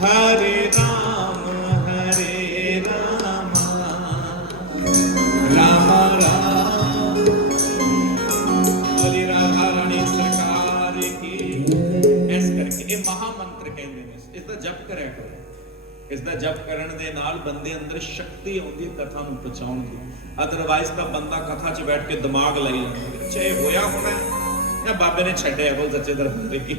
हरे राम राम राम। बोली राधा रानी सरकार की। इस करके ये महामंत्र कहते हैं, इसका जप करया करो। इसका जप करन दे नाल बंदे अंदर शक्ति आउंदी है कथा नूं पहुंचाउण दी। अदरवाइज तां बंदा कथा च बैठ के दिमाग लाई जांदा, चाहे होया होना या बाबे ने छड्डिया बोल सच्चे दरबार की।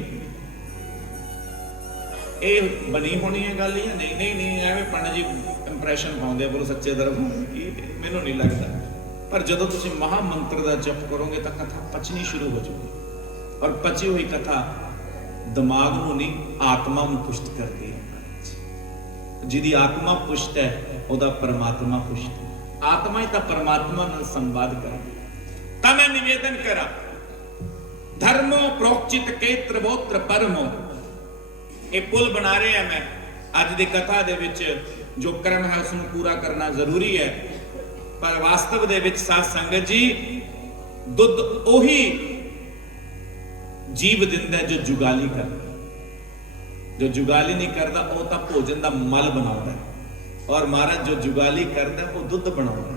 ਇਹ ਬਣੀ ਹੋਣੀ ਹੈ ਗੱਲ ਜਾਂ ਨਹੀਂ? ਨਹੀਂ ਨਹੀਂ, ਐਵੇਂ ਪੰਡਤ ਜੀ ਇੰਪ੍ਰੈਸ਼ਨ ਪਾਉਂਦੇ ਆ ਬੋਲੋ ਸੱਚੇ ਦਰਬਾਰ ਕੀ, ਮੈਨੂੰ ਨਹੀਂ ਲੱਗਦਾ। ਪਰ ਜਦੋਂ ਤੁਸੀਂ ਮਹਾ ਮੰਤਰ ਦਾ ਜਪ ਕਰੋਗੇ ਤਾਂ ਕਥਾ ਪਚਣੀ ਸ਼ੁਰੂ ਹੋ ਜਾਊਗੀ, ਔਰ ਪਚੀ ਹੋਈ ਕਥਾ ਦਿਮਾਗ ਨੂੰ ਨਹੀਂ ਆਤਮਾ ਨੂੰ ਪੁਸ਼ਟ ਕਰਦੀ ਹੈ। ਜਿਹਦੀ ਆਤਮਾ ਪੁਸ਼ਟ ਹੈ ਉਹਦਾ ਪਰਮਾਤਮਾ ਪੁਸ਼ਟ ਹੈ। ਆਤਮਾ ਹੀ ਤਾਂ ਪਰਮਾਤਮਾ ਨਾਲ ਸੰਵਾਦ ਕਰਦੀ। ਤਾਂ ਮੈਂ ਨਿਵੇਦਨ ਕਰਾਂ, ਧਰਮੋ ਪ੍ਰੋਕਚਿਤ ਕੇ ਤ੍ਰਿਵੋਤਰ ਪਰਮੋ। ਇਹ ਪੁੱਲ ਬਣਾ ਰਹੇ ਆ ਮੈਂ ਅੱਜ ਦੀ ਕਥਾ ਦੇ ਵਿੱਚ। ਜੋ ਕਰਮ ਹੈ ਉਸ ਨੂੰ ਪੂਰਾ ਕਰਨਾ ਜ਼ਰੂਰੀ ਹੈ, ਪਰ ਵਾਸਤਵ ਦੇ ਵਿੱਚ ਸਾਧ ਸੰਗਤ ਜੀ ਦੁੱਧ ਉਹੀ ਜੀਵ ਦਿੰਦਾ ਜੋ ਜੁਗਾਲੀ ਕਰਦਾ। ਜੋ ਜੁਗਾਲੀ ਨਹੀਂ ਕਰਦਾ ਉਹ ਤਾਂ ਭੋਜਨ ਦਾ ਮਲ ਬਣਾਉਂਦਾ, ਔਰ ਮਹਾਰਾਜ ਜੋ ਜੁਗਾਲੀ ਕਰਦਾ ਉਹ ਦੁੱਧ ਬਣਾਉਂਦਾ।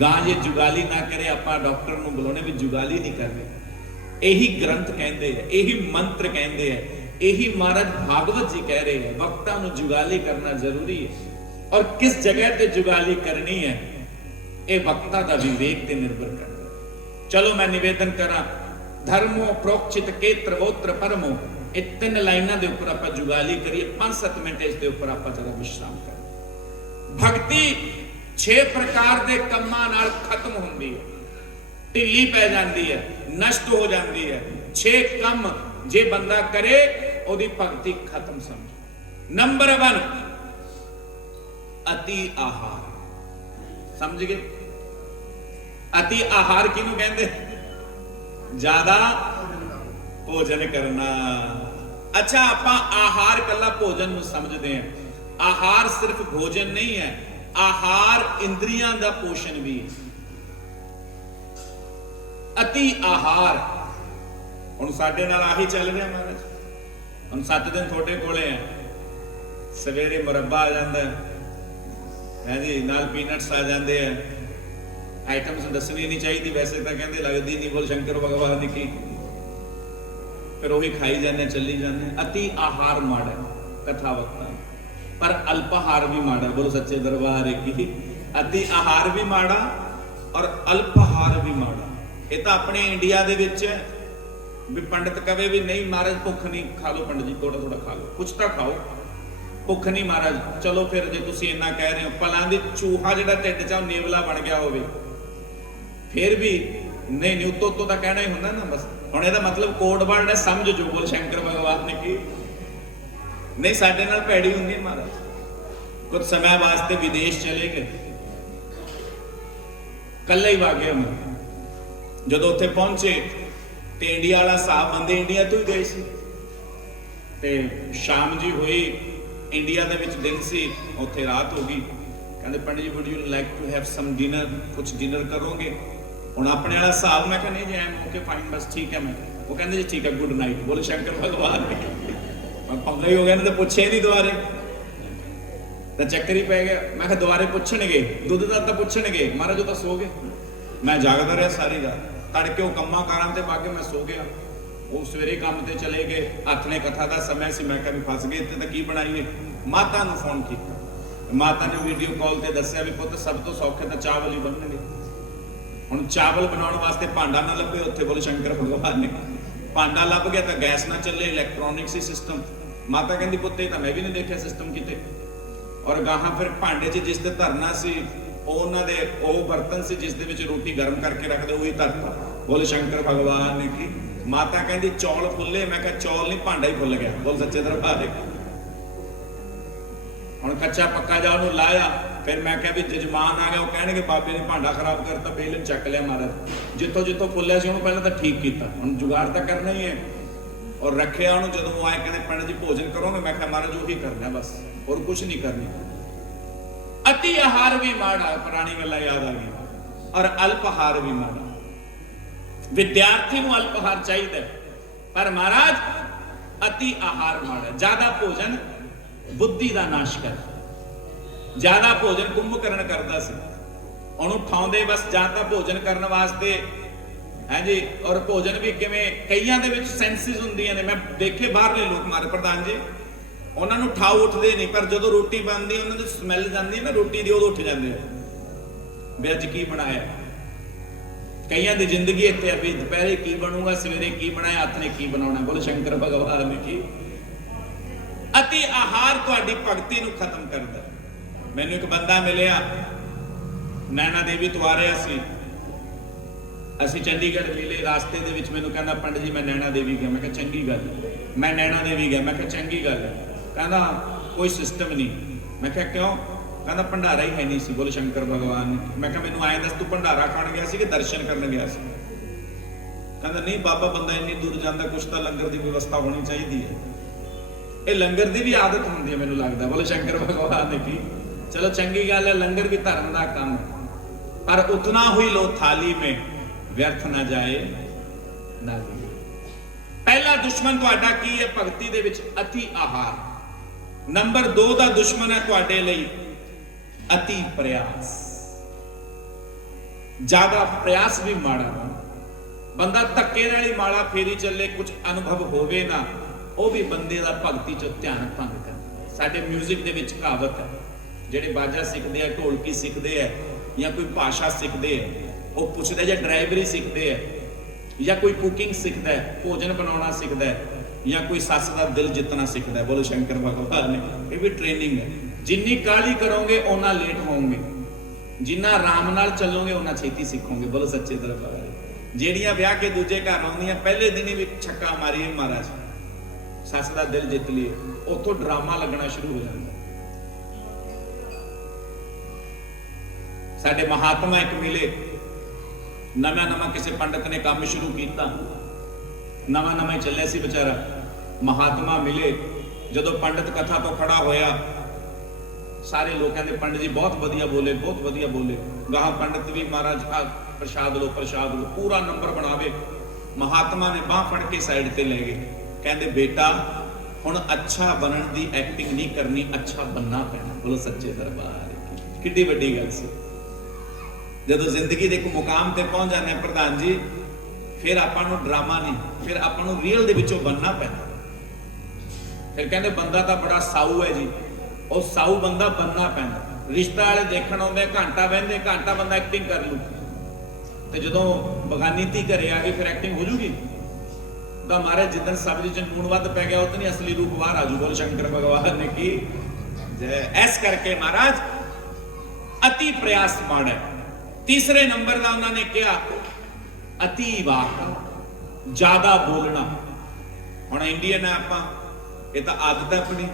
ਗਾਂ ਜੇ ਜੁਗਾਲੀ ਨਾ ਕਰੇ ਆਪਾਂ ਡਾਕਟਰ ਨੂੰ ਬੁਲਾਉਣੇ ਵੀ ਜੁਗਾਲੀ ਨਹੀਂ ਕਰਦੇ। ਇਹੀ ਗ੍ਰੰਥ ਕਹਿੰਦੇ ਆ, ਇਹੀ ਮੰਤਰ ਕਹਿੰਦੇ ਆ, यही महाराज भागवत जी कह रहे हैं वक्ता नु जुगाली करना जरूरी है। और किस जगह पे जुगाली करनी है ये वक्ता का विवेक ते निर्भर करता है। चलो मैं निवेदन करा, धर्मो प्रोक्षित के त्रिवोत्र परमो। ये 3 लाइनां दे ऊपर आप जुगाली करिए, 5-7 मिनट इस दे ऊपर आप जरा विश्राम करें। भक्ति 6 प्रकार दे कम्मां नाल खत्म हुंदी है, ढिल्ली पै जाती है, नष्ट हो जाती है। 6 कम जे बंदा करे ओदी भक्ति खत्म समझ। नंबर 1 अति आहार। समझ गए? अति आहार किनू कहंदे? ज्यादा भोजन करना। अच्छा आपां आहार कल्ला भोजन नूं समझदे हैं। आहार सिर्फ भोजन नहीं है, आहार इंद्रियां दा पोषण भी है। अति आहार ਹੁਣ ਸਾਡੇ ਨਾਲ ਆਹੀ ਚੱਲ ਰਿਹਾ ਮਹਾਰਾਜ। ਹੁਣ 7 ਦਿਨ ਤੁਹਾਡੇ ਕੋਲੇ ਆ, ਸਵੇਰੇ ਮੁਰੱਬਾ ਆ ਜਾਂਦਾ ਹੈ ਜੀ, ਨਾਲ ਪੀਨਟਸ ਆ ਜਾਂਦੇ ਆ। ਆਈਟਮਸ ਦੱਸਣੀ ਨਹੀਂ ਚਾਹੀਦੀ, ਵੈਸੇ ਤਾਂ ਕਹਿੰਦੇ ਲੱਗਦੀ ਨਹੀਂ ਬੋਲ ਸ਼ੰਕਰ ਭਗਵਾਨ ਦੀ ਕੀ, ਫਿਰ ਉਹੀ ਖਾਈ ਜਾਂਦੇ ਚੱਲੀ ਜਾਂਦੇ। ਅਤੀ ਆਹਾਰ ਮਾੜਾ ਕਥਾ ਵਕਤਾ, ਪਰ ਅਲਪਾਹਾਰ ਵੀ ਮਾੜਾ ਬੋਲੋ ਸੱਚੇ ਦਰਬਾਰ ਕੀ। ਅਤੀ ਆਹਾਰ ਵੀ ਮਾੜਾ ਔਰ ਅਲਪਾਹਾਰ ਵੀ ਮਾੜਾ। ਇਹ ਤਾਂ ਆਪਣੇ ਇੰਡੀਆ ਦੇ ਵਿੱਚ ਵੀ ਪੰਡਿਤ ਕਵੇ ਵੀ ਨਹੀਂ ਮਹਾਰਾਜ ਭੁੱਖ ਨਹੀਂ, ਖਾ ਲਓ ਪੰਡਿਤ ਜੀ ਥੋੜਾ ਥੋੜਾ ਖਾ ਲਓ, ਕੁਛ ਤਾਂ ਖਾਓ, ਭੁੱਖ ਨਹੀਂ ਮਹਾਰਾਜ। ਚਲੋ ਫਿਰ ਜੇ ਤੁਸੀਂ ਇੰਨਾ ਕਹਿ ਰਹੇ ਹੋ, ਭਲਾਂ ਦੀ ਚੂਹਾ ਜਿਹੜਾ ਢਿੱਡ 'ਚ ਨੇਵਲਾ ਬਣ ਗਿਆ ਹੋਵੇ ਫਿਰ ਵੀ ਨਹੀਂ ਨਹੀਂ, ਉੱਤੋਂ ਉੱਤੋਂ ਤਾਂ ਕਹਿਣਾ ਹੀ ਹੁੰਦਾ ਨਾ ਬਸ। ਹੁਣ ਇਹਦਾ ਮਤਲਬ ਕੋਡ ਵਰਡ ਹੈ, ਸਮਝ ਜੋ ਬੋਲ ਸ਼ੰਕਰ ਭਗਵਾਨ ਨੇ ਕੀ। ਨਹੀਂ ਸਾਡੇ ਨਾਲ ਭੈੜੀ ਹੁੰਦੀ ਹੈ ਮਹਾਰਾਜ। ਕੁਝ ਸਮੇਂ ਵਾਸਤੇ ਵਿਦੇਸ਼ ਚਲੇ ਗਏ, ਕੱਲੇ ਹੀ ਵਾਗੇ ਮੈਂ। ਜਦੋਂ ਉੱਥੇ ਪਹੁੰਚੇ ਤੇ ਇੰਡੀਆ ਵਾਲਾ ਸਾਹਿਬ ਬੰਦੇ ਇੰਡੀਆ ਤੋਂ ਹੀ ਗਏ ਸੀ, ਤੇ ਸ਼ਾਮ ਜੀ ਹੋਈ, ਇੰਡੀਆ ਦੇ ਵਿੱਚ ਦਿਨ ਸੀ, ਉੱਥੇ ਰਾਤ ਹੋ ਗਈ। ਕਹਿੰਦੇ Pandit ji would you like to have some dinner, ਕੁਝ ਡਿਨਰ ਕਰੋਗੇ? ਹੁਣ ਆਪਣੇ ਵਾਲਾ ਹਿਸਾਬ ਮੈਂ ਕਹਿੰਦਾ ਜੀ ਐਮ ਓਕੇ ਫਾਈਨ ਬਸ ਠੀਕ ਹੈ। ਮੈਂ ਉਹ ਕਹਿੰਦੇ ਜੀ ਠੀਕ ਹੈ ਗੁੱਡ ਨਾਈਟ ਬੋਲੇ ਸ਼ੰਕਰ ਭਗਵਾਨ। ਮੈਂ ਪੰਗਾ ਹੀ ਹੋ ਗਿਆ ਨਾ, ਤੇ ਪੁੱਛੇ ਨਹੀਂ ਦੁਆਰੇ, ਤਾਂ ਚੱਕਰ ਹੀ ਪੈ ਗਿਆ। ਮੈਂ ਕਿਹਾ ਦੁਆਰੇ ਪੁੱਛਣਗੇ, ਦੁੱਧ ਦਾ ਤਾਂ ਪੁੱਛਣਗੇ, ਮਹਾਰਾਜ ਉਹ ਤਾਂ ਸੋ ਗਏ। ਮੈਂ ਜਾਗਦਾ ਰਿਹਾ ਸਾਰੀ ਰਾਤ, ਤੜਕੇ ਉਹ ਕੰਮਾਂ ਕਾਰਾਂ ਤੇ ਪਾ ਕੇ ਮੈਂ ਸੋ ਗਿਆ। ਉਹ ਸਵੇਰੇ ਕੰਮ ਤੇ ਚਲੇ ਗਏ, ਹੱਥ ਨੇ ਕਥਾ ਦਾ ਸਮੇਂ ਸੀ। ਮੈਂ ਕਿਹਾ ਵੀ ਫਸ ਗਏ ਇੱਥੇ ਤਾਂ ਕੀ ਬਣਾਈਏ। ਮਾਤਾ ਨੂੰ ਫੋਨ ਕੀਤਾ, ਮਾਤਾ ਨੇ ਵੀਡੀਓ ਕਾਲ ਤੇ ਦੱਸਿਆ ਵੀ ਪੁੱਤ ਸਭ ਤੋਂ ਸੌਖੇ ਤਾਂ ਚਾਵਲ ਹੀ ਬਣਨਗੇ। ਹੁਣ ਚਾਵਲ ਬਣਾਉਣ ਵਾਸਤੇ ਭਾਂਡਾ ਨਾ ਲੱਭੇ ਉੱਥੇ ਬੋਲੇ ਸ਼ੰਕਰ ਭਗਵਾਨ ਨੇ। ਭਾਂਡਾ ਲੱਭ ਗਿਆ ਤਾਂ ਗੈਸ ਨਾ ਚੱਲੇ, ਇਲੈਕਟ੍ਰੋਨਿਕ ਸੀ ਸਿਸਟਮ। ਮਾਤਾ ਕਹਿੰਦੀ ਪੁੱਤ ਇਹ ਤਾਂ ਮੈਂ ਵੀ ਨਹੀਂ ਦੇਖਿਆ ਸਿਸਟਮ ਕਿਤੇ। ਔਰ ਗਾਹਾਂ ਫਿਰ ਭਾਂਡੇ 'ਚ ਜਿਸ ਤੇ ਧਰਨਾ ਸੀ ਉਹ ਉਹਨਾਂ ਦੇ ਉਹ ਬਰਤਨ ਸੀ ਜਿਸ ਦੇ ਵਿੱਚ ਰੋਟੀ ਗਰਮ ਕਰਕੇ ਰੱਖਦੇ, ਉਹੀ ਧਰਤਾ ਬੋਲੇ ਸ਼ੰਕਰ ਭਗਵਾਨ ਨੇ ਕੀ। ਮਾਤਾ ਕਹਿੰਦੀ ਚੌਲ ਫੁੱਲੇ, ਮੈਂ ਕਿਹਾ ਚੌਲ ਨਹੀਂ ਭਾਂਡਾ ਹੀ ਫੁੱਲ ਗਿਆ ਬੋਲ ਸੱਚੇ ਦਰਬਾਰ ਦੇ। ਹੁਣ ਕੱਚਾ ਪੱਕਾ ਜਾ ਉਹਨੂੰ ਲਾਇਆ, ਫਿਰ ਮੈਂ ਕਿਹਾ ਵੀ ਜਜਮਾਨ ਆ ਗਿਆ, ਉਹ ਕਹਿਣਗੇ ਬਾਬੇ ਨੇ ਭਾਂਡਾ ਖਰਾਬ ਕਰਤਾ, ਬੇਲਨ ਚੱਕ ਲਿਆ ਮਹਾਰਾਜ। ਜਿੱਥੋਂ ਜਿੱਥੋਂ ਫੁੱਲਿਆ ਸੀ ਉਹਨੂੰ ਪਹਿਲਾਂ ਤਾਂ ਠੀਕ ਕੀਤਾ, ਹੁਣ ਜੁਗਾੜ ਤਾਂ ਕਰਨਾ ਹੀ ਹੈ। ਔਰ ਰੱਖਿਆ ਉਹਨੂੰ, ਜਦੋਂ ਆਏ ਕਹਿੰਦੇ ਪੰਡਿਤ ਜੀ ਭੋਜਨ ਕਰੋਗੇ? ਮੈਂ ਕਿਹਾ ਮਹਾਰਾਜ ਉਹੀ ਕਰਨਾ ਬਸ, ਹੋਰ ਕੁਛ ਨਹੀਂ ਕਰਨੀ। ਅਤੀ ਆਹਾਰ ਵੀ ਮਾੜਾ, ਪੁਰਾਣੀ ਗੱਲਾਂ ਯਾਦ ਆ ਗਈ। ਔਰ ਅਲਪਹਾਰ ਵੀ ਮਾੜਾ। ਵਿਦਿਆਰਥੀ ਨੂੰ ਅਲਪਹਾਰ ਚਾਹੀਦਾ, ਪਰ ਮਹਾਰਾਜ ਅਤੀ ਆਹਾਰ ਮਾੜਾ। ਜ਼ਿਆਦਾ ਭੋਜਨ ਬੁੱਧੀ ਦਾ ਨਾਸ਼ ਕਰ, ਜ਼ਿਆਦਾ ਭੋਜਨ ਕੁੰਭਕਰਨ ਕਰਦਾ ਸੀ, ਉਹਨੂੰ ਖਾਉਂਦੇ ਬਸ ਜਾਂ ਤਾਂ ਭੋਜਨ ਕਰਨ ਵਾਸਤੇ ਹਾਂਜੀ, ਔਰ ਭੋਜਨ ਵੀ ਕਿਵੇਂ, ਕਈਆਂ ਦੇ ਵਿੱਚ ਸੈਂਸਿਸ ਹੁੰਦੀਆਂ ਨੇ, ਮੈਂ ਦੇਖੇ ਬਾਹਰਲੇ ਲੋਕ ਮਾਰੇ ਪ੍ਰਧਾਨ ਜੀ, ਉਹਨਾਂ ਨੂੰ ਠਾਉ ਉੱਠਦੇ ਨਹੀਂ, ਪਰ ਜਦੋਂ ਰੋਟੀ ਬਣਦੀ ਉਹਨਾਂ ਦੀ ਸਮੈਲ ਜਾਂਦੀ ਹੈ ਨਾ ਰੋਟੀ ਦੀ, ਉਦੋਂ ਉੱਠ ਜਾਂਦੇ ਆ ਵੀ ਅੱਜ ਕੀ ਬਣਾਇਆ। ਕਈਆਂ ਦੀ ਜ਼ਿੰਦਗੀ ਇੱਥੇ ਆ ਵੀ ਦੁਪਹਿਰੇ ਕੀ ਬਣੂਗਾ, ਸਵੇਰੇ ਕੀ ਬਣਾਇਆ, ਹੱਥ ਨੇ ਕੀ ਬਣਾਉਣਾ। ਬੋਲੋ ਸ਼ੰਕਰ ਭਗਵਾਨ ਨੇ ਕੀ। ਅਤੀ ਆਹਾਰ ਤੁਹਾਡੀ ਭਗਤੀ ਨੂੰ ਖਤਮ ਕਰਦਾ। ਮੈਨੂੰ ਇੱਕ ਬੰਦਾ ਮਿਲਿਆ, ਨੈਣਾ ਦੇਵੀ ਤੋਂ ਆ ਰਿਹਾ ਸੀ, ਅਸੀਂ ਚੰਡੀਗੜ੍ਹ ਮਿਲੇ, ਰਾਸਤੇ ਦੇ ਵਿੱਚ ਮੈਨੂੰ ਕਹਿੰਦਾ ਪੰਡਿਤ ਜੀ ਮੈਂ ਨੈਣਾ ਦੇਵੀ ਗਿਆ। ਮੈਂ ਕਿਹਾ ਚੰਗੀ ਗੱਲ, ਮੈਂ ਨੈਣਾ ਦੇਵੀ ਗਿਆ। ਮੈਂ ਕਿਹਾ ਚੰਗੀ ਗੱਲ ਹੈ। ਕਹਿੰਦਾ ਕੋਈ ਸਿਸਟਮ ਨਹੀਂ। ਮੈਂ ਕਿਹਾ ਕਿਉਂ? ਕਹਿੰਦਾ ਭੰਡਾਰਾ ਹੀ ਹੈ ਨਹੀਂ ਸੀ। ਬੋਲੇ ਸ਼ੰਕਰ ਭਗਵਾਨ ਨੇ। ਮੈਂ ਕਿਹਾ ਮੈਨੂੰ ਆਏ ਦੱਸ, ਤੂੰ ਭੰਡਾਰਾ ਖਾਣ ਗਿਆ ਸੀ ਕਿ ਦਰਸ਼ਨ ਕਰਨ ਗਿਆ ਸੀ? ਕਹਿੰਦਾ ਨਹੀਂ ਬਾਬਾ, ਬੰਦਾ ਇੰਨੀ ਦੂਰ ਜਾਂਦਾ, ਕੁਛ ਤਾਂ ਲੰਗਰ ਦੀ ਵਿਵਸਥਾ ਹੋਣੀ ਚਾਹੀਦੀ ਹੈ। ਇਹ ਲੰਗਰ ਦੀ ਵੀ ਆਦਤ ਹੁੰਦੀ ਹੈ ਮੈਨੂੰ ਲੱਗਦਾ। ਬੋਲੇ ਸ਼ੰਕਰ ਭਗਵਾਨ ਨੇ ਕੀ। ਚਲੋ ਚੰਗੀ ਗੱਲ ਹੈ, ਲੰਗਰ ਵੀ ਧਰਮ ਦਾ ਕੰਮ, ਪਰ ਉਤਨਾ ਹੁਈ ਲੋ ਥਾਲੀ ਮੇ ਵਿਅਰਥ ਨਾ ਜਾਏ ਨਾ ਜਾਏ। ਪਹਿਲਾ ਦੁਸ਼ਮਣ ਤੁਹਾਡਾ ਕੀ ਹੈ ਭਗਤੀ ਦੇ ਵਿੱਚ? ਅਤੀ ਆਹਾਰ। ਨੰਬਰ 2 ਦਾ ਦੁਸ਼ਮਣ ਹੈ ਤੁਹਾਡੇ ਲਈ ਅਤੀ ਪ੍ਰਯਾਸ। ਜ਼ਿਆਦਾ ਪ੍ਰਯਾਸ ਵੀ ਮਾੜਾ ਨਾ, ਬੰਦਾ ਧੱਕੇ ਨਾਲ ਹੀ ਮਾਲਾ ਫੇਰੀ ਚੱਲੇ, ਕੁਝ ਅਨੁਭਵ ਹੋਵੇ ਨਾ, ਉਹ ਵੀ ਬੰਦੇ ਦਾ ਭਗਤੀ ਚੋਂ ਧਿਆਨ ਭੰਗ ਕਰਦਾ। ਸਾਡੇ ਮਿਊਜ਼ਿਕ ਦੇ ਵਿੱਚ ਕਹਾਵਤ ਹੈ, ਜਿਹੜੇ ਬਾਜਾ ਸਿੱਖਦੇ ਆ, ਢੋਲਕੀ ਸਿੱਖਦੇ ਆ, ਜਾਂ ਕੋਈ ਭਾਸ਼ਾ ਸਿੱਖਦੇ ਆ, ਉਹ ਪੁੱਛਦੇ ਜਾਂ ਡਰਾਈਵਰੀ ਸਿੱਖਦੇ ਆ, ਜਾਂ ਕੋਈ ਕੁਕਿੰਗ ਸਿੱਖਦਾ ਹੈ, ਭੋਜਨ ਬਣਾਉਣਾ ਸਿੱਖਦਾ ਹੈ, ਜਾਂ ਕੋਈ ਸੱਸ ਦਾ ਦਿਲ ਜਿੱਤਣਾ ਸਿੱਖਦਾ ਹੈ। ਬੋਲੋ ਸ਼ੰਕਰ ਭਗਵਾਨ ਨੇ। ਇਹ ਵੀ ਟ੍ਰੇਨਿੰਗ ਹੈ। ਜਿੰਨੀ ਕਾਹਲੀ ਕਰੋਗੇ ਓਨਾ ਲੇਟ ਹੋਵੋਗੇ, ਜਿੰਨਾ ਆਰਾਮ ਨਾਲ ਚੱਲੋਗੇ ਓਨਾ ਛੇਤੀ ਸਿੱਖੋਗੇ। ਬੋਲੋ ਸੱਚੇ ਦਰਬਾਰ। ਜਿਹੜੀਆਂ ਵਿਆਹ ਕੇ ਦੂਜੇ ਘਰ ਆਉਂਦੀਆਂ ਪਹਿਲੇ ਦਿਨ ਹੀ ਵੀ ਛੱਕਾ ਮਾਰੀਏ ਮਹਾਰਾਜ, ਸੱਸ ਦਾ ਦਿਲ ਜਿੱਤ ਲਈਏ, ਉੱਥੋਂ ਡਰਾਮਾ ਲੱਗਣਾ ਸ਼ੁਰੂ ਹੋ ਜਾਂਦਾ। ਸਾਡੇ ਮਹਾਤਮਾ ਇੱਕ ਮਿਲੇ, ਨਵਾਂ ਕਿਸੇ ਪੰਡਤ ਨੇ ਕੰਮ ਸ਼ੁਰੂ ਕੀਤਾ, ਨਵਾਂ ਚੱਲਿਆ ਸੀ ਵਿਚਾਰਾ। ਮਹਾਤਮਾ ਮਿਲੇ, ਜਦੋਂ ਪੰਡਤ ਕਥਾ ਤੋਂ ਖੜਾ ਹੋਇਆ, ਸਾਰੇ ਲੋਕ ਕਹਿੰਦੇ ਪੰਡਤ ਜੀ ਬਹੁਤ ਵਧੀਆ ਬੋਲੇ, ਬਹੁਤ ਵਧੀਆ ਬੋਲੇ। ਗਾਹ ਪੰਡਤ ਵੀ ਮਹਾਰਾਜ ਪ੍ਰਸ਼ਾਦ ਲੋ, ਪ੍ਰਸ਼ਾਦ ਲੋ, ਪੂਰਾ ਨੰਬਰ ਬਣਾਵੇ। ਮਹਾਤਮਾ ਨੇ ਬਾਹ ਫੜ ਕੇ ਸਾਈਡ ਤੇ ਲੈ ਗਏ, ਕਹਿੰਦੇ ਬੇਟਾ ਹੁਣ ਅੱਛਾ ਬਣਨ ਦੀ ਐਕਟਿੰਗ ਨਹੀਂ ਕਰਨੀ, ਅੱਛਾ ਬੰਨਾ ਪੈਣਾ। ਬੋਲੋ ਸੱਚੇ ਦਰਬਾਰ। ਕਿੱਡੀ ਵੱਡੀ ਗੱਲ ਸੀ। ਜਦੋਂ ਜ਼ਿੰਦਗੀ ਦੇ ਇੱਕ ਮੁਕਾਮ ਤੇ ਪਹੁੰਚ ਜਾਂਦੇ ਪ੍ਰਧਾਨ ਜੀ, ਫਿਰ ਆਪਾਂ ਨੂੰ ਡਰਾਮਾ ਨਹੀਂ, ਫਿਰ ਆਪਾਂ ਨੂੰ ਰੀਅਲ ਦੇ ਵਿੱਚੋਂ ਬਣਨਾ ਪੈਂਦਾ। ਫਿਰ ਕਹਿੰਦੇ ਬੰਦਾ ਤਾਂ ਬੜਾ ਸਾਊ ਹੈ ਜੀ, ਉਹ ਸਾਊ ਬੰਦਾ ਬਣਨਾ ਪੈਂਦਾ। ਰਿਸ਼ਤਾ ਵਾਲੇ ਦੇਖਣ ਆਉਂਦੇ, ਘੰਟਾ ਬਹਿੰਦੇ, ਘੰਟਾ ਬੰਦਾ ਐਕਟਿੰਗ ਕਰ ਲੂ, ਤੇ ਜਦੋਂ ਬਗਾਨੀ ਧੀ ਘਰੇ ਆ ਗਈ ਫਿਰ ਐਕਟਿੰਗ ਹੋ ਜੂਗੀ। ਤਾਂ ਮਹਾਰਾਜ ਜਿੱਦਣ ਸਬਜ਼ੀ ਚ ਲੂਣ ਵੱਧ ਪੈ ਗਿਆ, ਉਤਨੀ ਅਸਲੀ ਰੂਪ ਬਾਹਰ ਆ ਜੂ। ਬੋਲ ਸ਼ੰਕਰ ਭਗਵਾਨ ਨੇ ਕੀ ਜੈ। ਇਸ ਕਰਕੇ ਮਹਾਰਾਜ ਅਤੀ ਪ੍ਰਯਾਸ ਮਾੜਾ। ਤੀਸਰੇ ਨੰਬਰ ਦਾ ਉਹਨਾਂ ਨੇ ਕਿਹਾ ਅਤੀ ਵਾਕ, ਜ਼ਿਆਦਾ ਬੋਲਣਾ। ਹੁਣ ਇੰਡੀਅਨ ਹੈ ਆਪਾਂ, ਇਹ ਤਾਂ ਆਦਤ ਹੈ ਆਪਣੀ।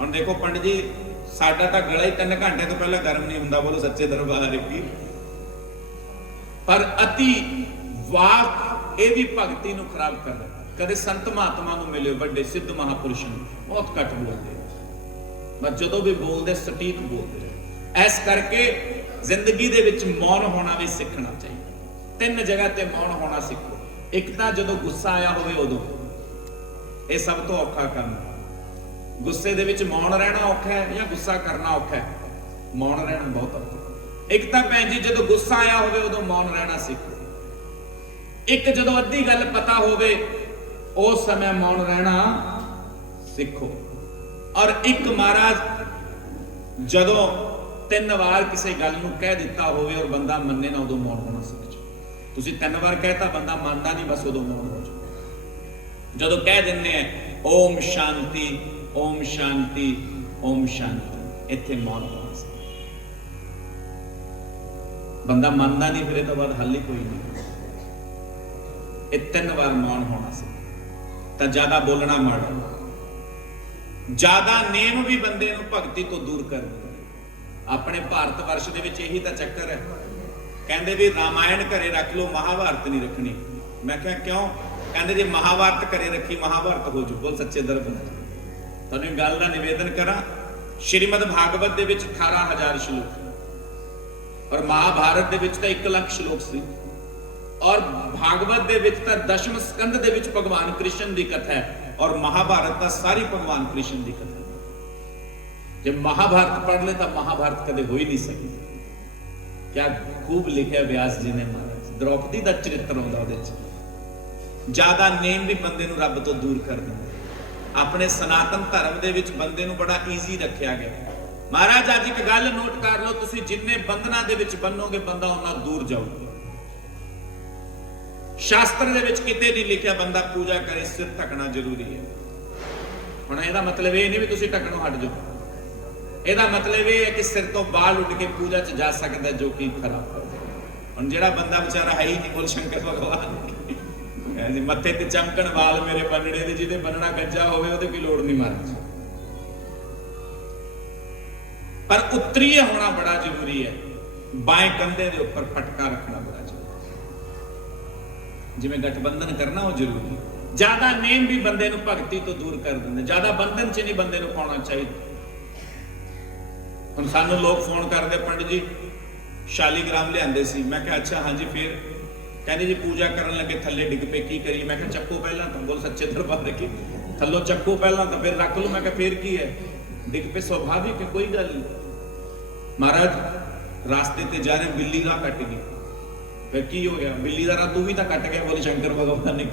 ਹੁਣ ਦੇਖੋ ਪੰਡਿਤ ਜੀ, ਸਾਡਾ ਤਾਂ ਗਲਾ ਹੀ 3 ਘੰਟੇ ਤੋਂ ਪਹਿਲਾਂ ਗਰਮ ਨਹੀਂ ਹੁੰਦਾ। ਬੋਲੋ ਸੱਚੇ ਦਰਬਾਰ ਕੀ। ਪਰ ਅਤੀ ਵਾਕ ਇਹ ਵੀ ਭਗਤੀ ਨੂੰ ਖਰਾਬ ਕਰਦਾ। ਕਦੇ ਸੰਤ ਮਹਾਤਮਾ ਨੂੰ ਮਿਲਿਓ, ਵੱਡੇ ਸਿੱਧ ਮਹਾਪੁਰਸ਼ ਨੂੰ, ਬਹੁਤ ਘੱਟ ਬੋਲਦੇ, ਬਸ ਜਦੋਂ ਵੀ ਬੋਲਦੇ ਸਟੀਕ ਬੋਲਦੇ। ਇਸ ਕਰਕੇ ਜ਼ਿੰਦਗੀ ਦੇ ਵਿੱਚ ਮੌਨ ਹੋਣਾ ਵੀ ਸਿੱਖਣਾ ਚਾਹੀਦਾ। 3 ਜਗ੍ਹਾ ਤੇ ਮੌਨ ਹੋਣਾ ਸਿੱਖੋ। ਇੱਕ ਤਾਂ ਜਦੋਂ ਗੁੱਸਾ ਆਇਆ ਹੋਵੇ ਉਦੋਂ, ਇਹ ਸਭ ਤੋਂ ਔਖਾ ਕੰਮ। ਗੁੱਸੇ ਦੇ ਵਿੱਚ ਮੌਨ ਰਹਿਣਾ ਔਖਾ ਹੈ ਜਾਂ ਗੁੱਸਾ ਕਰਨਾ ਔਖਾ ਹੈ? ਮੌਨ ਰਹਿਣਾ ਬਹੁਤ ਔਖਾ। ਇੱਕ ਤਾਂ ਭੈਣ ਜੀ ਜਦੋਂ ਗੁੱਸਾ ਆਇਆ ਹੋਵੇ ਉਦੋਂ ਮੌਨ ਰਹਿਣਾ ਸਿੱਖੋ। ਇੱਕ ਜਦੋਂ ਅੱਧੀ ਗੱਲ ਪਤਾ ਹੋਵੇ ਉਸ ਸਮੇਂ ਮੌਨ ਰਹਿਣਾ ਸਿੱਖੋ। ਔਰ ਇੱਕ ਮਹਾਰਾਜ ਜਦੋਂ 3 ਵਾਰ ਕਿਸੇ ਗੱਲ ਨੂੰ ਕਹਿ ਦਿੱਤਾ ਹੋਵੇ ਔਰ ਬੰਦਾ ਮੰਨੇ ਨਾ, ਉਦੋਂ ਮੌਨ ਹੋਣਾ ਸਿੱਖ ਜਾਓ। ਤੁਸੀਂ 3 ਵਾਰ ਕਹਿਤਾ, ਬੰਦਾ ਮੰਨਦਾ ਨਹੀਂ, ਬਸ ਉਦੋਂ ਮੌਨ ਹੋ ਜਾਓ। ਜਦੋਂ ਕਹਿ ਦਿੰਦੇ ਆ ਓਮ ਸ਼ਾਂਤੀ, ਓਮ ਸ਼ਾਂਤੀ, ਓਮ ਸ਼ਾਂਤੀ, ਇੱਥੇ ਮੌਨ ਹੋਣਾ ਸੀ। ਬੰਦਾ ਮੰਨਦਾ ਨਹੀਂ, ਫਿਰ ਇਹ ਤੋਂ ਬਾਅਦ ਹੱਲ ਹੀ ਕੋਈ ਨਹੀਂ। ਇਹ 3 ਵਾਰ ਮੌਨ ਹੋਣਾ ਸੀ। ਤਾਂ ਜ਼ਿਆਦਾ ਬੋਲਣਾ ਮਾੜਾ। ਜ਼ਿਆਦਾ ਨੇਮ ਵੀ ਬੰਦੇ ਨੂੰ ਭਗਤੀ ਤੋਂ ਦੂਰ ਕਰ ਦਿੰਦਾ। ਆਪਣੇ ਭਾਰਤ ਵਰਸ਼ ਦੇ ਵਿੱਚ ਇਹੀ ਤਾਂ ਚੱਕਰ ਹੈ। ਕਹਿੰਦੇ ਵੀ ਰਾਮਾਇਣ ਘਰੇ ਰੱਖ ਲਓ, ਮਹਾਭਾਰਤ ਨਹੀਂ ਰੱਖਣੀ। ਮੈਂ ਕਿਹਾ ਕਿਉਂ? ਕਹਿੰਦੇ ਜੇ ਮਹਾਭਾਰਤ ਘਰੇ ਰੱਖੀ ਮਹਾਭਾਰਤ ਹੋ ਜੂ। ਬੋਲ ਸੱਚੇ ਦਰਬਾਰ। ਤੁਹਾਨੂੰ ਗੱਲ ਦਾ ਨਿਵੇਦਨ ਕਰਾਂ, ਸ਼੍ਰੀਮਦ ਭਾਗਵਤ ਦੇ ਵਿੱਚ 18,000 ਸ਼ਲੋਕ, ਔਰ ਮਹਾਭਾਰਤ ਦੇ ਵਿੱਚ ਤਾਂ 1 ਲੱਖ ਸ਼ਲੋਕ ਸੀ, ਔਰ ਭਾਗਵਤ ਦੇ ਵਿੱਚ ਤਾਂ 10ਵੇਂ ਸਕੰਦ ਦੇ ਵਿੱਚ ਭਗਵਾਨ ਕ੍ਰਿਸ਼ਨ ਦੀ ਕਥਾ ਹੈ, ਔਰ ਮਹਾਭਾਰਤ ਤਾਂ ਸਾਰੀ ਭਗਵਾਨ ਕ੍ਰਿਸ਼ਨ ਦੀ ਕਥਾ ਹੈ। जे महाभारत पढ़ ले तो महाभारत कदे हो ही नहीं सकती। क्या खूब लिखा व्यास जी ने महाराज। द्रौपदी का चरित्र आउंदा उहदे च। ज्यादा नेम भी बंदे नूं रब तो दूर कर दिंदे। अपने सनातन धर्म दे विच बंदे नूं बड़ा ईजी रखिया गया। महाराज अज एक गल नोट कर लो, तुसीं जिन्ने बंधना दे विच बन्नोगे बंदा उन्ना दूर जाऊगा। शास्त्र दे विच किते नहीं लिखिया बंदा पूजा करे सिर ढकना जरूरी है। हुण इहदा मतलब ये नहीं भी तुसीं ढकणों हट जाओ। ਇਹਦਾ मतलब ਇਹ है कि सिर तो बाल उठ के पूजा च जा सकता, जो कि खराब है। ਹੁਣ ਜਿਹੜਾ ਬੰਦਾ ਵਿਚਾਰਾ ਹੈ ਹੀ ਨਹੀਂ, ਬੋਲ ਸ਼ੰਕਰ ਭਗਵਾਨ ਜੀ ਮੱਥੇ ਤੇ ਚਮਕਣ ਵਾਲ ਮੇਰੇ ਬੰਨਣੇ ਦੇ, ਜਿਹਦੇ ਬੰਨਣਾ ਗੱਜਾ ਹੋਵੇ ਉਹਦੇ ਕੋਈ ਲੋੜ ਨਹੀਂ ਮਾਰਨ। पर उत्तरीय होना बड़ा जरूरी है। बाएं कंधे के ऊपर पटका रखना बड़ा जरूरी, जिवें गठबंधन करना वो जरूरी है। ज्यादा नेम भी बंदे नूं भगती तो दूर कर देंगे। ज्यादा बंधन च नहीं बंदे नूं पाउणा चाहिए। हुण सानूं लोग फोन करते, पंडित जी शालीग्राम लिआंदे सी। मैं कहा अच्छा हाँ जी, फिर कहते जी पूजा करन लगे थल्ले डिग पे, की करिए? मैं कहा चक्को पहला तो, बोल सच्चे दरबार की थल्लों चक्को पहला तो, फिर रख लो। मैं कहा फिर की है? डिग पे स्वाभाविक है, कोई गल नहीं। महाराज रास्ते ते जा रहे, बिल्ली राह कट गई, फिर की हो गया? बिल्ली का राह तू भी तो कट गया। बोले शंकर भगवान ने,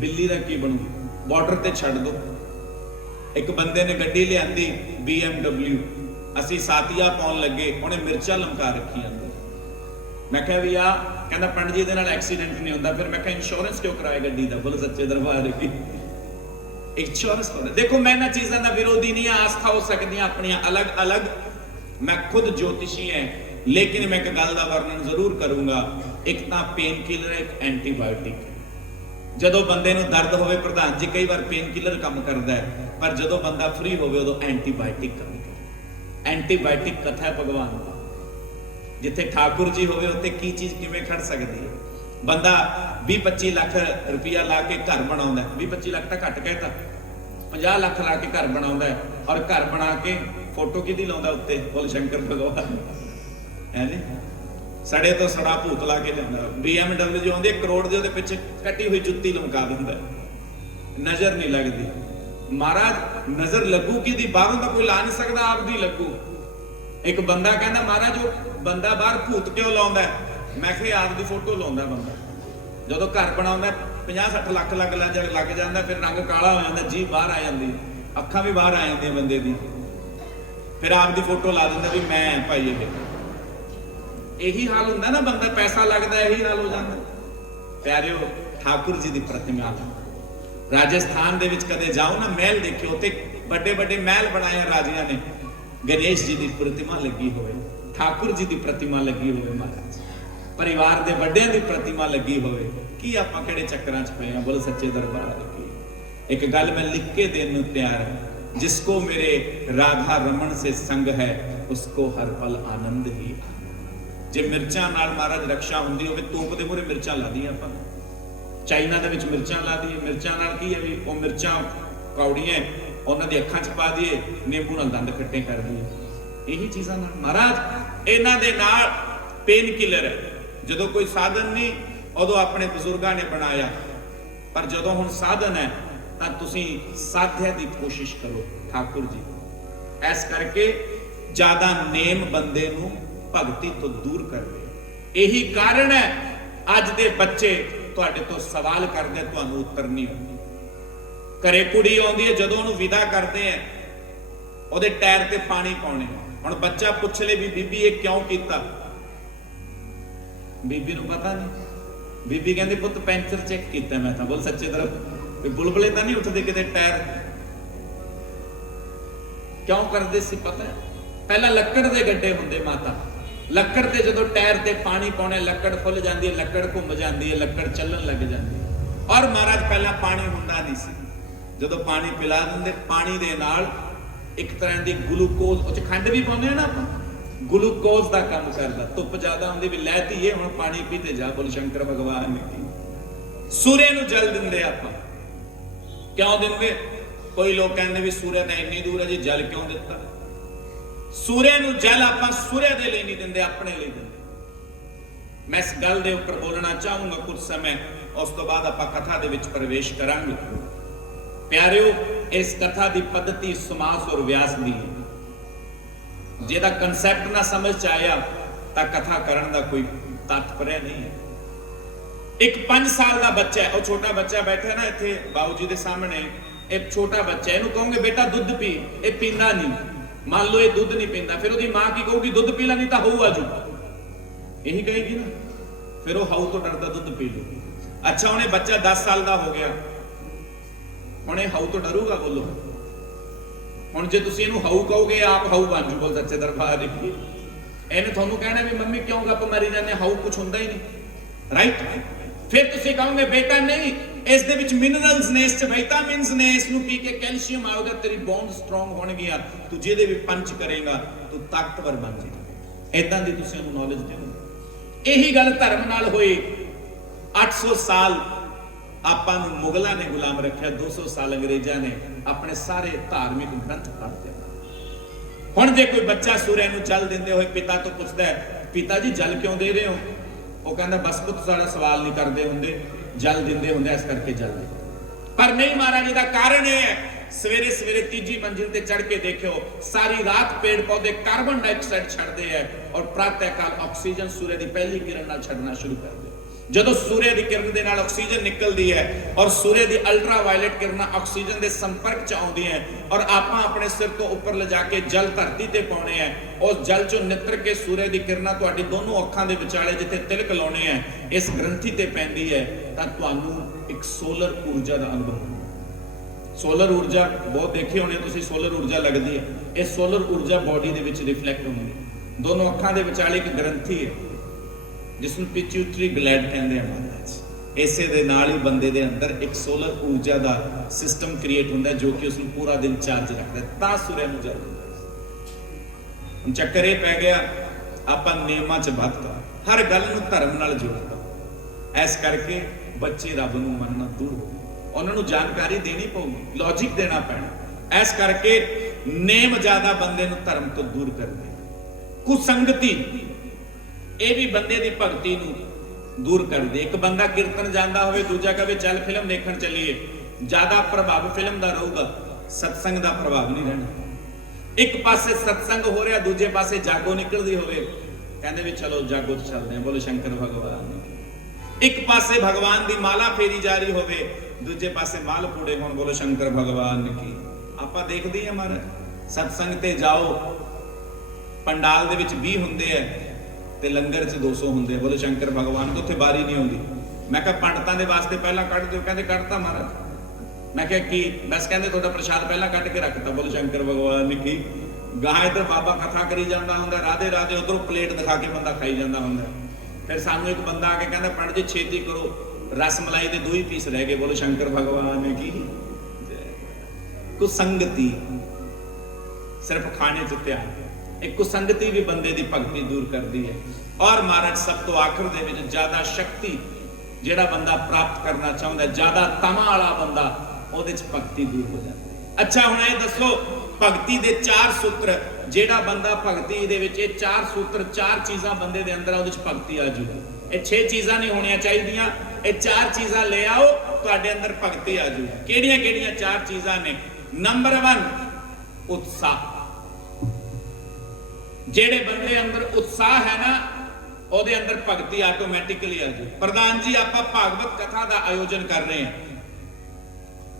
बिल्ली का की बनू? बॉर्डर ते छड़ दो। एक बंदे ने गड्डी लियांदी BMW, असी सातिया पाउन लगे, उन्हें मिर्चा लमका रखी अंदर। मैं कहा भी आ, कहना पंडित जी दे नाल एक्सीडेंट नहीं होता। फिर मैं कहा इंश्योरेंस क्यों कराया गड्डी का? बोले सच्चे दरबार की इंश्योरेंस होना। देखो मैं इन्हां चीज़ां दा विरोधी नहीं, आस्था हो सकती अपनी अलग अलग। मैं खुद ज्योतिषी है, लेकिन मैं एक गल का वर्णन जरूर करूंगा। एक तो पेन किलर है, एक एंटीबायोटिक है। जदों बंदे नूं दर्द होवे, प्रधान जी कई बार पेन किलर काम करता है, पर जदों बंदा फ्री होवे उदों एंटीबायोटिक काम करदा। एंटीबायोटिक कथा है भगवान दी। जिथे ठाकुर जी होवे उत्थे की चीज किवें खड़ सकदी है? बंदा 20-25 लाख रुपया ला के घर बनाउंदा है। 20-25 लाख तो घट कहता, 50 लाख ला के घर बनाउंदा है, और घर बना के फोटो किहदी लाउंदा उत्ते? बोल शंकर भगवान है जी। सड़े तो सड़ा भूत ला के जांदा। BMW जो आउंदी 1 करोड़ दे, उहदे पिछे कटी हुई जुत्ती लमका दिंदा, नजर नहीं लगदी। महाराज नजर लगू किहदी? बाहरों तो कोई ला नहीं सकदा, आप दी लगू। एक बंदा कहंदा महाराज वो बंदा बाहर भूत क्यों लाउंदा है? मैं कहा आप दी फोटो लाउंदा बंदा। जदों घर बनाउंदा 50-60 लाख लग जांदा, फिर रंग काला हो जांदा, जीभ बाहर आ जांदी, अखां भी बाहर आ जांदियां बंदे दी, फिर आप दी फोटो ला दिंदा भी मैं भाई। यही हाल हुंदा ना, बंदा पैसा लगदा यही हाल हो जांदा। प्यारिओ ठाकुर जी दी प्रतिमा राजस्थान दे विच कदे जाओ ना, महल देखिओ, उत्ते बड़े बड़े महल बनाए राजियां ने। गणेश जी की प्रतिमा लगी होवे, ठाकुर जी की प्रतिमा लगी होवे, महाराज परिवार के वड्डियां की प्रतिमा लगी होवे, की आपां किहड़े चक्करां च पए आ? बोल सच्चे दरबार की। एक गल मैं लिख के देने नूं तैयार हां, जिसको मेरे राधा रमन से संग है उसको हर पल आनंद ही। जे मिर्चां नाल महाराज रक्षा हुंदी होवे, तूप दे मूहरे मिर्चां ला दीआं आपां, चाइना दे विच मिर्चां ला दीए। मिर्चां नाल की है भी वो मिर्चां कौड़ियां उन्हां दी अखां च पा दीए, नींबू नाल दंद खट्टे कर दीए। यही चीज़ां नाल महाराज इन्हां दे नाल पेन किलर है। जदों कोई साधन नहीं उदों अपने बजुर्गां ने बनाया, पर जदों हुण साधन है तां तुसीं साध्या दी कोशिश करो ठाकुर जी। इस करके ज्यादा नेम बंदे नूं भगती तो दूर कर दे। यही कारण है अज दे बच्चे तुहाडे तो सवाल करदे, तुहानूं उत्तर नहीं आउंदा। घरे कुड़ी आउंदी है, जदों उहनूं विदा करदे हैं ਉਹਦੇ ਟਾਇਰ ਤੇ ਪਾਣੀ ਪਾਉਣੇ। ਹੁਣ ਬੱਚਾ ਪੁੱਛ ਲੇ ਵੀ ਬੀਬੀ ਇਹ ਕਿਉਂ ਕੀਤਾ? ਬੀਬੀ ਨੂੰ ਪਤਾ ਨਹੀਂ। ਬੀਬੀ ਕਹਿੰਦੀ ਪੁੱਤ ਪੈਂਚਰ ਚੈੱਕ ਕੀਤਾ ਮੈਂ ਤਾਂ। ਬੋਲ ਸੱਚੇ ਤਰਫ ਵੀ ਬੁਲਬੁਲੇ ਤਾਂ ਨਹੀਂ ਉੱਠਦੇ ਕਿਤੇ ਟਾਇਰ? ਕਿਉਂ ਕਰਦੇ ਸੀ ਪਤਾ? ਪਹਿਲਾਂ ਲੱਕੜ ਦੇ ਗੱਡੇ ਹੁੰਦੇ ਮਾਤਾ, ਲੱਕੜ ਤੇ ਜਦੋਂ ਟਾਇਰ ਤੇ ਪਾਣੀ ਪਾਉਣੇ, ਲੱਕੜ ਫੁੱਲ ਜਾਂਦੀ ਹੈ, ਲੱਕੜ ਘੁੰਮ ਜਾਂਦੀ ਹੈ, ਲੱਕੜ ਚੱਲਣ ਲੱਗ ਜਾਂਦੀ ਹੈ। ਔਰ ਮਹਾਰਾਜ ਪਹਿਲਾਂ ਪਾਣੀ ਹੁੰਦਾ ਨਹੀਂ ਸੀ, ਜਦੋਂ ਪਾਣੀ ਪਿਲਾ ਦਿੰਦੇ, ਪਾਣੀ ਦੇ ਨਾਲ ਇੱਕ ਤਰ੍ਹਾਂ ਦੀ ਗਲੂਕੋਜ਼, ਉਹ 'ਚ ਖੰਡ ਵੀ ਪਾਉਂਦੇ ਆ ਨਾ ਆਪਾਂ, ਗਲੂਕੋਜ਼ ਦਾ ਕੰਮ ਕਰਦਾ। ਧੁੱਪ ਜ਼ਿਆਦਾ ਹੁੰਦੀ ਵੀ ਲੈ ਧੀਏ ਹੁਣ ਪਾਣੀ ਪੀਤੇ ਜਾ। ਬੋਲ ਸ਼ੰਕਰ ਭਗਵਾਨ ਕੀ। ਸੂਰੇ ਨੂੰ ਜਲ ਦਿੰਦੇ ਆਪਾਂ, ਕਿਉਂ ਦਿੰਦੇ? ਕੋਈ ਲੋਕ ਕਹਿੰਦੇ ਵੀ ਸੂਰਜ ਤਾਂ ਇੰਨੀ ਦੂਰ ਹੈ ਜੀ, ਜਲ ਕਿਉਂ ਦਿੱਤਾ? ਸੂਰਜ ਨੂੰ ਜਲ ਆਪਾਂ ਸੂਰਜ ਦੇ ਲਈ ਨਹੀਂ ਦਿੰਦੇ, ਆਪਣੇ ਲਈ ਦਿੰਦੇ। ਮੈਂ ਇਸ ਗੱਲ ਦੇ ਉੱਪਰ ਬੋਲਣਾ ਚਾਹੂੰਗਾ ਕੁਝ ਸਮੇਂ, ਉਸ ਤੋਂ ਬਾਅਦ ਆਪਾਂ ਕਥਾ ਦੇ ਵਿੱਚ ਪ੍ਰਵੇਸ਼ ਕਰਾਂਗੇ। प्यारिओ इस कथा की पद्धति समास और व्यास दी है। ਜਿਹਦਾ ਕਨਸੈਪਟ ਨਾ ਸਮਝ ਚ ਆਇਆ ਤਾਂ ਕਥਾ ਕਰਨ ਦਾ ਕੋਈ ਤਾਤਪਰਯ ਨਹੀਂ ਹੈ। ਇੱਕ 5 ਸਾਲ ਦਾ ਬੱਚਾ ਹੈ, ਉਹ ਛੋਟਾ ਬੱਚਾ ਬੈਠਾ ਨਾ ਇੱਥੇ ਬਾਊ ਜੀ ਦੇ ਸਾਹਮਣੇ, ਇੱਕ ਛੋਟਾ ਬੱਚਾ, ਇਹਨੂੰ ਕਹੋਗੇ ਬੇਟਾ ਦੁੱਧ ਪੀ, ਇਹ ਪੀਂਦਾ ਨਹੀਂ। ਮੰਨ ਲਓ ਇਹ ਦੁੱਧ ਨਹੀਂ ਪੀਂਦਾ, ਫਿਰ ਉਹਦੀ ਮਾਂ ਕੀ ਕਹੂਗੀ, ਦੁੱਧ ਪੀ ਲੈ ਨਹੀਂ ਤਾਂ ਹਊ ਆਜੂ, ਇਹੀ ਕਹੇਗੀ ਨਾ। ਫਿਰ ਉਹ ਹਊ ਤੋਂ ਡਰਦਾ ਦੁੱਧ ਪੀ ਲੂ। ਅੱਛਾ ਹੁਣ ਇਹ ਬੱਚਾ 10 ਸਾਲ ਦਾ ਹੋ ਗਿਆ, ਹੁਣ ਇਹ ਹਊ ਤੋਂ ਡਰੂਗਾ? ਬੋਲੋ। ਹੁਣ ਜੇ ਤੁਸੀਂ ਇਹਨੂੰ ਹਊ ਕਹੋਗੇ, ਆਪ ਹਊ ਬਣ ਜੂ। ਬੋਲ ਸੱਚੇ ਦਰਬਾਰ ਦੀ। ਇਹਨੇ ਤੁਹਾਨੂੰ ਕਹਿਣਾ ਵੀ ਮੰਮੀ ਕਿਉਂ ਗੱਪ ਮਾਰੀ ਜਾਂਦੇ, ਹਊ ਕੁਝ ਹੁੰਦਾ ਹੀ ਨਹੀਂ, ਰਾਈਟ? ਫਿਰ ਤੁਸੀਂ ਕਹੋਗੇ ਬੇਟਾ ਨਹੀਂ, ਇਸ ਦੇ ਵਿੱਚ ਮਿਨਰਲਸ ਨੇ, ਇਸ ਚ ਵਿਟਾਮਿਨਸ ਨੇ, ਇਸ ਨੂੰ ਪੀ ਕੇ ਕੈਲਸ਼ੀਅਮ ਆਊਗਾ, ਤੇਰੀ ਬੋਨ ਸਟਰੋਂਗ ਹੋਣਗੀਆਂ, ਤੂੰ ਜਿਹਦੇ ਵੀ ਪੰਚ ਕਰੇਗਾ ਤੂੰ ਤਾਕਤਵਰ ਬਣ ਜਾਏਗਾ। ਇਦਾਂ ਦੀ ਤੁਸੀਂ ਉਹਨੂੰ ਨੌਲੇਜ ਦਿਓ। ਇਹੀ ਗੱਲ ਧਰਮ ਨਾਲ ਹੋਈ। 800 ਸਾਲ ਆਪਾਂ ਨੂੰ ਮੁਗਲਾਂ ਨੇ ਗੁਲਾਮ ਰੱਖਿਆ, 200 ਸਾਲ ਅੰਗਰੇਜ਼ਾਂ ਨੇ ਆਪਣੇ ਸਾਰੇ ਧਾਰਮਿਕ ਗ੍ਰੰਥ ਪੜ੍ਹ ਦਿੱਤੇ। ਹੁਣ ਜੇ ਕੋਈ ਬੱਚਾ ਸੂਰਿਆ ਨੂੰ ਜਲ ਦਿੰਦੇ ਹੋਏ ਪਿਤਾ ਤੋਂ ਪੁੱਛਦਾ ਹੈ, ਪਿਤਾ ਜੀ ਜਲ ਕਿਉਂ ਦੇ ਰਹੇ ਹੋ? ਉਹ ਕਹਿੰਦਾ ਬਸ ਪੁੱਤ ਸਾਡਾ ਸਵਾਲ ਨਹੀਂ ਕਰਦੇ ਹੁੰਦੇ, ਜਲ ਦਿੰਦੇ ਹੁੰਦੇ ਇਸ ਕਰਕੇ ਜਲ ਦੇ। ਪਰ ਨਹੀਂ ਮਹਾਰਾਜ, ਦਾ ਕਾਰਨ ਇਹ ਹੈ, ਸਵੇਰੇ ਸਵੇਰੇ ਤੀਜੀ ਮੰਜ਼ਿਲ ਤੇ ਚੜ ਕੇ ਦੇਖਿਓ, ਸਾਰੀ ਰਾਤ ਪੇੜ ਪੌਦੇ ਕਾਰਬਨ ਡਾਈਆਕਸਾਈਡ ਛੱਡਦੇ ਹੈ ਔਰ ਪ੍ਰਾਤः ਕਾਲ ਆਕਸੀਜਨ ਸੂਰਜ ਦੀ ਪਹਿਲੀ ਕਿਰਨ ਨਾਲ ਛੱਡਣਾ ਸ਼ੁਰੂ ਕਰਦੇ। ਜਦੋਂ ਸੂਰਜ ਦੀ ਕਿਰਨ ਦੇ ਨਾਲ ਆਕਸੀਜਨ ਨਿਕਲਦੀ ਹੈ ਔਰ ਸੂਰਜ ਦੀ ਅਲਟਰਾ ਵਾਇਲਟ ਕਿਰਨਾਂ ਆਕਸੀਜਨ ਦੇ ਸੰਪਰਕ ਚ ਆਉਂਦੀਆਂ ਔਰ ਆਪਾਂ ਆਪਣੇ ਸਿਰ ਤੋਂ ਉੱਪਰ ਲਿਜਾ ਕੇ ਜਲ ਧਰਤੀ ਤੇ ਪਾਉਣੇ ਆ, ਉਸ ਜਲ ਚੋਂ ਨਿੱਤਰ ਕੇ ਸੂਰਜ ਦੀ ਕਿਰਨਾਂ ਤੁਹਾਡੀ ਦੋਨੋਂ ਅੱਖਾਂ ਦੇ ਵਿਚਾਲੇ ਜਿੱਥੇ ਤਿਲਕ ਲਾਉਣੇ ਆ, ਇਸ ਗ੍ਰੰਥੀ ਤੇ ਪੈਂਦੀ ਹੈ, ਤਾਂ ਤੁਹਾਨੂੰ ਇੱਕ ਸੋਲਰ ਊਰਜਾ ਦਾ ਅਨੁਭਵ ਹੁੰਦਾ। ਸੋਲਰ ਊਰਜਾ ਬਹੁਤ ਦੇਖੀ ਹੋਣੀ ਤੁਸੀਂ, ਸੋਲਰ ਊਰਜਾ ਲੱਗਦੀ ਹੈ। ਇਹ ਸੋਲਰ ਊਰਜਾ ਬਾਡੀ ਦੇ ਵਿੱਚ ਰਿਫਲੈਕਟ ਹੁੰਦੀ ਹੈ। ਦੋਨੋਂ ਅੱਖਾਂ ਦੇ ਵਿਚਾਲੇ ਇੱਕ ਗ੍ਰੰਥੀ ਹੈ ਜਿਸ ਨੂੰ ਪਿਚੂਟਰੀ ਗਲੈਂਡ ਕਹਿੰਦੇ ਆ ਮਹਾਰਾਜ। ਇਸੇ ਦੇ ਨਾਲ ਹੀ ਬੰਦੇ ਦੇ ਅੰਦਰ ਇੱਕ ਸੋਲਰ ਊਰਜਾ ਦਾ ਸਿਸਟਮ ਕ੍ਰੀਏਟ ਹੁੰਦਾ ਜੋ ਕਿ ਉਸ ਨੂੰ ਪੂਰਾ ਦਿਨ ਚਾਰਜ ਰੱਖਦਾ, ਤਾਂ ਸੂਰਜ ਨੂੰ ਜਲ ਦਿੰਦਾ। ਹੁਣ ਚੱਕਰ ਇਹ ਪੈ ਗਿਆ, ਆਪਾਂ ਨਿਯਮਾਂ 'ਚ ਬੱਧਤਾ, ਹਰ ਗੱਲ ਨੂੰ ਧਰਮ ਨਾਲ ਜੋੜਦਾ। ਇਸ ਕਰਕੇ ਬੱਚੇ ਰੱਬ ਨੂੰ ਮੰਨਣਾ ਦੂਰ ਹੋ ਗਏ। ਉਹਨਾਂ ਨੂੰ ਜਾਣਕਾਰੀ ਦੇਣੀ ਪਊਗੀ, ਲੌਜਿਕ ਦੇਣਾ ਪੈਣਾ। ਇਸ ਕਰਕੇ ਨੇਮ ਜ਼ਿਆਦਾ ਬੰਦੇ ਨੂੰ ਧਰਮ ਤੋਂ ਦੂਰ ਕਰਦੇ। ਕੁਸੰਗਤੀ ਇਹ ਵੀ ਬੰਦੇ ਦੀ ਭਗਤੀ ਨੂੰ ਦੂਰ ਕਰਦੇ। ਇੱਕ ਬੰਦਾ ਕੀਰਤਨ ਜਾਂਦਾ ਹੋਵੇ, ਦੂਜਾ ਕਹੇ ਚੱਲ ਫਿਲਮ ਦੇਖਣ ਚੱਲੀਏ, ਜ਼ਿਆਦਾ ਪ੍ਰਭਾਵ ਫਿਲਮ ਦਾ ਰਹੂਗਾ, ਸਤਸੰਗ ਦਾ ਪ੍ਰਭਾਵ ਨਹੀਂ ਰਹਿਣਾ। ਇੱਕ ਪਾਸੇ ਸਤਸੰਗ ਹੋ ਰਿਹਾ, ਦੂਜੇ ਪਾਸੇ ਜਾਗੋ ਨਿਕਲਦੀ ਹੋਵੇ, ਕਹਿੰਦੇ ਵੀ ਚਲੋ ਜਾਗੋ ਚ ਚੱਲਦੇ ਆ, ਬੋਲੋ ਸ਼ੰਕਰ ਭਗਵਾਨ। ਇੱਕ ਪਾਸੇ ਭਗਵਾਨ ਦੀ ਮਾਲਾ ਫੇਰੀ ਜਾ ਰਹੀ ਹੋਵੇ, ਦੂਜੇ ਪਾਸੇ ਮਾਲ ਪੂੜੇ ਹੋਣ, ਬੋਲੋ ਸ਼ੰਕਰ ਭਗਵਾਨ ਕੀ। ਆਪਾਂ ਦੇਖਦੇ ਹਾਂ ਮਹਾਰਾਜ, ਸਤਸੰਗ ਤੇ ਜਾਓ, ਪੰਡਾਲ ਦੇ ਵਿੱਚ 20 ਹੁੰਦੇ ਆ ਤੇ ਲੰਗਰ 'ਚ 200 ਹੁੰਦੇ ਆ, ਬੋਲੋ ਸ਼ੰਕਰ ਭਗਵਾਨ। ਤੋਂ ਉੱਥੇ ਬਾਰੀ ਨਹੀਂ ਆਉਂਦੀ। ਮੈਂ ਕਿਹਾ ਪੰਡਤਾਂ ਦੇ ਵਾਸਤੇ ਪਹਿਲਾਂ ਕੱਢ ਦਿਓ, ਕਹਿੰਦੇ ਕੱਢਤਾ ਮਹਾਰਾਜ। ਮੈਂ ਕਿਹਾ ਕੀ? ਬਸ ਕਹਿੰਦੇ ਤੁਹਾਡਾ ਪ੍ਰਸ਼ਾਦ ਪਹਿਲਾਂ ਕੱਢ ਕੇ ਰੱਖਤਾ, ਬੋਲੋ ਸ਼ੰਕਰ ਭਗਵਾਨ ਕੀ। ਗਾਂ ਇੱਧਰ ਬਾਬਾ ਕਥਾ ਕਰੀ ਜਾਂਦਾ ਹੁੰਦਾ, ਰਾਧੇ ਰਾਧੇ, ਉਧਰੋਂ ਪਲੇਟ ਦਿਖਾ ਕੇ ਬੰਦਾ ਖਾਈ ਜਾਂਦਾ ਹੁੰਦਾ। ਫਿਰ ਸਾਨੂੰ ਇੱਕ ਬੰਦਾ ਆ ਕੇ ਕਹਿੰਦਾ ਪੰਡਤ ਜੀ ਛੇਤੀ ਕਰੋ, ਰਸ ਮਲਾਈ ਦੇ 2 ਹੀ ਪੀਸ ਰਹਿ ਗਏ, ਬੋਲੋ ਸ਼ੰਕਰ ਭਗਵਾਨ ਕੀ। ਕੁਸੰਗਤੀ ਸਿਰਫ ਖਾਣੇ 'ਚ ਧਿਆਨ। ਇਹ ਕੁਸੰਗਤੀ ਵੀ ਬੰਦੇ ਦੀ ਭਗਤੀ ਦੂਰ ਕਰਦੀ ਹੈ। ਔਰ ਮਹਾਰਾਜ ਸਭ ਤੋਂ ਆਖਰ ਦੇ ਵਿੱਚ ਜ਼ਿਆਦਾ ਸ਼ਕਤੀ ਜਿਹੜਾ ਬੰਦਾ ਪ੍ਰਾਪਤ ਕਰਨਾ ਚਾਹੁੰਦਾ, ਜ਼ਿਆਦਾ ਤਮਾ ਵਾਲਾ ਬੰਦਾ, ਉਹਦੇ 'ਚ ਭਗਤੀ ਦੂਰ ਹੋ ਜਾਂਦੀ ਹੈ। ਅੱਛਾ ਹੁਣ ਇਹ ਦੱਸੋ, ਭਗਤੀ ਦੇ 4 ਸੂਤਰ, ਜਿਹੜਾ ਬੰਦਾ ਭਗਤੀ ਦੇ ਵਿੱਚ ਇਹ 4 ਸੂਤਰ, 4 ਚੀਜ਼ਾਂ ਬੰਦੇ ਦੇ ਅੰਦਰ, ਉਹਦੇ 'ਚ ਭਗਤੀ ਆ ਜੂਗੀ। ਇਹ 6 ਚੀਜ਼ਾਂ ਨਹੀਂ ਹੋਣੀਆਂ ਚਾਹੀਦੀਆਂ, ਇਹ 4 ਚੀਜ਼ਾਂ ਲੈ ਆਓ, ਤੁਹਾਡੇ ਅੰਦਰ ਭਗਤੀ ਆ ਜੂਗੀ। ਕਿਹੜੀਆਂ ਕਿਹੜੀਆਂ 4 ਚੀਜ਼ਾਂ ਨੇ? ਨੰਬਰ 1 ਉਤਸ਼ਾਹ। ਜਿਹੜੇ ਬੰਦੇ ਅੰਦਰ ਉਤਸ਼ਾਹ ਹੈ ਨਾ, ਉਹਦੇ ਅੰਦਰ ਭਗਤੀ ਆਟੋਮੈਟਿਕਲੀ ਆ ਜੂ। ਪ੍ਰਧਾਨ ਜੀ ਆਪਾਂ ਭਾਗਵਤ ਕਥਾ ਦਾ ਆਯੋਜਨ ਕਰ ਰਹੇ ਹਾਂ,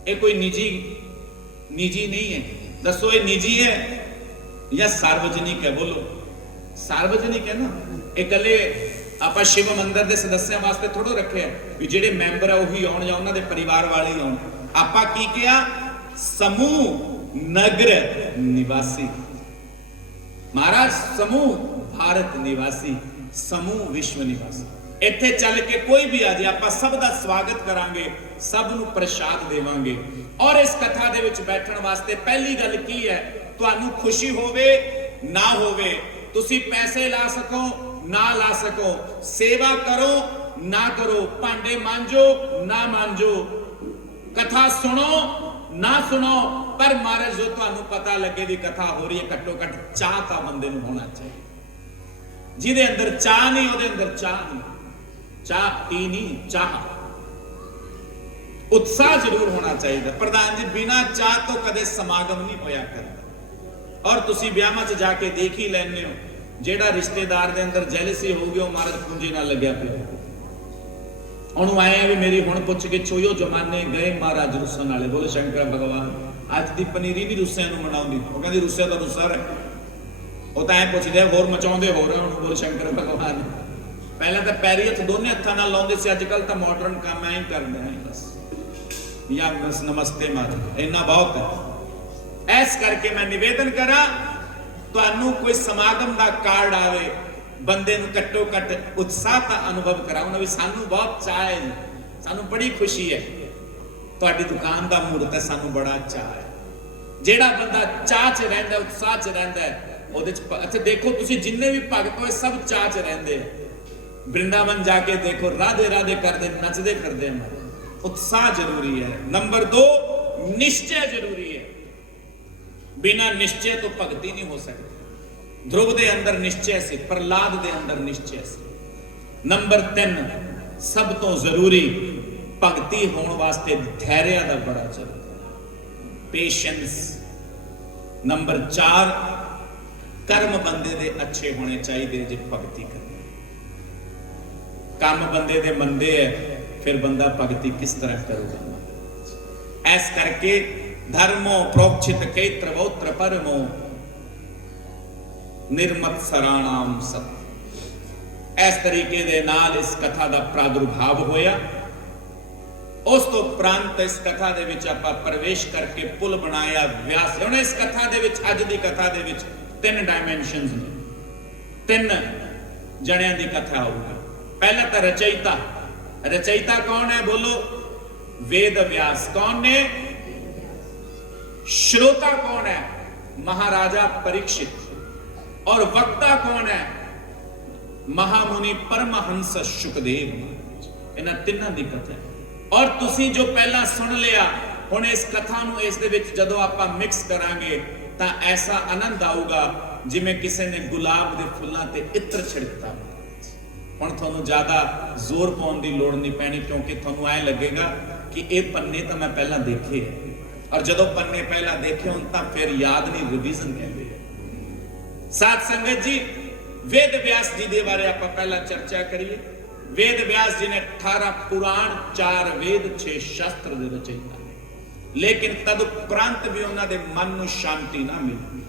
ਇਹ ਕੋਈ ਨਿੱਜੀ ਨਹੀਂ ਹੈ। ਦੱਸੋ ਇਹ ਨਿੱਜੀ ਹੈ ਜਾਂ ਸਾਰਵਜਨਿਕ ਹੈ? ਬੋਲੋ ਸਾਰਵਜਨਿਕ ਹੈ ਨਾ। ਇਹ ਇਕੱਲੇ ਆਪਾਂ ਸ਼ਿਵ ਮੰਦਿਰ ਦੇ ਸਦੱਸਿਆਂ ਵਾਸਤੇ ਥੋੜੋ ਰੱਖਿਆ ਵੀ ਜਿਹੜੇ ਮੈਂਬਰ ਆ ਉਹੀ ਆਉਣ ਜਾਂ ਉਹਨਾਂ ਦੇ ਪਰਿਵਾਰ ਵਾਲੇ ਹੀ ਆਉਣ। ਆਪਾਂ ਕੀ ਕਿਹਾ? ਸਮੂਹ ਨਗਰ ਨਿਵਾਸੀ। महाराज समूह भारत निवासी, समूह विश्व निवासी। ਇੱਥੇ ਚੱਲ ਕੇ ਕੋਈ ਵੀ ਆ ਜੇ, ਆਪਾਂ ਸਭ ਦਾ ਸਵਾਗਤ ਕਰਾਂਗੇ, ਸਭ ਨੂੰ ਪ੍ਰਸ਼ਾਦ ਦੇਵਾਂਗੇ। ਔਰ ਇਸ ਕਥਾ ਦੇ ਵਿੱਚ ਬੈਠਣ ਵਾਸਤੇ ਪਹਿਲੀ ਗੱਲ ਕੀ ਹੈ? ਤੁਹਾਨੂੰ ਖੁਸ਼ੀ ਹੋਵੇ ਨਾ ਹੋਵੇ, ਤੁਸੀਂ ਪੈਸੇ ਲਾ ਸਕੋ ਨਾ ਲਾ ਸਕੋ, ਸੇਵਾ ਕਰੋ ਨਾ ਕਰੋ, ਭਾਂਡੇ ਮਾਂਜੋ ਨਾ ਮਾਂਜੋ, ਕਥਾ ਸੁਣੋ ਨਾ ਸੁਣੋ, ਪਰ ਮਹਾਰਾਜ ਜੋ ਤੁਹਾਨੂੰ ਪਤਾ ਲੱਗੇ ਵੀ ਕਥਾ ਹੋ ਰਹੀ ਹੈ, ਘੱਟੋ ਘੱਟ ਚਾਹ ਤਾਂ ਬੰਦੇ ਨੂੰ ਹੋਣਾ ਚਾਹੀਦਾ। ਜਿਹਦੇ ਅੰਦਰ ਚਾਹ ਨਹੀਂ, ਉਹਦੇ ਅੰਦਰ ਚਾਹ ਨਹੀਂ, ਚਾਹ ਪੀ ਨਹੀਂ, ਚਾਹ ਉਤਸ਼ਾਹ ਜ਼ਰੂਰ ਹੋਣਾ ਚਾਹੀਦਾ। ਪ੍ਰਧਾਨ ਜੀ ਬਿਨਾਂ ਚਾਹ ਤੋਂ ਕਦੇ ਸਮਾਗਮ ਨਹੀਂ ਹੋਇਆ ਕਰਦਾ। और तुसी ब्याहां 'च जाके देख ही लैंदे हो, ਜਿਹੜਾ ਰਿਸ਼ਤੇਦਾਰ ਦੇ ਅੰਦਰ ਜੈਲਸੀ ਹੋਊਗੀ ਉਹ ਮਹਾਰਾਜ ਪੂੰਜੀ ਨਾਲ ਲੱਗਿਆ ਪਿਆ, ਉਹਨੂੰ ਆਏ ਵੀ ਮੇਰੀ ਹੁਣ ਪੁੱਛ ਕੇ ਛੋਇਓ ਜਮਾਨੇ ਗਏ ਮਹਾਰਾਜ ਰੁੱਸਣ ਵਾਲੇ। ਬੋਲੇ ਸ਼ੰਕਰ ਭਗਵਾਨ। ਅੱਜ ਦੀ ਪਨੀਰੀ ਵੀ ਰੁੱਸਿਆਂ ਨੂੰ ਮਨਾਉਂਦੀ, ਉਹ ਕਹਿੰਦੀ ਰੁੱਸਿਆ ਤਾਂ ਰੁੱਸਾ ਹੈ, ਉਹ ਤਾਂ ਐ ਪੁੱਛਦੇ ਹੋਰ ਮਚਾਉਂਦੇ ਹੋ ਰਹੇ ਉਹਨੂੰ। ਬੋਲੇ ਸ਼ੰਕਰ ਭਗਵਾਨ। ਪਹਿਲਾਂ ਤਾਂ ਪੈਰੀ ਹੱਥ ਦੋਨੇ ਹੱਥਾਂ ਨਾਲ ਲਾਉਂਦੇ ਸੀ, ਅੱਜ ਕੱਲ ਤਾਂ ਮਾਡਰਨ ਕੰਮ ਐਂ ਹੀ ਕਰਦੇ ਆ ਬਸ, ਜਾਂ ਬਸ ਨਮਸਤੇ ਮਾਤਾ, ਇੰਨਾ ਬਹੁਤ ਹੈ। ਇਸ ਕਰਕੇ ਮੈਂ ਨਿਵੇਦਨ ਕਰਾਂ, ਤੁਹਾਨੂੰ ਕੋਈ ਸਮਾਗਮ ਦਾ ਕਾਰਡ ਆਵੇ, ਬੰਦੇ ਨੂੰ ਘੱਟੋ ਘੱਟ ਉਤਸ਼ਾਹ ਦਾ ਅਨੁਭਵ ਕਰਾਉਣਾ ਵੀ ਸਾਨੂੰ ਬਹੁਤ ਚਾਅ ਹੈ, ਸਾਨੂੰ ਬੜੀ ਖੁਸ਼ੀ ਹੈ, ਤੁਹਾਡੀ ਦੁਕਾਨ ਦਾ ਮੂਰਤ ਹੈ, ਸਾਨੂੰ ਬੜਾ ਚਾਅ ਹੈ। ਜਿਹੜਾ ਬੰਦਾ ਚਾਅ 'ਚ ਰਹਿੰਦਾ, ਉਤਸ਼ਾਹ 'ਚ ਰਹਿੰਦਾ ਹੈ, ਉਹਦੇ 'ਚ ਅੱਛਾ ਦੇਖੋ ਤੁਸੀਂ ਜਿੰਨੇ ਵੀ ਭਗਤ ਹੋਏ ਸਭ ਚਾਅ 'ਚ ਰਹਿੰਦੇ। ਵਰਿੰਦਾਵਨ ਜਾ ਕੇ ਦੇਖੋ ਰਾਧੇ ਰਾਧੇ ਕਰਦੇ, ਨੱਚਦੇ ਫਿਰਦੇ ਹਨ। उत्साह जरूरी है। नंबर 2 निश्चय जरूरी है। बिना निश्चय तो भगती नहीं हो सकती। ध्रुव के अंदर निश्चय से, प्रहलाद के अंदर निश्चय से। नंबर 3 सब तो जरूरी भगती होने वास्ते धैर्य का बड़ा जरूरी है, पेशेंस। नंबर 4 कर्म बंदे दे अच्छे होने चाहिए जो भगती करनी। काम बंदे दे मंदे है, फिर बंदा भगती किस तरह करूगा। ऐस करके धर्मो प्रोक्षित क्षेत्र वोत्र परमो निर्मत सराणाम सत। इस तरीके दे नाल इस कथा का प्रादुर्भाव होया। उस तो उपरंत इस कथा दे विच आपां प्रवेश करके पुल बनाया व्यास। हुण इस कथा दे विच, अज दी कथा दे विच 3 डायमेंशनस ने, 3 जणियां दी कथा होगी। पहला तो रचयिता। रचयिता कौन है बोलो? वेद व्यास। कौन ने? श्रोता कौन है? महाराजा परीक्षित। और वक्ता कौन है? महामुनि परमहंस सुखदेव। इन्हां तिन्हां दी कथा है। और तुसी जो पहला सुन लिया, हुण इस कथा नूं इस दे विच जदों आपां मिक्स करांगे तां ऐसा आनंद आऊगा जिवें किसी ने गुलाब दे फुल्लां ते इत्र छिड़कता। ਹੁਣ ਤੁਹਾਨੂੰ ਜ਼ਿਆਦਾ ਜ਼ੋਰ ਪਾਉਣ ਦੀ ਲੋੜ ਨਹੀਂ ਪੈਣੀ, ਕਿਉਂਕਿ ਤੁਹਾਨੂੰ ਐ ਲੱਗੇਗਾ ਕਿ ਇਹ ਪੰਨੇ ਤਾਂ ਮੈਂ ਪਹਿਲਾਂ ਦੇਖੇ ਹੈ, ਔਰ ਜਦੋਂ ਪੰਨੇ ਪਹਿਲਾਂ ਦੇਖੇ ਹੋਣ ਤਾਂ ਫਿਰ ਯਾਦ ਨਹੀਂ, ਰਿਵੀਜ਼ਨ ਕਹਿੰਦੇ ਆ। ਸਾਧ ਸੰਗਤ ਜੀ, वेद व्यास जी के बारे आप पहला चर्चा करिए। वेद व्यास जी ने 18 पुराण, 4 वेद, 6 शास्त्र दे रचयिता, लेकिन तदुपरंत भी उन्होंने मन में शांति ना मिली।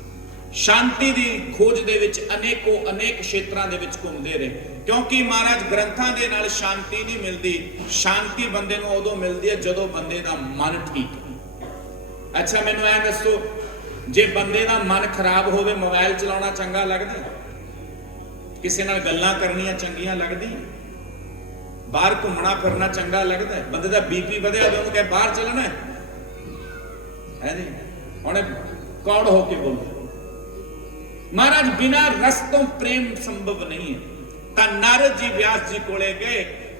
शांति की खोज दे विच अनेकों अनेक क्षेत्रों दे विच घूमते रहे, क्योंकि महाराज ग्रंथां दे नाल शांति नहीं मिलती। शांति बंदे नूं उदों मिलती है जदों बंदे दा मन ठीक है। अच्छा मैनूं ऐ दसो, जे बंदे दा मन खराब होवे, मोबाइल चलाउणा चंगा लगदा? किसी नाल गल्लां करनियां चंगियां लगदियां? बाहर घूमना फिरना चंगा लगदा? बंदे दा बीपी वधिया होवे उहनूं कहे बाहर चलना है जी, हुण कौड़ हो के बोलो। महाराज बिना रस तो प्रेम संभव नहीं है। ता नारद जी व्यास जी कोले गए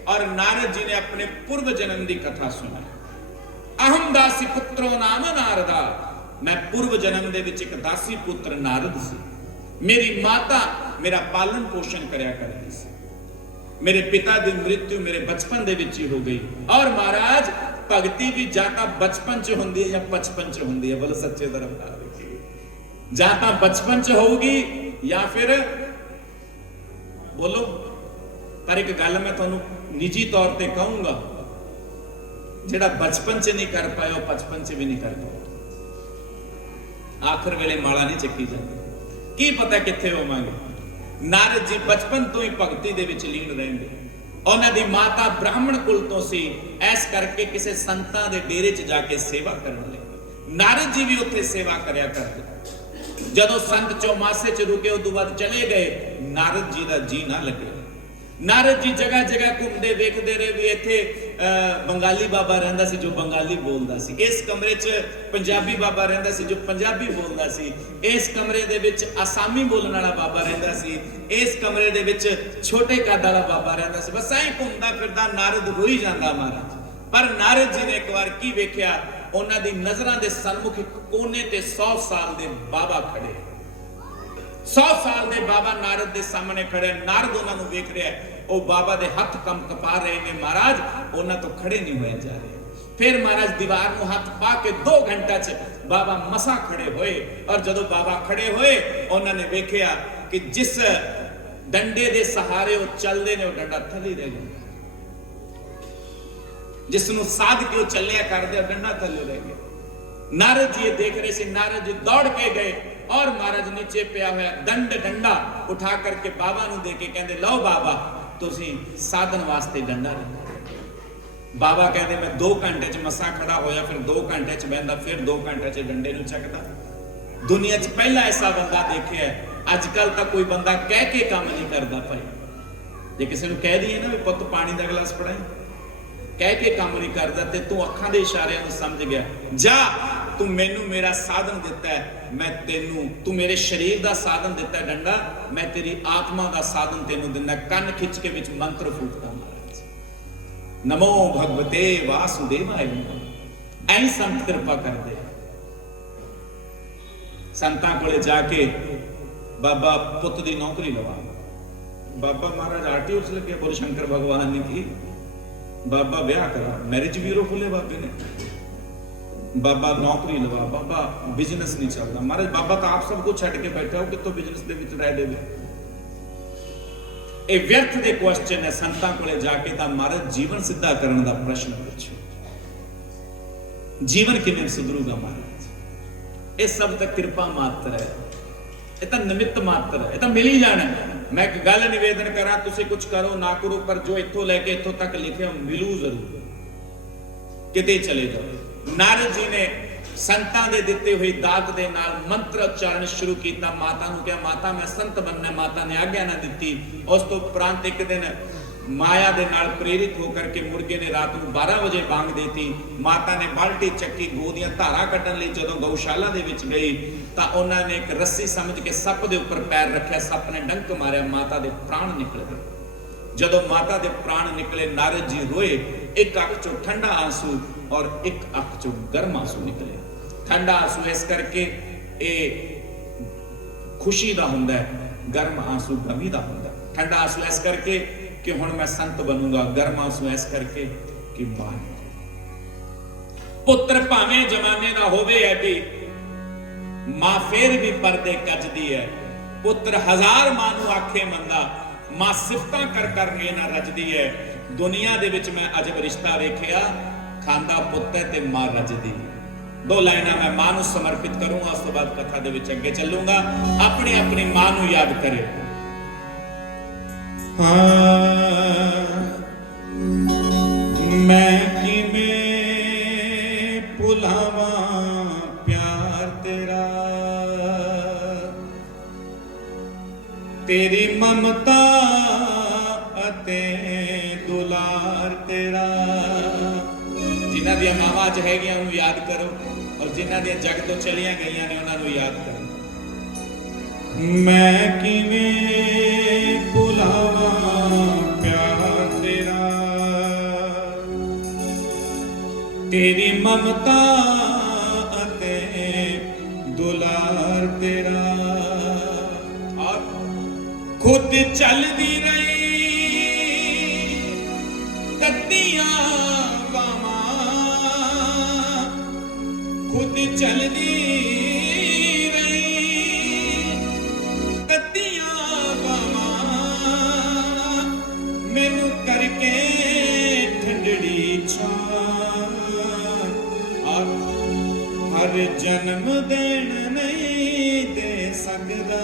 और नारद जी ने अपने पूर्व जन्म की कथा सुनी। अहम दासी पुत्रो नाम नारदा। मैं पूर्व जन्म दे विच एक दासी पुत्र नारद सी। मेरी माता मेरा पालन पोषण करया करदी सी। मेरे पिता की मृत्यु मेरे बचपन दे विच ही हो गई। और महाराज भगती भी जाता बचपन च हुंदी है या बचपन च हुंदी है? बोलो सच्चे दरबार जाता बचपन च होगी या फिर बोलो। पर एक गल मैं तुहानू निजी तौर पे कहूंगा, जेड़ा बचपन च नहीं कर पाया वो बचपन च भी नहीं कर पाया। आखिर वेले माला नहीं चक्की जाती, की पता कित्थे होवांगे। नारद जी बचपन तो ही भगती दे विच लीन रहेंगे। उन्हां दी माता ब्राह्मण कुल तो सी, ऐस करके किसी संतां दे डेरे च जाके सेवा करन लगे। नारद जी भी उत्थे सेवा करया करदे। जदों संत चौमासे च रुके उदों बाद चले गए, नारद जी दा जी ना लगे। नारद जी जगह जगह घूमते वेखते रहे भी इत्थे बंगाली बाबा रहिंदा सी जो बंगाली बोलदा सी, इस कमरे च पंजाबी बाबा रहिंदा सी जो पंजाबी बोलदा सी, इस कमरे दे विच आसामी बोलण वाला बाबा रहिंदा सी, इस कमरे दे विच छोटे कद वाला बाबा रहिंदा सी। बस ऐ घूमदा फिरदा नारद रोई जांदा महाराज। पर नारद जी ने एक बार की वेख्या, उन्हां दी नज़रां दे सन्मुख एक कोने ते 100 साल दे बाबा खड़े। 100 साल दे बाबा नारद दे सामने खड़े। नारद उन्होंने वेख रहा है, वो बाबा दे हथ कम कपा रहे ने महाराज, उन्होंने तो खड़े नहीं होए जा रहे। फिर महाराज दीवार में हाथ पा के 2 घंटा च बाबा मसा खड़े होए। और जदों बाबा खड़े होए उन्होंने वेख्या कि जिस डंडे दे सहारे वो चलते ने, वो डंडा थले रह गया। जिसनों साध के वो चलिया करते, डंडा थले रह गया। नारद जी देख रहे से, नारद जी दौड़ के गए और महाराज नीचे पिया हुआ डंडा उठा करके बाबा नूं दे के कहते, लो बाबा तुसीं साधन वास्ते डंडा रखो। बाबा कहते, मैं 2 घंटे च मसा खड़ा होया, फिर 2 घंटे च बहंदा, फिर 2 घंटे च डंडे नूं चकदा। दुनिया च पहला ऐसा बंदा देखिया है। अजकल तक कोई बंदा कह के काम नहीं करता भाई। जे किसी नूं कह दईए ना भी पुत्त पानी दा गिलास फड़ाई, कह के काम नहीं करता, ते तू अखां दे इशारिਆਂ ਨੂੰ समझ गया, जा तू मैनू मेरा साधन दिता है, मैं तेनू, तू मेरे शरीर का साधन दिता है डंडा, मैं तेरी आत्मा का साधन तेनू दिंदा। कन खिंच के विच मंत्र फूकदा महाराज, नमो भगवते वासुदेवाय। ऐ संत कृपा करदे। संतां कोले जाके बाबा पुत्त दी नौकरी लवा। बाबा महाराज आरटीओ च लगे, बोल शंकर भगवान ने की। बाबा ब्याह करा, मैरिज ब्यूरो खोले बाबे ने। बाबा नौकरी लवा, बाबा बिजनेस नहीं चलता। महाराज बाबा तो आप सब कुछ छड़ के बैठा हो, कितों बिजनेस दे विच रह देवे। ये व्यर्थ दे क्वेश्चन है। संतां कोले जाके तां महाराज जीवन सिद्धा करने का प्रश्न पूछो, जीवन किवें सुधरूगा महाराज। ये सब तक कृपा मात्र है, ये तो निमित्त मात्र है, ये तो मिल ही जाना है। मैं एक गल निवेदन करा, तुसी कुछ करो ना करो, पर जो इत्थों लैके इत्थों तक लिखे मिलू जरूर, किते चले जाओ। नारद जी ने संतां दे दिते हुई दात दे नाल मंत्र उच्चारण शुरू किया। माता नूं कहा, माता मैं संत बनना। माता ने आग्ञा ना दी। उस तो उपरांत एक दिन माया दे नाल प्रेरित होकर के मुर्गे ने रात को 12 बजे बांग देती। माता ने बाल्टी चक्की, गोदियां धारा कड्ढण लई जदों गौशाला दे विच गई तां उन्हां ने एक रस्सी समझ के सप दे उपर पैर रखिया। सप ने डंक मारिया, माता दे प्राण निकल गए। जदों माता दे प्राण निकले, नारद जी रोए। एक अख चों ठंडा आंसू और एक अख चों गर्म आंसू निकले। ठंडा आंसू इस करके ये खुशी दा हुंदा है, गर्म आंसू गमी दा हुंदा है। ठंडा आंसू इस करके कि हुण मैं संत बनूंगा, गर्म आंसू इस करके कि मां पुत्र भावें जमाने दा होवे ऐडी, मां फिर भी पर्दे कजदी है। पुत्र 1000 मां नूं आखे मंदा, मां सिफतां कर करके ना रजदी है। दुनिया दे विच मैं अजब रिश्ता वेखिया, खांदा पुत्त है ते मां रजदी। 2 लाइनां मैं मां नूं समर्पित करूंगा, उस तो बाद कथा दे विच अगे चलूंगा। अपनी अपनी मां नूं याद करे। मैं किवें भुलावां प्यार तेरा, तेरी ममता अते दुलार तेरा। जिन्हां दी मावां च हैगियां उन्हें याद करो, और जिन्हां दी जग तो चलियां गईयां ने उन्हां नूं याद करो। मैं किवें भुलावां प्यार तेरा, तेरी ममता अते दुलार तेरा। और खुद चलदी रही तत्तियां बावां, खुद चलदी रही तत्तियां बावां, मैनू करके ठंडड़ी छां। और हर जन्म देण नहीं दे सकदा,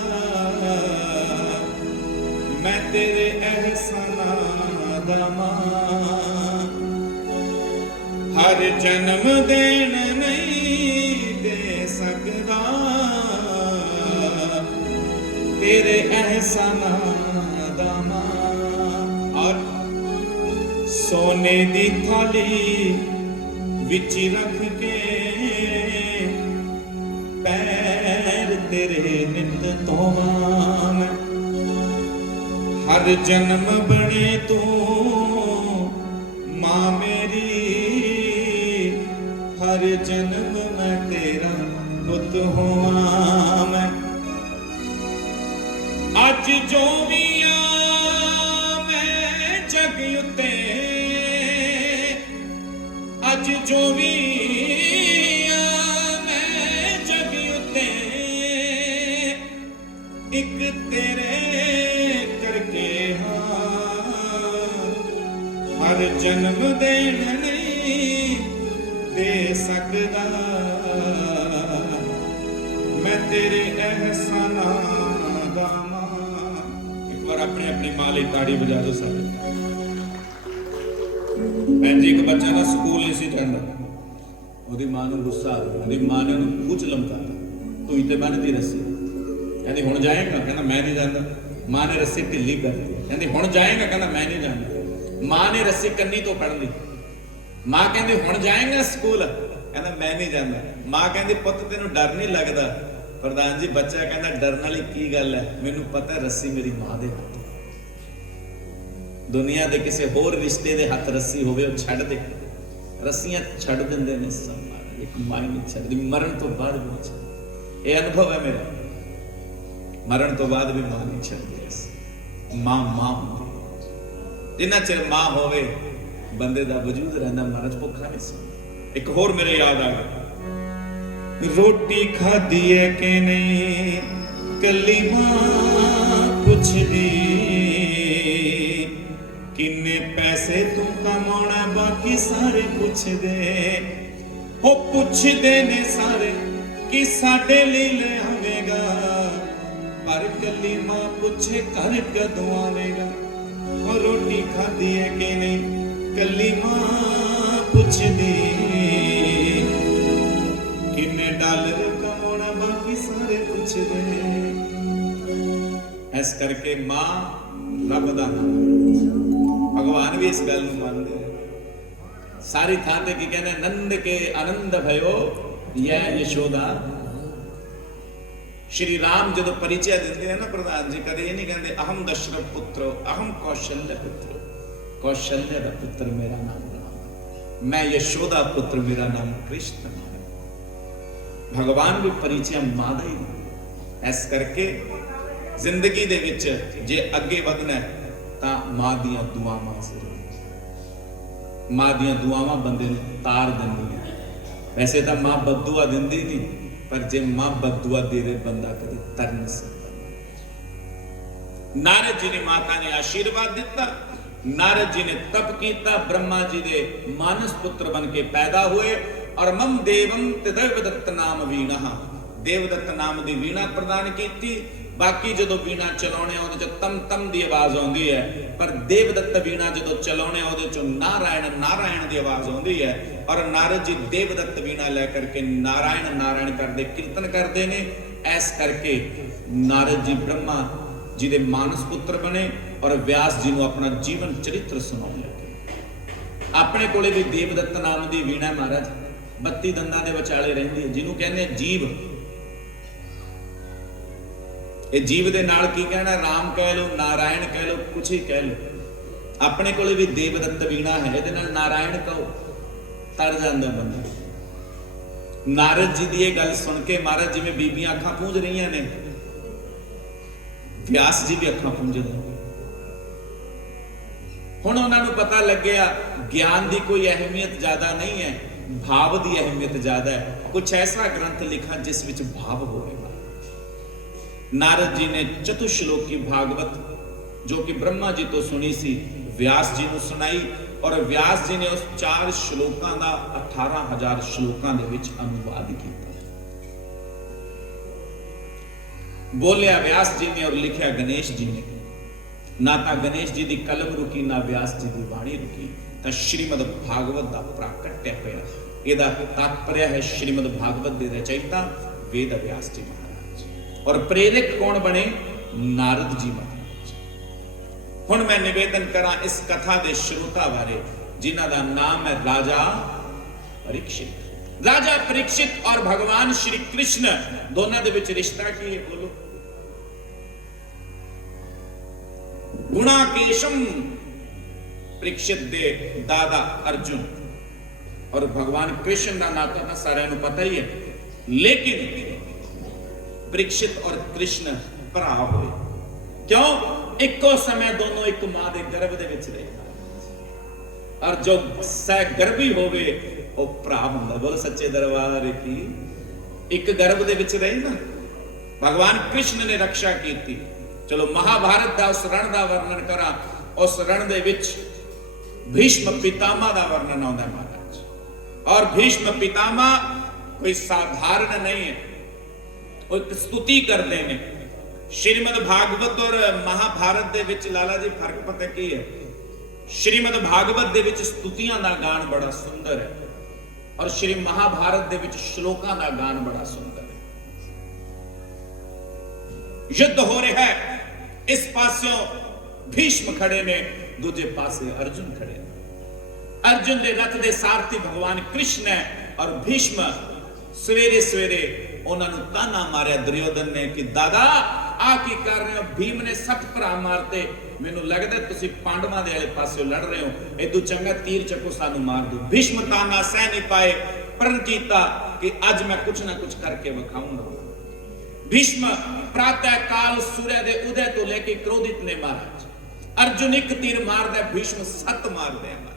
मैं तेरे एहसानां दा मां। हर जन्म देण नहीं दे सकदा, तेरे एहसानां दा मां। और सोने दी थाली विच रख के पैर तेरे नित धोवां मैं। हर जन्म बने तू मां मेरी, हर जन्म मैं तेरा पुत होवां मैं। अज जो भी मैं जग उत्ते, अज जो भी मैं एक तेरे करके हर जन्म देण नहीं दे सकदा मैं तेरे एहसानां दा मां। एक बार अपनी अपनी मां लई ताड़ी बजा दो सारे। भैन जी, एक बच्चा ना स्कूल नहीं सी जांदा, ਉਹਦੀ ਮਾਂ ਨੂੰ ਗੁੱਸਾ ਆ ਗਿਆ। ਉਹਦੀ ਮਾਂ ਨੇ ਉਹਨੂੰ ਖੂਚ ਲਮਕਾਤਾ, ਤੂੰ ਤੇ ਬੰਨ੍ਹਦੀ ਰੱਸੀ। ਕਹਿੰਦੀ ਹੁਣ ਜਾਏਗਾ? ਕਹਿੰਦਾ ਮੈਂ ਨਹੀਂ ਜਾਂਦਾ। ਮਾਂ ਨੇ ਰੱਸੀ ਢਿੱਲੀ ਕਰਤੀ। ਕਹਿੰਦੀ ਹੁਣ ਜਾਏਗਾ? ਕਹਿੰਦਾ ਮੈਂ ਨਹੀਂ ਜਾਂਦਾ। ਮਾਂ ਨੇ ਰੱਸੀ ਕੰਨੀ ਤੋਂ ਫੜ ਲਈ। ਮਾਂ ਕਹਿੰਦੀ ਹੁਣ ਜਾਏਗਾ ਸਕੂਲ? ਕਹਿੰਦਾ ਮੈਂ ਨਹੀਂ ਜਾਂਦਾ। ਮਾਂ ਕਹਿੰਦੀ ਪੁੱਤ ਤੈਨੂੰ ਡਰ ਨਹੀਂ ਲੱਗਦਾ? ਪ੍ਰਧਾਨ ਜੀ, ਬੱਚਾ ਕਹਿੰਦਾ ਡਰਨ ਵਾਲੀ ਕੀ ਗੱਲ ਹੈ, ਮੈਨੂੰ ਪਤਾ ਰੱਸੀ ਮੇਰੀ ਮਾਂ ਦੇ ਹੱਥ। ਦੁਨੀਆ ਦੇ ਕਿਸੇ ਹੋਰ ਰਿਸ਼ਤੇ ਦੇ ਹੱਥ ਰੱਸੀ ਹੋਵੇ ਉਹ ਛੱਡ ਦੇ, ਰੱਸੀਆਂ ਛੱਡ ਦਿੰਦੇ ਨੇ ਸਭ। ਇੱਕ ਮਾਂ ਨਹੀਂ ਛੱਡਦੀ, ਮਰਨ ਤੋਂ ਬਾਅਦ ਵੀ ਨਹੀਂ ਛੱਡਦੀ। ਇਹ ਅਨੁਭਵ ਹੈ ਮੇਰਾ, ਮਰਨ ਤੋਂ ਬਾਅਦ ਵੀ ਮਾਂ ਨਹੀਂ ਛੱਡਦੀ। ਮਾਂ ਮਾਂ ਹੁੰਦੀ, ਜਿੰਨਾ ਚਿਰ ਮਾਂ ਹੋਵੇ ਬੰਦੇ ਦਾ ਵਜੂਦ ਰਹਿੰਦਾ, ਮਰਨ ਚ ਭੁੱਖਾ ਨਹੀਂ ਸੌਂਦਾ। ਇੱਕ ਹੋਰ ਮੇਰੇ ਯਾਦ ਆ ਗਿਆ, ਰੋਟੀ ਖਾਧੀ ਹੈ ਕਿ ਨਹੀਂ ਕੱਲੀ ਮਾਂ ਪੁੱਛਦੀ, ਕਿੰਨੇ ਪੈਸੇ ਤੂੰ ਕਮਾਉਣਾ ਬਾਕੀ ਸਾਰੇ ਪੁੱਛਦੇ। ਉਹ ਪੁੱਛਦੇ ਨੇ ਸਾਰੇ ਕਿ ਸਾਡੇ ਲਈ ਲੈ ਆਵੇਗਾ, ਪਰ ਕੱਲੀ ਮਾਂ ਪੁੱਛੇ ਘਰ ਕਦੋਂ ਆਵੇਗਾ। ਉਹ ਰੋਟੀ ਖਾਧੀ ਹੈ ਕਿ ਨਹੀਂ ਕੱਲੀ ਮਾਂ ਪੁੱਛਦੀ, ਕਿੰਨੇ ਡਾਲਰ ਕਮਾਉਣਾ ਬਾਕੀ ਸਾਰੇ ਪੁੱਛਦੇ। ਇਸ ਕਰਕੇ ਮਾਂ ਰੱਬ ਦਾ ਨਾਮ, ਭਗਵਾਨ ਵੀ ਇਸ ਗੱਲ ਨੂੰ ਮੰਨਦੇ। ਸਾਰੀ ਥਾਂ ਤੇ ਕੀ ਕਹਿੰਦੇ, ਨੰਦ ਕੇ ਆਨੰਦ ਭਇਓ ਯੈ ਯਸ਼ੋਦਾ। ਸ਼੍ਰੀ ਰਾਮ ਜਦੋਂ ਪਰਿਚੈ ਦਿੰਦੇ ਨੇ ਨਾ ਪ੍ਰਧਾਨ ਜੀ, ਕਦੇ ਇਹ ਨਹੀਂ ਕਹਿੰਦੇ ਅਹਮ ਦਸ਼ਰਥ ਪੁੱਤਰ ਅਹਮ ਕੌਸ਼ਲਯ ਪੁੱਤਰ। ਕੌਸ਼ਲਯ ਦਾ ਪੁੱਤਰ ਮੇਰਾ ਨਾਮ ਰਾਮ, ਮੈਂ ਯਸ਼ੋਦਾ ਪੁੱਤਰ ਮੇਰਾ ਨਾਮ ਕ੍ਰਿਸ਼ਨ ਹੈ। ਭਗਵਾਨ ਵੀ ਪਰਿਚੈ ਮਾਂ ਦਾ ਹੀ। ਇਸ ਕਰਕੇ ਜ਼ਿੰਦਗੀ ਦੇ ਵਿੱਚ ਜੇ ਅੱਗੇ ਵਧਣਾ ਤਾਂ ਮਾਂ ਦੀਆਂ ਦੁਆਵਾਂ ਜ਼ਰੂਰ। ਮਾਂ ਦੀਆਂ ਦੁਆਵਾਂ ਬੰਦੇ ਨੂੰ ਤਾਰ ਦਿੰਦੀਆਂ। ਵੈਸੇ ਤਾਂ ਮਾਂ ਬਦਦੁਆ ਦਿੰਦੀ ਨਹੀਂ, ਪਰ ਜੇ ਮਾਂ ਬਦਦੁਆ ਦੇਵੇ ਬੰਦਾ ਕਦੇ ਤਰ ਨਹੀਂ ਸਕਦਾ। ਨਾਰਦ ਜੀ ਨੇ ਮਾਤਾ ਨੇ ਆਸ਼ੀਰਵਾਦ ਦਿੱਤਾ, ਨਾਰਦ ਜੀ ਨੇ ਤਪ ਕੀਤਾ, ਬ੍ਰਹਮਾ ਜੀ ਦੇ ਮਾਨਸ ਪੁੱਤਰ ਬਣ ਕੇ ਪੈਦਾ ਹੋਏ। ਔਰ ਮਮ ਦੇਵੰ ਤੇ ਦੇਵਦੱਤ ਨਾਮ ਵੀਣਾ, ਦੇਵਦੱਤ ਨਾਮ ਦੀ ਵੀਣਾ ਪ੍ਰਦਾਨ ਕੀਤੀ। ਬਾਕੀ ਜਦੋਂ ਵੀਣਾ ਚਲਾਉਣੇ ਉਹਦੇ ਚ ਤਮ ਤਮ ਦੀ ਆਵਾਜ਼ ਆਉਂਦੀ ਹੈ, ਪਰ ਦੇਵਦੱਤ ਵੀਣਾ ਜਦੋਂ ਚਲਾਉਣੇ ਉਹਦੇ ਚੋਂ ਨਾਰਾਇਣ ਨਾਰਾਇਣ ਦੀ ਆਵਾਜ਼ ਆਉਂਦੀ ਹੈ। ਔਰ ਨਾਰਦ ਜੀ ਦੇਵਦੱਤ ਵੀਣਾ ਲੈ ਕਰਕੇ ਨਾਰਾਇਣ ਨਾਰਾਇਣ ਕਰਦੇ ਕੀਰਤਨ ਕਰਦੇ ਨੇ। ਇਸ ਕਰਕੇ ਨਾਰਦ ਜੀ ਬ੍ਰਹਮਾ ਜੀ ਦੇ ਮਾਨਸ ਪੁੱਤਰ ਬਣੇ ਔਰ ਵਿਆਸ ਜੀ ਨੂੰ ਆਪਣਾ ਜੀਵਨ ਚਰਿੱਤਰ ਸੁਣਾਉਣ ਲੱਗੇ। ਆਪਣੇ ਕੋਲੇ ਵੀ ਦੇਵਦੱਤ ਨਾਮ ਦੀ ਵੀਣਾ ਮਹਾਰਾਜ 32 ਦੰਦਾਂ ਦੇ ਵਿਚਾਲੇ ਰਹਿੰਦੀ ਹੈ, ਜਿਹਨੂੰ ਕਹਿੰਦੇ ਜੀਵ। ਇਹ ਜੀਵ ਦੇ ਨਾਲ ਕੀ ਕਹਿਣਾ, ਰਾਮ ਕਹਿ ਲੋ, ਨਾਰਾਇਣ ਕਹਿ ਲੋ, ਕੁਛ ਹੀ ਕਹਿ ਲੋ। ਆਪਣੇ ਕੋਲੇ ਵੀ ਦੇਵਦੱਤ ਵੀਣਾ ਹੈ, ਇਹਦੇ ਨਾਲ ਨਾਰਾਇਣ ਕਹੋ, ਤਰ ਜਾਂਦਾ ਬੰਦਾ। ਨਾਰਦ ਜੀ ਦੀ ਇਹ ਗੱਲ ਸੁਣ ਕੇ ਮਹਾਰਾਜ ਜਿਵੇਂ ਬੀਬੀਆਂ ਅੱਖਾਂ ਪੂੰਝ ਰਹੀਆਂ ਨੇ, ਵਿਆਸ ਜੀ ਵੀ ਅੱਖਾਂ ਪੂੰਝਦੇ। ਹੁਣ ਉਹਨਾਂ ਨੂੰ ਪਤਾ ਲੱਗਿਆ ਗਿਆਨ ਦੀ ਕੋਈ ਅਹਿਮੀਅਤ ਜ਼ਿਆਦਾ ਨਹੀਂ ਹੈ, ਭਾਵ ਦੀ ਅਹਿਮੀਅਤ ਜ਼ਿਆਦਾ ਹੈ। ਕੁਛ ਐਸਾ ਗ੍ਰੰਥ ਲਿਖਾ ਜਿਸ ਵਿੱਚ ਭਾਵ ਹੋਵੇਗਾ। ਨਾਰਦ ਜੀ ਨੇ ਚਤੁਸ਼ਲੋਕੀ ਭਾਗਵਤ ਜੋ ਕਿ ਬ੍ਰਹਮਾ ਜੀ ਤੋਂ ਸੁਣੀ ਸੀ, ਵਿਆਸ ਜੀ ਨੂੰ ਸੁਣਾਈ। ਔਰ ਵਿਆਸ ਜੀ ਨੇ ਉਸ 4 ਸ਼ਲੋਕਾਂ ਦਾ 18,000 ਸ਼ਲੋਕਾਂ ਦੇ ਵਿੱਚ ਅਨੁਵਾਦ ਕੀਤਾ। ਬੋਲਿਆ ਵਿਆਸ ਜੀ ਨੇ ਔਰ ਲਿਖਿਆ ਗਣੇਸ਼ ਜੀ ਨੇ। ਨਾ ਤਾਂ ਗਣੇਸ਼ ਜੀ ਦੀ ਕਲਮ ਰੁਕੀ, ਨਾ ਵਿਆਸ ਜੀ ਦੀ ਬਾਣੀ ਰੁਕੀ, ਤਾਂ ਸ਼੍ਰੀਮਦ ਭਾਗਵਤ ਦਾ ਪ੍ਰਾਕਟਿਆ ਹੋਇਆ। ਇਹਦਾ ਤਾਤਪਰਯ ਹੈ ਸ਼੍ਰੀਮਦ ਭਾਗਵਤ ਦੇ ਰਚయిਤਾ ਵੇਦ ਵਿਆਸ ਜੀ ਮਹਾਰਾਜ। ਔਰ ਪ੍ਰੇਰਕ ਕੌਣ ਬਣੇ? ਨਾਰਦ ਜੀ ਮਹਾਰਾਜ। ਹੁਣ ਮੈਂ ਨਿਵੇਦਨ ਕਰਾਂ ਇਸ ਕਥਾ ਦੇ ਸ਼ਰੋਤਾ ਬਾਰੇ, ਜਿਨ੍ਹਾਂ ਦਾ ਨਾਮ ਹੈ ਰਾਜਾ ਪਰੀਖਿਤ। ਰਾਜਾ ਪਰੀਖਿਤ ਔਰ ਭਗਵਾਨ ਸ਼੍ਰੀ ਕ੍ਰਿਸ਼ਨ ਦੋਨਾਂ ਦੇ ਵਿੱਚ ਰਿਸ਼ਤਾ ਕੀ ਹੈ? ਬੋਲੋ। ਗੁਣਾਕੇਸ਼ਮ ਪਰੀਖਿਤ ਦੇ ਦਾਦਾ ਅਰਜੁਨ ਔਰ ਭਗਵਾਨ ਕ੍ਰਿਸ਼ਨ ਦਾ ਨਾਤਾ ਤਾਂ ਸਾਰਿਆਂ ਨੂੰ ਪਤਾ ਹੀ ਹੈ, ਲੇਕਿਨ ਪਰੀਖਿਤ ਔਰ ਕ੍ਰਿਸ਼ਨ ਭਰਾ ਹੋਏ। ਕਿਉਂ? ਇੱਕੋ ਸਮੇਂ ਦੋਨੋਂ ਇੱਕ ਮਾਂ ਦੇ ਗਰਭ ਦੇ ਵਿੱਚ ਰਹੇ। ਔਰ ਜੋ ਸਹਿ ਗਰਭੀ ਹੋਵੇ ਉਹ ਭਰਾ ਹੁੰਦਾ। ਬੋਲ ਸੱਚੇ ਦਰਬਾਰ ਕੀ। ਇੱਕ ਗਰਭ ਦੇ ਵਿੱਚ ਰਹੇ ਨਾ, भगवान कृष्ण ने रक्षा की थी। चलो महाभारत का उस रण का वर्णन करा। उस रण दे विच भीष्म पितामह का वर्णन आता महाराज। और भीष्म पितामह कोई साधारण नहीं है, वो एक स्तुति करते हैं। श्रीमद भागवत और महाभारत दे विच लाला जी फर्क पता की है? श्रीमद भागवत दे विच स्तुतियां दा गान बड़ा सुंदर है और श्री महाभारत दे विच श्लोकां दा गान बड़ा सुंदर है। युद्ध हो रहा है, इस पासों भीष्म खड़े ने, दूजे पासे अर्जुन खड़े ने। अर्जुन दे रथ दे सारथी भगवान कृष्ण है और भीष्म सवेरे सवेरे उन्होंने ताना मारिया दुर्योधन ने कि दादा आ की कर रहे हो? भीम ने 60 भरा मारते, मैनू लगदा तुसी पांडवां दे वाले पासे लड़ रहे हो, इदू चंगा तीर चको सानू मार दो। भीष्म ताना सह नहीं पाए, प्रण कीता कि आज मैं कुछ ना कुछ करके विखाऊंगा। भीष्म प्रातः काल सूर्य दे उदय तो लेके क्रोधित ने महाराज। अर्जुन एक तीर मार दे, भीष्म 7 मार दे महाराज।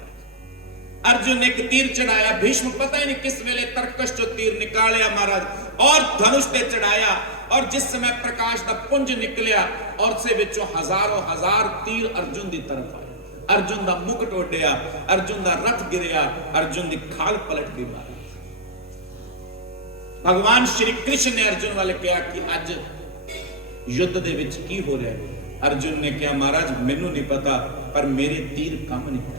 अर्जुन ने एक तीर चढ़ाया, भीष्म पता ही नहीं किस वेले तरकश जो तीर निकालिया महाराज और धनुष पे चढ़ाया। और जिस समय प्रकाश का पुंज निकलिया और से विचों हजारों हजार तीर अर्जुन की तरफ आए। अर्जुन का मुकुट उड्डिया, अर्जुन का रथ गिरिया, अर्जुन की खाल पलट गई महाराज। भगवान श्री कृष्ण ने अर्जुन वाले कहा कि आज युद्ध दे विच की हो रहा है? अर्जुन ने कहा महाराज मैनू नहीं पता, पर मेरे तीर कम नहीं कर।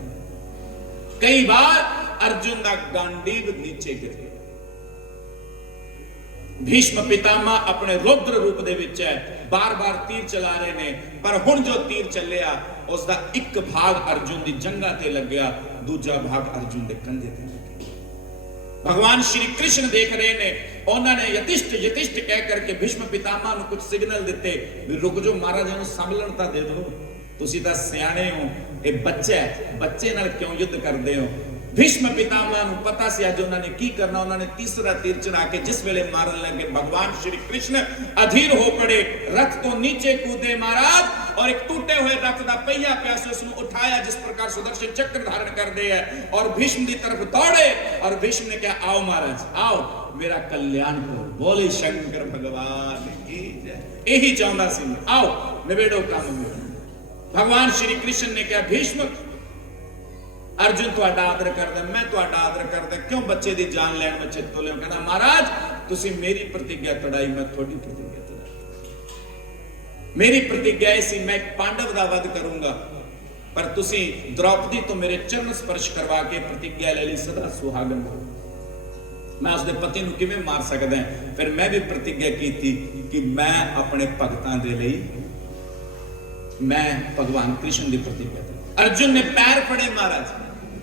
कई बार अर्जुन का गांडीव नीचे गिरे। भीष्म पितामह अपने रुद्र रूप दे विच है, बार बार तीर चला रहे ने, पर हुण जो तीर चलिया उसका एक भाग अर्जुन की जंगा ते लग गया, दूजा भाग अर्जुन के कंधे ते लग गया। भगवान श्री कृष्ण देख रहे ने, उन्होंने यतिष्ठ यतिष्ठ कह करके भीष्म पितामह को कुछ सिग्नल दिते, रुक जो महाराज नूं संभलन तां दे दो, तुसीं तां सियाणे हो, ये बच्चा है, बच्चे नाल क्यों युद्ध करते हो? भीष्म पितामह को पता सी अज उन्होंने की करना। उन्होंने तीसरा तीर चढ़ा के जिस वेले मारन लगे, भगवान श्री कृष्ण अधीर हो पड़े, रथ तो नीचे कूदे महाराज और एक टूटे हुए रथ का पहिया प्यास उसने उठाया जिस प्रकार सुदर्शन चक्र धारण कर दे है और भीष्म की तरफ दौड़े। और भीष्म ने कहा आओ महाराज आओ, मेरा कल्याण करो। बोले शंकर भगवान की जय। यही चाहता सी, आओ निबेड़ो काम। भगवान श्री कृष्ण ने कहा भीष्म अर्जुन तुहाडा आदर करदा, मैं तुहाडा आदर करदा, क्यों बच्चे दी जान लैण में चित्तो लियो? कहना महाराज तुसी मेरी प्रतिज्ञा तोड़ाई, मैं थोड़ी प्रतिज्ञा तोड़ाई। मेरी प्रतिज्ञा ऐसी, मैं एक पांडव दा वध करूंगा, पर तुसी द्रौपदी तो मेरे चरण स्पर्श करवा के प्रतिज्ञा ले ली सदा सुहागन हो। मैं उसके पति नूं किवें मार सकदा है? फिर मैं भी प्रतिज्ञा की थी कि मैं अपने भगतां दे लई मैं भगवान कृष्ण की प्रतिज्ञा। अर्जुन ने पैर फड़े महाराज,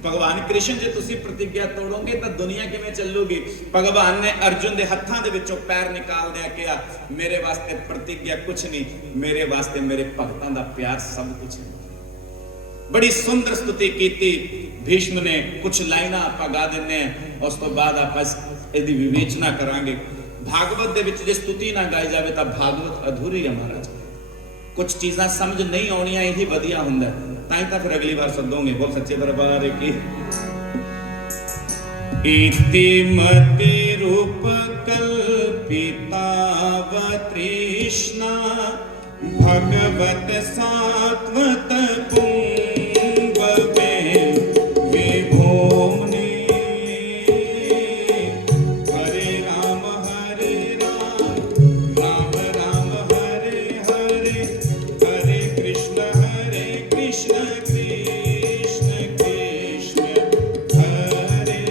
भगवान कृष्ण जे तुसी प्रतिज्ञा तोड़ोगे तो दुनिया किवें चलूगी? भगवान ने अर्जुन के हत्थां दे विचों पैर निकाल दिया, कहा मेरे वास्ते प्रतिज्ञा कुछ नहीं, मेरे वास्ते मेरे भगतां दा प्यार सब कुछ है। बड़ी सुंदर स्तुति की भीष्म ने। कुछ लाइनां आपां गा दिंदे हैं, उस तो बाद आपां इसदी विवेचना करांगे। भागवत दे विच जे स्तुति ना गाई जावे तां भागवत अधूरी है महाराज। कुछ चीज़ां समझ नहीं आउणियां यही वधिया हुंदा है, ताई फिर अगली बार सदोंगे। बोल सच्चे दरबार की। इतिमति रूप कल्पिता तृष्णा भगवत सात्वत कुंभ में विभोमने। हरे राम राम राम हरे हरे, हरे कृष्ण कृष्ण कृष्ण हरे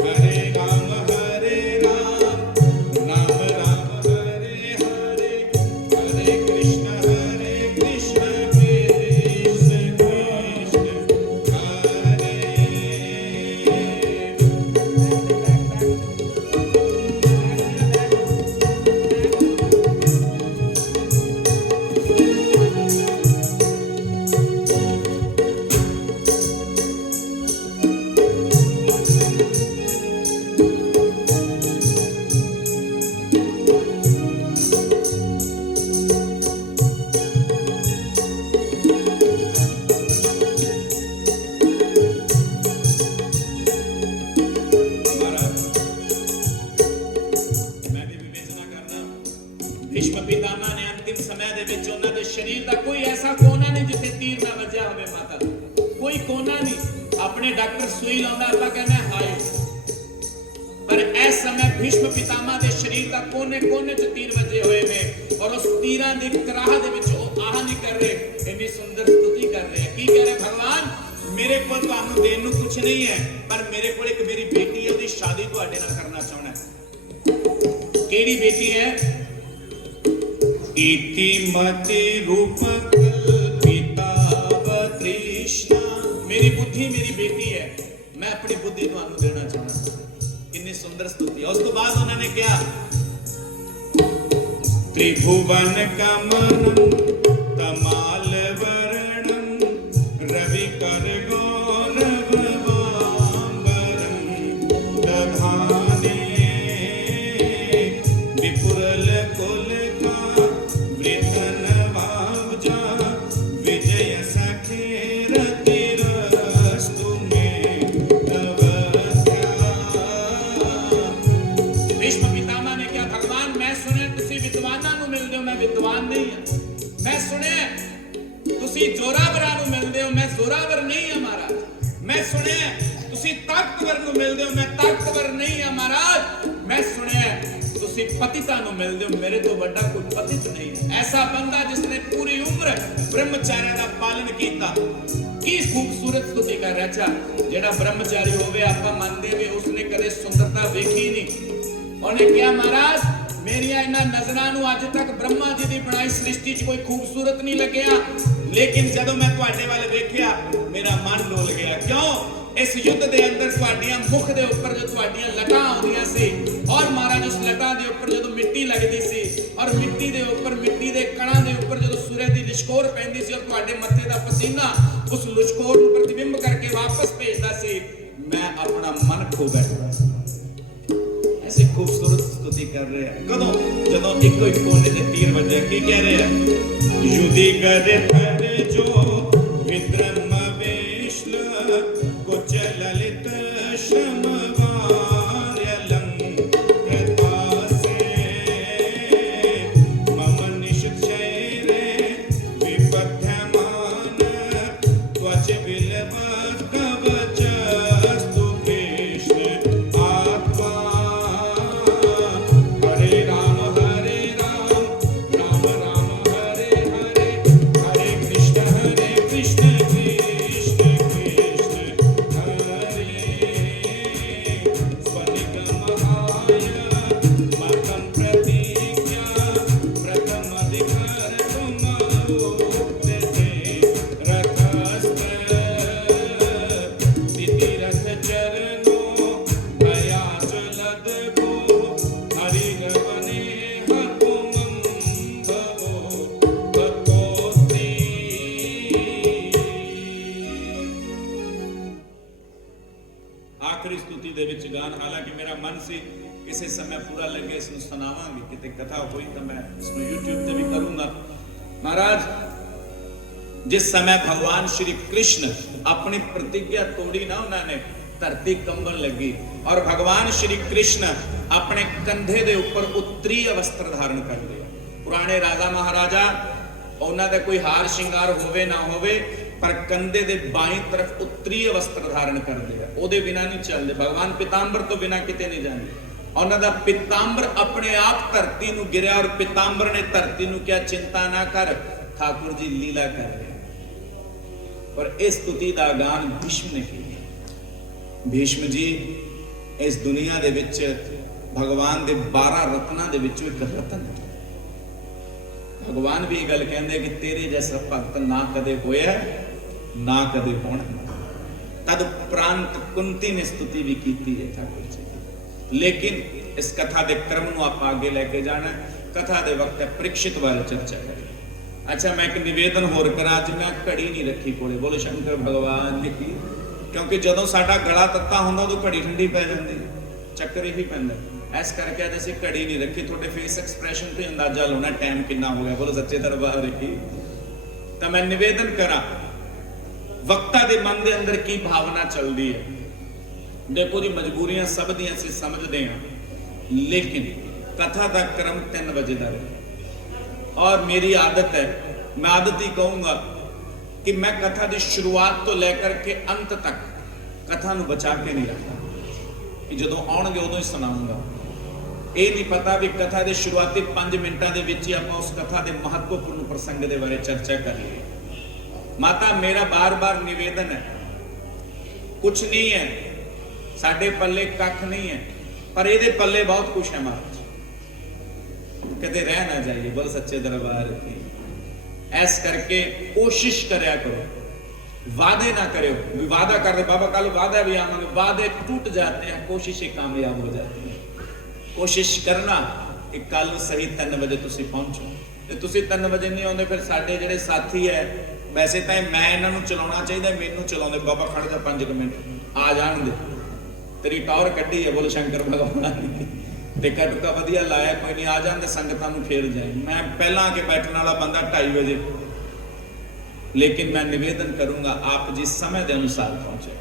हरे, राम राम राम हरे हरे, हरे कृष्ण कृष्ण भीष्म पितामह ने अंतिम समय ਦੇ ਵਿੱਚ ਉਹਨਾਂ ਦੇ शरीर ਦਾ ਕੋਈ ਐਸਾ ਕੋਨਾ ਨਹੀਂ ਜਿੱਥੇ ਤੀਰ ਨਾ ਵੱਜਿਆ ਹੋਵੇ ਮਾਤਾ, ਕੋਈ ਕੋਨਾ नहीं। अपने डॉक्टर सुई लाਉਂਦਾ ਆਪਾਂ ਕਹਿੰਦੇ हाय, पर इस समय भीष्म पितामह ਦੇ शरीर ਦਾ ਕੋਨੇ-ਕੋਨੇ 'ਚ ਤੀਰ ਵੱਜੇ ਹੋਏ ਨੇ और उस ਤੀਰਾਂ ਦੀ ਕਰਾਹ ਦੇ ਵਿੱਚ ਉਹ ਆਹ ਨਹੀਂ ਕਰ ਰਹੇ, ਇੰਨੀ ਸੁੰਦਰ ਸਤੁਤੀ ਕਰ ਰਹੇ। ਕੀ ਕਹਿ ਰਹੇ भगवान, मेरे को ਤੁਹਾਨੂੰ ਦੇਣ ਨੂੰ ਕੁਝ ਨਹੀਂ ਹੈ, पर मेरे ਕੋਲ ਇੱਕ ਮੇਰੀ ਬੇਟੀ ਹੈ, ਉਹਦੀ ਸ਼ਾਦੀ ਤੁਹਾਡੇ ਨਾਲ ਕਰਨਾ ਚਾਹੁੰਦਾ। ਕਿਹੜੀ ਬੇਟੀ ਹੈ? इति मति रूप कल्पिता तृष्णा, मेरी बुद्धि मेरी बेटी है, मैं अपनी बुद्धि ਤੁਹਾਨੂੰ ਦੇਣਾ ਚਾਹੁੰਦਾ। कितनी सुंदर स्तुति। उस तो बाद उन्होंने क्या, त्रिभुवन कमनम तमाल वर्णम रवि कर गौरव वांबरम दधाने विपुल कुल विद्वान नहीं है, मैं सुने तुसी जोरावरां नूं मिलदे हो, मैं जोरावर नहीं हां महाराज। मैं सुने तुसी ताकतवर नूं मिलदे हो, मैं ताकतवर नहीं हां महाराज। मैं सुने तुसी पतिता नूं मिलदे हो, मेरे तो बड़ा कोई पतित नहीं है। ऐसा बंदा जिसने पूरी उम्र ब्रह्मचार्य दा पालन कीता, की खूबसूरत स्तुति कर रहा चा। जेड़ा ब्रह्मचारी होवे आपां मनदे वे उसने कदे सुंदरता वेखी नहीं। उन्हें क्या महाराज, मेरिया इन्हां नज़रां नूं अज तक ब्रह्मा जी दी बनाई सृष्टि च कोई खूबसूरत नहीं लग्या, लेकिन जदों मैं तुहाडे वल वेखिया मेरा मन डोल गया। क्यों? इस युद्ध दे अंदर तुहाडियां मुख दे उपर जो तुहाडियां लटां आउंदियां सी और महाराज उस लटां दे उपर जदों मिट्टी लगदी सी और मिट्टी दे उपर मिट्टी दे कणां दे उपर जदों सूरज दी लिशकोर पैंदी सी और तुहाडे मत्थे दा पसीना उस लिशकोर नूं प्रतिबिंब करके वापस भेजदा सी, मैं अपना मन खो बैठा। ऐसे खूबसूरत स्तुति कर रहे हैं। कदों जदों इको एक कोने ते तीर वजे की कह रहे हैं, युद्धि करे पर जो विद्रम वेश्ल कुच ललित श्रमवार्यलं कृतासे मम निश्चयरे विपद्यमान त्वच बिलवत् कवचस्तु कृष्ण आत्मा। हरे राम राम राम हरे हरे, हरे कृष्ण कृष्ण कृष्ण कृष्ण हरे। स्वनिगमहाय मतं प्रतिज्ञा प्रथम अधिकार तुमरुक्ते रथस्थ तिथिरथ चरणो मया चलद भो हरिरवने हकुमं भवो भक्तोस्ति। आखिरी स्तुति दे विच गान, हालांकि मेरा मन सी किसी समय पूरा लगे इसनु सुनावांगे, किते कथा होई तो मैं इसनु YouTube ते भी करूंगा। महाराज जिस समय भगवान श्री कृष्ण अपनी प्रतिज्ञा तोड़ी ना, उन्होंने धरती कंबन लगी और भगवान श्री कृष्ण अपने कंधे दे ऊपर उत्तरीय वस्त्र धारण कर लिया। पुराने राजा महाराजा उन्होंने कोई हार श्रृंगार होवे ना होवे, पर कंधे दे बाई तरफ उत्तरीय वस्त्र धारण कर लिया, ओदे बिना नहीं चलते। भगवान पितांबर तो बिना किते नहीं जाते। उन्होंने पितांबर अपने आप धरती नूं गिरिया और पितांबर ने धरती नूं क्या, चिंता ना कर, ठाकुर जी लीला कर रहे हैं। और इस स्तुति का गान भीष्म ने किया। भीष्म जी इस दुनिया दे विच भगवान दे 12 रत्नां दे विचों एक रतन है। भगवान भी गल कहंदे कि तेरे जैसा भगत ना कदे होया ना कदे होना। तद प्रांत कुंती ने स्तुति भी की है ठाकुर जी की। लेकिन इस कथा के क्रम नूं आप आगे लेके जाना, कथा के वक्त परीक्षित वाले चर्चा करें। अच्छा मैं एक निवेदन होर करा, अज मैं घड़ी नहीं रखी कोले, बोले शंकर भगवान की, क्योंकि जदों साडा गला तत्ता हुंदा उदों घड़ी ठंडी पै जांदी, चक्कर यही पैंदा। इस करके अज असीं घड़ी नहीं रखी। तुहाडे फेस एक्सप्रैशन तो अंदाजा लाउणा टाइम कितना हो गया, बोलो सच्चे दरबार की। तो मैं निवेदन करा, वक्ता दे मन दे अंदर की भावना चलदी है। देखो जी मजबूरियां सब दी असीं समझदे हां, लेकिन कथा दा क्रम 3 बजे दा है। और मेरी आदत है, मैं आदत ही कहूँगा कि मैं कथा की शुरुआत तो लेकर के अंत तक कथा नूं बचा के नहीं रखता कि जदों आउणगे उदों ही सुनाऊंगा। ये नहीं पता भी कथा के शुरुआती 5 मिनटां दे विच ही आपां उस कथा के महत्वपूर्ण प्रसंग के बारे चर्चा कर लीए। माता मेरा बार बार निवेदन है, कुछ नहीं है साडे पल्ले, कख नहीं है, पर ये पल्ले बहुत कुछ है महाराज, कदे रह ना जाइए। बोल सच्चे दरबार की। ऐस करके कोशिश करया करो, वादे ना करो। वादा कर दे बाबा कल वादा भी आवांगे, वादे टूट जाते हैं, कोशिशें कामयाब हो जाती हैं। कोशिश करना कि कल सही 3 बजे तुसी पहुंचो। ते तुसी 3 बजे नहीं आउंदे फिर साडे जिहड़े साथी है, वैसे तो मैं इन्हां नूं चलाउणा चाहिए, मैनूं चलाउंदे बाबा खड़ जा 5 मिनट आ जाण दे, तेरी टॉर कड्ढी है। बोल शंकर भगवान। टिक्का टुक्का वधिया लाया, कोई नहीं आ जाते संगतां नूं फेर जाए। मैं पहला आके बैठने वाला बंदा 2:30 बजे, लेकिन मैं निवेदन करूंगा आप जिस समय के अनुसार पहुंचे।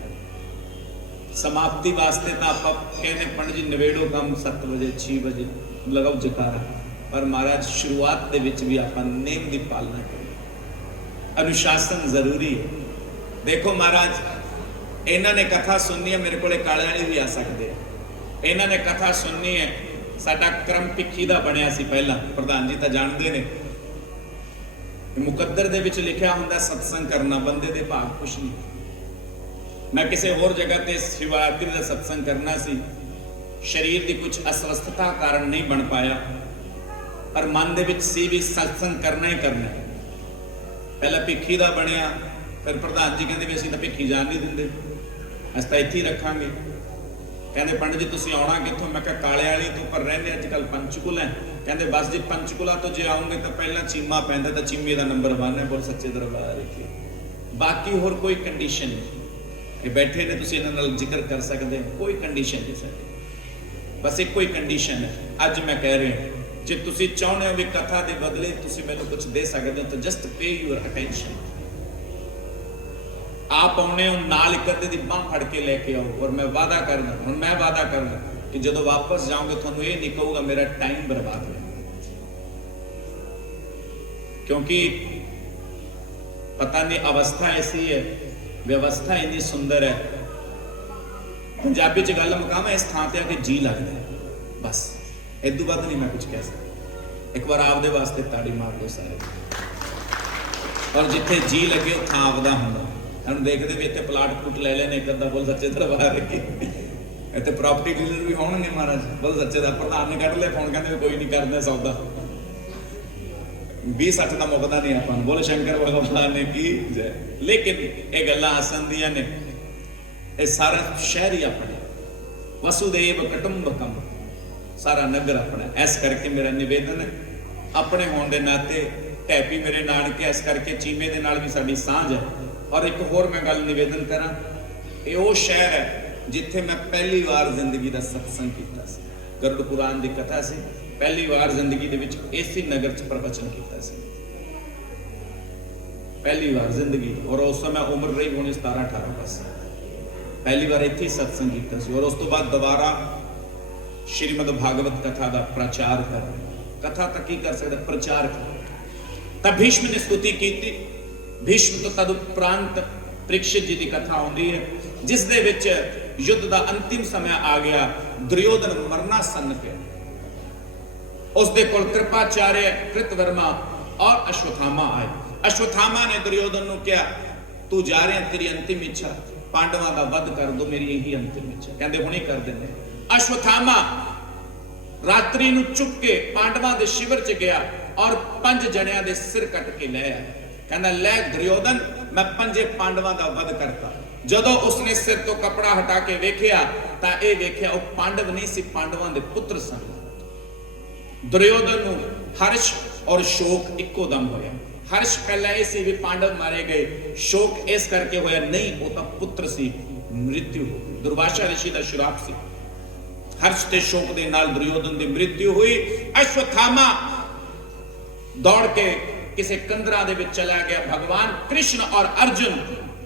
समाप्ति वास्ते तो आप कहने पंडित जी नवेड़ो काम 7 बजे 6 बजे लगाओ जकारा, पर महाराज शुरुआत के विच भी आप नेम की पालना करें, अनुशासन जरूरी है। देखो महाराज इन्हों ने कथा सुननी है, मेरे को काले वाले भी आ सकते हैं। इन्हों ने कथा सुननी है, साडा क्रम भिक्खी दा बनिया सी पहला, प्रधान जी तो जानते हैं मुकद्दर दे विच लिखिया हुंदा सत्संग करना, बंदे दे भाग कुछ नहीं। मैं किसी होर जगह ते शिवरात्रि का सत्संग करना सी, शरीर की कुछ अस्वस्थता कारण नहीं बन पाया, पर मन दे विच सी भी सत्संग करना ही करना। पहला भिक्खी दा बनिया, फिर प्रधान जी कहते भी असीं तां भिक्खी जान नहीं दिंदे, असीं तां इत्थे ही रखांगे। कहते पंडित जी तुसीं आउणा कित्थों? मैं कहा काले वाली तो, पर रहंदे अजकल पंचकुला है। कहते बस जी पंचकुला तो जे आओगे तो पहला चीमा पैंदा, तो चीमे का नंबर 1 है। बोल सच्चे दरबार की। बाकी होर कोई कंडीशन नहीं, ये बैठे ने तुसीं इन्हां नाल जिक्र कर सकते हो, कोई कंडीशन नहीं सकती, बस एक कोई कंडीशन है। अज मैं कह रहा जे तुसीं चाहुंदे हो भी कथा के बदले तुसीं मैनूं कुछ दे सकते हो, तो जस्ट पे यूर अटेंशन। आप आने हो नाल एक अद्धे दी बांह फड़ के लेके आओ, और मैं वादा करना, हुण मैं वादा करना कि जदों वापस जाओगे तुहानूं ये नहीं कहूगा मेरा टाइम बर्बाद हो, क्योंकि पता नहीं अवस्था ऐसी है, व्यवस्था इतनी सुंदर है। पंजाबी च गल मुकाम इस थां ते आके जी लगता है, बस इदू बाद नहीं मैं कुछ कह सकता। एक बार आपदे वास्ते ताड़ी मार लो सारे, और जिथे जी लगे उह थां आपदा हुंदा। हम देखते भी इतने प्लाट पुट ले लेने एक अद्धा। बोल सच्चे दरबार की। इतने प्रॉपर्टी डीलर भी होंगे महाराज। बोल सच्चे का प्रधान ने कट लिया फोन, कहते कोई नहीं करते सौदा, 20-60 का मुकदा नहीं अपन। बोल शंकर भगवान ने की जय। लेकिन ये गल्लां हसन दियां ने, ये सारा शहर ही अपना, वसुदेव कुटुंबकम, सारा नगर अपना। इस करके मेरा निवेदन है, अपने होने के नाते टैपी मेरे नानके, इस करके चीमे के नाल भी साडी सांझ है। और एक होर मैं गल निवेदन करा, ये वो शहर है जिथे मैं पहली बार जिंदगी का सत्संग किया। गरुड़ पुराण की कथा से पहली बार जिंदगी दे विच इसी नगर च प्रवचन किया, पहली बार जिंदगी। और उस समय उम्र रही होनी 17-18 बस, पहली बार इत्थे सत्संग किया। और उस तो बाद दोबारा श्रीमद भागवत कथा का प्रचार कर, कथा तक की कर सकते, प्रचार कर। तब भीष्म ने स्तुति की थी। भीष्म तो तदुपरांत परीक्षित जी की कथा आती है, जिस दे विच युद्ध का अंतिम समय आ गया, दुर्योधन मरना सन पे, उसके कोल कृपाचार्य, कृतवर्मा और अश्वत्थामा आए। अश्वत्थामा ने दुर्योधन को कहा तू जा रहे तेरी अंतिम इच्छा पांडवों का वध कर दो, मेरी यही अंतिम इच्छा। कहते हुणे कर देने। अश्वत्थामा रात्रि नूं चुप के पांडवों के शिविर च गया और 5 जणियां दे सिर कट के ले आया। कहना ले दुर्योधन मैं 5 पांडवों का वध करता। जदों उसने सिर तो कपड़ा हटा के वेख्या तां ये वेख्या वो पांडव नहीं सी, पांडवों के पुत्र सन। दुर्योधन नूं हर्ष और शोक इक्को दम होया। हर्ष पहला ये सी भी पांडव मारे गए, शोक इस करके होया नहीं वो तो पुत्र सी, मृत्यु हो गई। दुर्वासा ऋषि का श्राप सी। हर्ष ते शोक दे नाल दुर्योधन की मृत्यु हुई। अश्वत्थामा दौड़ के किसी कंदरा दे विच चला गया। भगवान कृष्ण और अर्जुन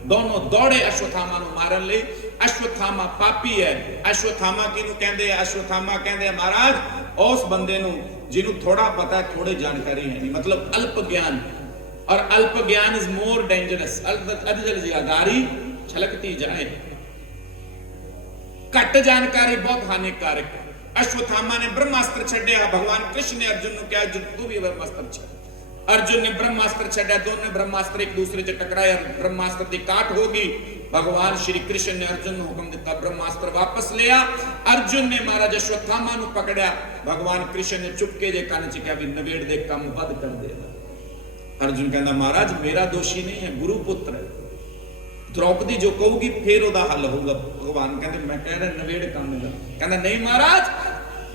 दोनों दौड़े अश्वत्थामा नूं मारन लई। अश्वत्थामा पापी है। अश्वत्थामा किनू कहंदे? अश्वत्थामा कहंदे महाराज उस बंदे नूं जिन्हों थोड़ा पता है, थोड़ी जानकारी है नहीं, मतलब अल्प ज्ञान। और अल्प ज्ञान इज मोर डेंजरस। अधजल जियादारी छलकती जाए, घट जानकारी बहुत हानिकारक है। अश्वत्थामा ने ब्रह्मास्त्र छड्या, भगवान कृष्ण ने अर्जुन को कहा तू भी ब्रह्मास्त्र छड़। अर्जुन ने ब्रह्मास्त्र छड्या, दोनों ब्रह्मास्त्र एक दूसरे से टकराए, ब्रह्मास्त्र की काट होगी। भगवान श्री कृष्ण ने अर्जुन को हुक्म दिता, ब्रह्मास्त्र वापस लिया। अर्जुन ने महाराज अश्वत्थामा नु पकड़या, भगवान कृष्ण ने चुपके जे कान च कहा भी नवेड़ दे काम बद कर दे। अर्जुन कहना महाराज मेरा दोषी नहीं है, गुरु पुत्र है। द्रौपदी जो कहूगी फिर ओदा हल होगा। भगवान कहते मैं कह रहा नवेड़ काम दा। कहना नहीं महाराज,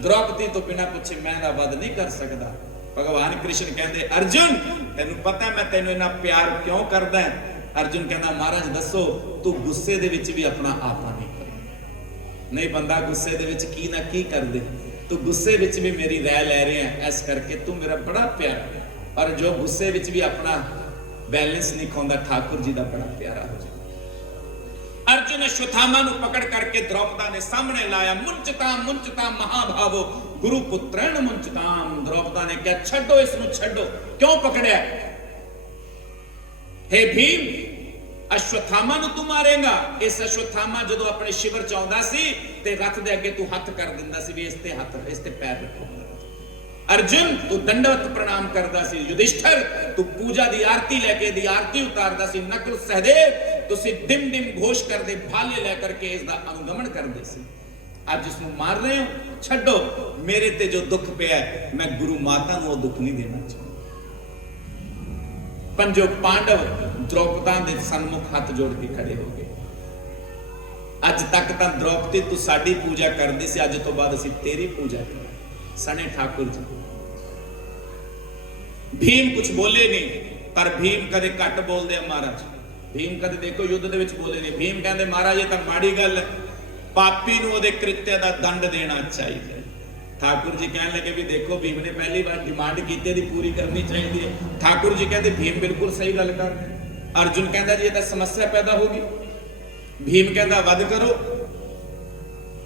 द्रौपदी तो बिना पूछे मैं दा वध नहीं कर सकता। भगवान कृष्ण कहते अर्जुन तेनू पता मैं तेनू इना प्यार क्यों करदा है? अर्जुन कहना महाराज दसो, तू गुस्से दे विच भी अपना आपा नहीं कर। नहीं बंदा गुस्से दे विच की ना की कर दे, तू गुस्से विच भी मेरी राय ले रहे हैं, इस करके तू मेरा बड़ा प्यारा है। और जो गुस्से विच भी अपना बैलेंस नहीं खोंदा, ठाकुर जी का बड़ा प्यारा हो जाए। अर्जुन अश्वत्थामा नु पकड़ करके द्रौपदा ने सामने लाया। मुंचता महाभावो गुरु पुत्रन मुंचताम। द्रौपदा ने क्या छड्डो इसनु छड्डो, क्यों पकड़या? हे भीम, अश्वत्थामा नु तू मारेगा। इस अश्वत्थामा जदों अपने शिविर च आउंदा सी ते रथ दे अगे तू हथ कर दिंदा सी भी इस ते हथ, इस ते पैर रखो। अर्जुन तू दंडवत प्रणाम करदा सी। युधिष्ठिर तू पूजा दी आरती लेके दी आरती उतारदा सी। नकुल सहदेव तुसी डिम डिम घोष कर दे भाले लेकर के इसका अनुगमन कर दे सी। आज इसनु मार रहे हो, छड्डो। मेरे ते जो दुख पिया है, मैं गुरु माता नु वो दुख नहीं देना चाहता। पंजो पांडव द्रौपदा दे सन्मुख हाथ जोड़ के खड़े हो गए। अज तक तां द्रौपदी तू साडी पूजा करदी सी, अज तो बाद असीं तेरी पूजा कर सने ठाकुर जी। भीम कुछ बोले नहीं, पर भीम कदे घट बोलदे आ महाराज। भीम कदे देखो युद्ध दे विच बोले नहीं। भीम कहंदे महाराज ये तां माड़ी गल है, पापी नूं ओहदे कृत्य दा दंड देना चाहिए। ठाकुर जी कहने लगे भी देखो भीम ने पहली बार डिमांड की दी पूरी करनी चाहिए। ठाकुर जी कहते भीम बिल्कुल सही गल कर रहे हैं। अर्जुन कहता जी ये तां समस्या पैदा होगी। भीम कहता वध करो,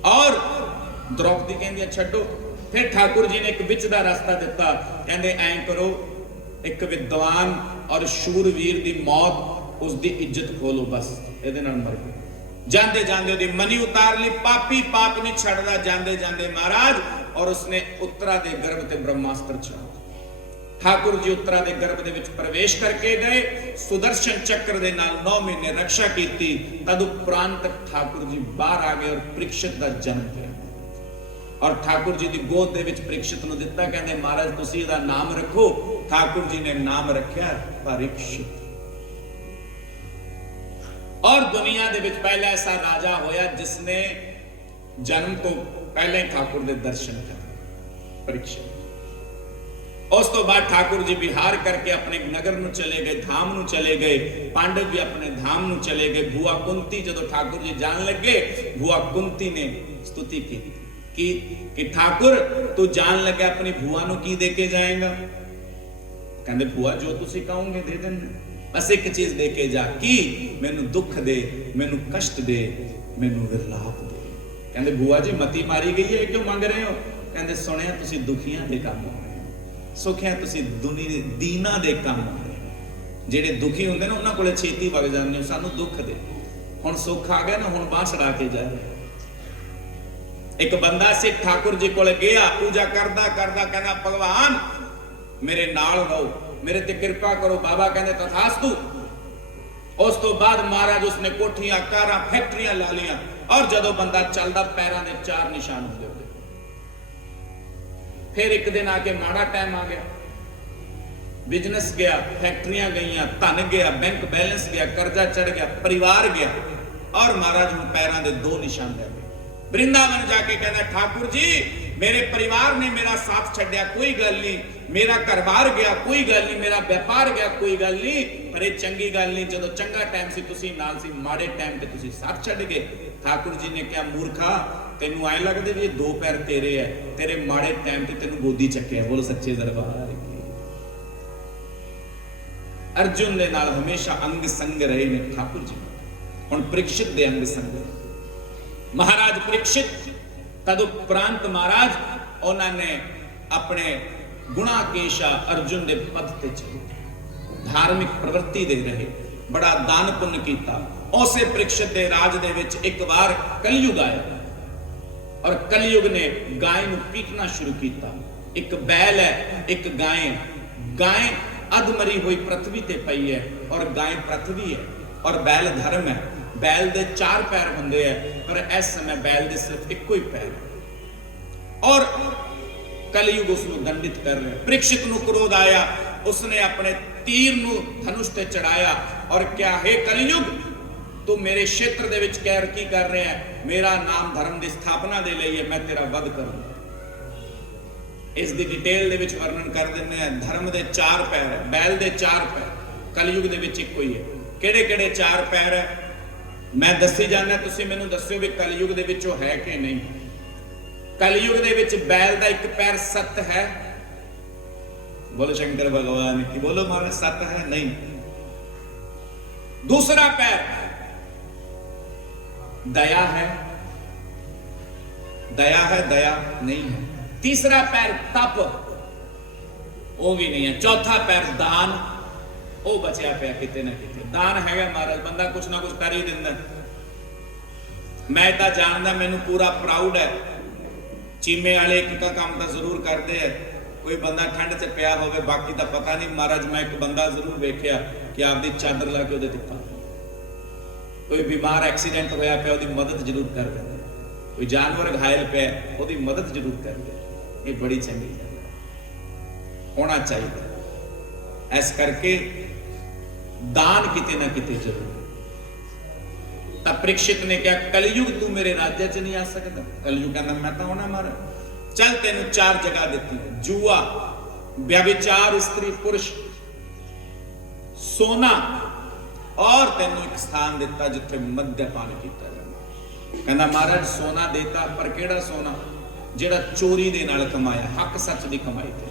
और द्रौपदी कहंदी छड्डो। फिर ठाकुर जी ने एक विच दा रास्ता दिता, कहंदे ऐं करो, एक विद्वान और शूरवीर दी मौत उसकी इज्जत खोलो, बस इहदे नाल मर गए। जांदे जांदे ओदी मनी उतार ली। पापी पाप नहीं छड़दा जांदे जांदे महाराज, और उसने उत्तरा दे गर्भ ते ब्रह्मास्त्र चढ़ा। ठाकुर जी उत्तरा दे गर्भ दे विच प्रवेश करके गए, सुदर्शन चक्र दे नाल 9 महीने रक्षा कीती। तद उपरांत ठाकुर जी बाहर आ गए और परीक्षित दा जन्म होया। और ठाकुर जी दी गोद दे विच परीक्षित नूं दिता, कहंदे महाराज तुसीं इहदा नाम रखो। ठाकुर जी ने नाम रखया परीक्षित। और दुनिया दे विच पहला ऐसा राजा होया जिसने जन्म तो पहले ही ठाकुर दे दर्शन कर परीक्षित। उस तो बाद ठाकुर जी विहार करके अपने नगर नूं चले गए, धाम नूं चले गए। पांडव भी अपने धाम नूं चले गए। बुआ कुंती जदों ठाकुर जी जान लगे, बुआ कुंती ने स्तुति की कि ठाकुर तू जान लगे अपनी बुआ नूं की दे के जाएगा? कहंदे बुआ जो तुसीं कहोगे दे देंगे, बस एक चीज दे के जा, कि मैनू दुख दे, मैनू कष्ट दे, मैनू विरलाप दे। कहंदे बुआ जी मती मारी गई है, क्यों मंग रहे हो? कहंदे सुनिया तुसीं दुखियां दे काम हो रहे हो, सुखियां तुसीं दीना दे काम हो रहे हो। जेडे दुखी होंदे ना उन्हां कोले छेती वग जांदे हो, सानू दुख दे। हुण सुख आ गया ना, हुण बांह छड़ा के जा रहे। एक बंदा सिख ठाकुर जी कोले गया, पूजा करदा करदा कहना भगवान मेरे नाल रहो, मेरे ते कृपा करो। बाबा कहंदे तथास्तु। उस तो बाद महाराज उसने कोठियां कारां फैक्ट्रियां ला लियां, और जदों बंदा चलदा पैरां दे 4 निशान होंदे। फिर एक दिन आके माड़ा टाइम आ गया, बिजनेस गया, फैक्ट्रियां गईयां, धन गया, बैंक बैलेंस गया, कर्जा चढ़ गया, परिवार गया, और महाराज हुण पैरां दे 2 निशान रह गए। वृंदावन जाके कहना ठाकुर जी मेरे परिवार ने मेरा साथ छड्या, कोई गल नहीं, मेरा घर-बार गया कोई गल नहीं, मेरा व्यापार गया कोई गल नहीं, पर यह चंगी गल नहीं, जदों चंगा टाइम सी तुसीं नाल सी, माड़े टाइम ते तुसीं साथ छड्ड गए। ठाकुर जी ने कहा मूर्खा तेनू ऐ लगदे भी 2 पैर तेरे है, तेरे माड़े टाइम ते तेनू गोदी चक्किया। बोल सच्चे दरबार की। अर्जुन दे नाल हमेशा अंग संग रहे ने ठाकुर जी, हुण परीक्षित दे अंग संग। महाराज परीक्षित तदुपरांत महाराज उन्होंने अपने गुणा केशा अर्जुन दे पद ते चले, धार्मिक प्रवृत्ति दे रहे, बड़ा दान पुण्य कीता। उसे परीक्षित दे राज दे विच एक बार कलयुग आया और कलयुग ने गाय नूं पीटना शुरू किया। एक बैल है, एक गाय। गाय अधमरी हुई पृथ्वी ते पई है और गाय पृथ्वी है, और बैल धर्म है। बैल दे 4 पैर हुंदे है, पर इस समय बैल दे सिर्फ इक्को ही पैर है और कलयुग उसनूं दंडित कर रहा है। परीक्षित नूं क्रोध आया, उसने अपने तीर नूं धनुष ते चढ़ाया और क्या, हे कलयुग, तू मेरे क्षेत्र दे विच कहर की कर रहा है? मेरा नाम धर्म की स्थापना दे लई है, मैं तेरा वध करूंगा। इस दी डिटेल दे विच वर्णन कर दिंदे हैं। धर्म दे 4 पैर है, बैल दे 4 पैर, कलयुग दे विच इक्को ही है। किहड़े किहड़े 4 पैर है मैं दसी जाना, तुसीं मैनूं दस्सिओ भी कलयुग दे विच है कि नहीं। कलयुग दे विच बैल दा एक पैर सत है। बोलो शंकर भगवान की, बोलो महाराज, सत है? नहीं। दूसरा पैर दया है, दया है? दया नहीं है। तीसरा पैर तप, वो भी नहीं है। चौथा पैर दान, वो बचिया पिया किते ना किते। दान है महाराज, बंदा कुछ ना कुछ कर ही दिंदा। मैं तो जानदा, मैनू पूरा प्राउड है। चीमे वाले एक का काम तो जरूर करते हैं। कोई बंदा ठंड च पिया होवे, बाकी तो पता नहीं महाराज। मैं एक बंदा जरूर वेख्या कि आपदी चादर ला के उहदे ते पा, कोई बीमार एक्सीडेंट होया पिया उहदी मदद जरूर कर देंगे, कोई जानवर घायल पिया उहदी मदद जरूर कर दे। ये बड़ी चंगी गल है, होना चाहिए। इस करके दान किते ना किते जरूर। तब परीक्षित ने क्या, कलयुग तू मेरे राज्य च नहीं आ सकता? कलयुग कहना मैं तो होना मारा। चल तेनू 4 जगह देती है, जुआ, व्यभिचार, स्त्री पुरुष, सोना, और तेनू एक स्थान दिता जिथे मद्यपान किया जाए। कहना महाराज सोना देता, पर केड़ा सोना? जेड़ा चोरी दे नाल कमाया, हक सच दी कमाई ते।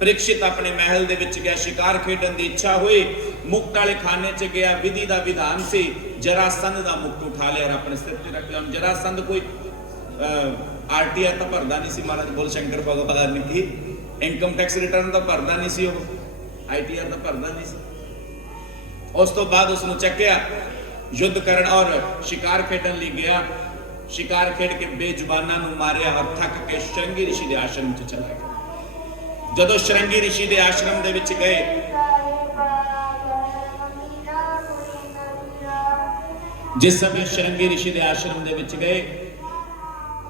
परीक्षित अपने महल दे विच गया, शिकार खेडन दी इच्छा हुई, मुक्त वाले खाने च गया। विधि दा विधान से जरासंध दा मुक्त उठा लिया और अपने सिर ते रख लिया। जरासंध कोई आरटीआई तो भरदा नहीं सी महाराज, बोल शंकर भगवान की। इनकम टैक्स रिटर्न तो भरदा नहीं सी, आईटीआर तो भरदा नहीं सी। उस तो बाद उसनू चक्या, युद्ध करन और शिकार खेडन लई गया। शिकार खेड के बेजुबाना नू मारिया और थक के श्रृंगी ऋषि दे आश्रम च चला गया। जदों श्रृंगी ऋषि दे आश्रम दे विच गए, जिस समय श्रृंगी ऋषि दे आश्रम दे विच गए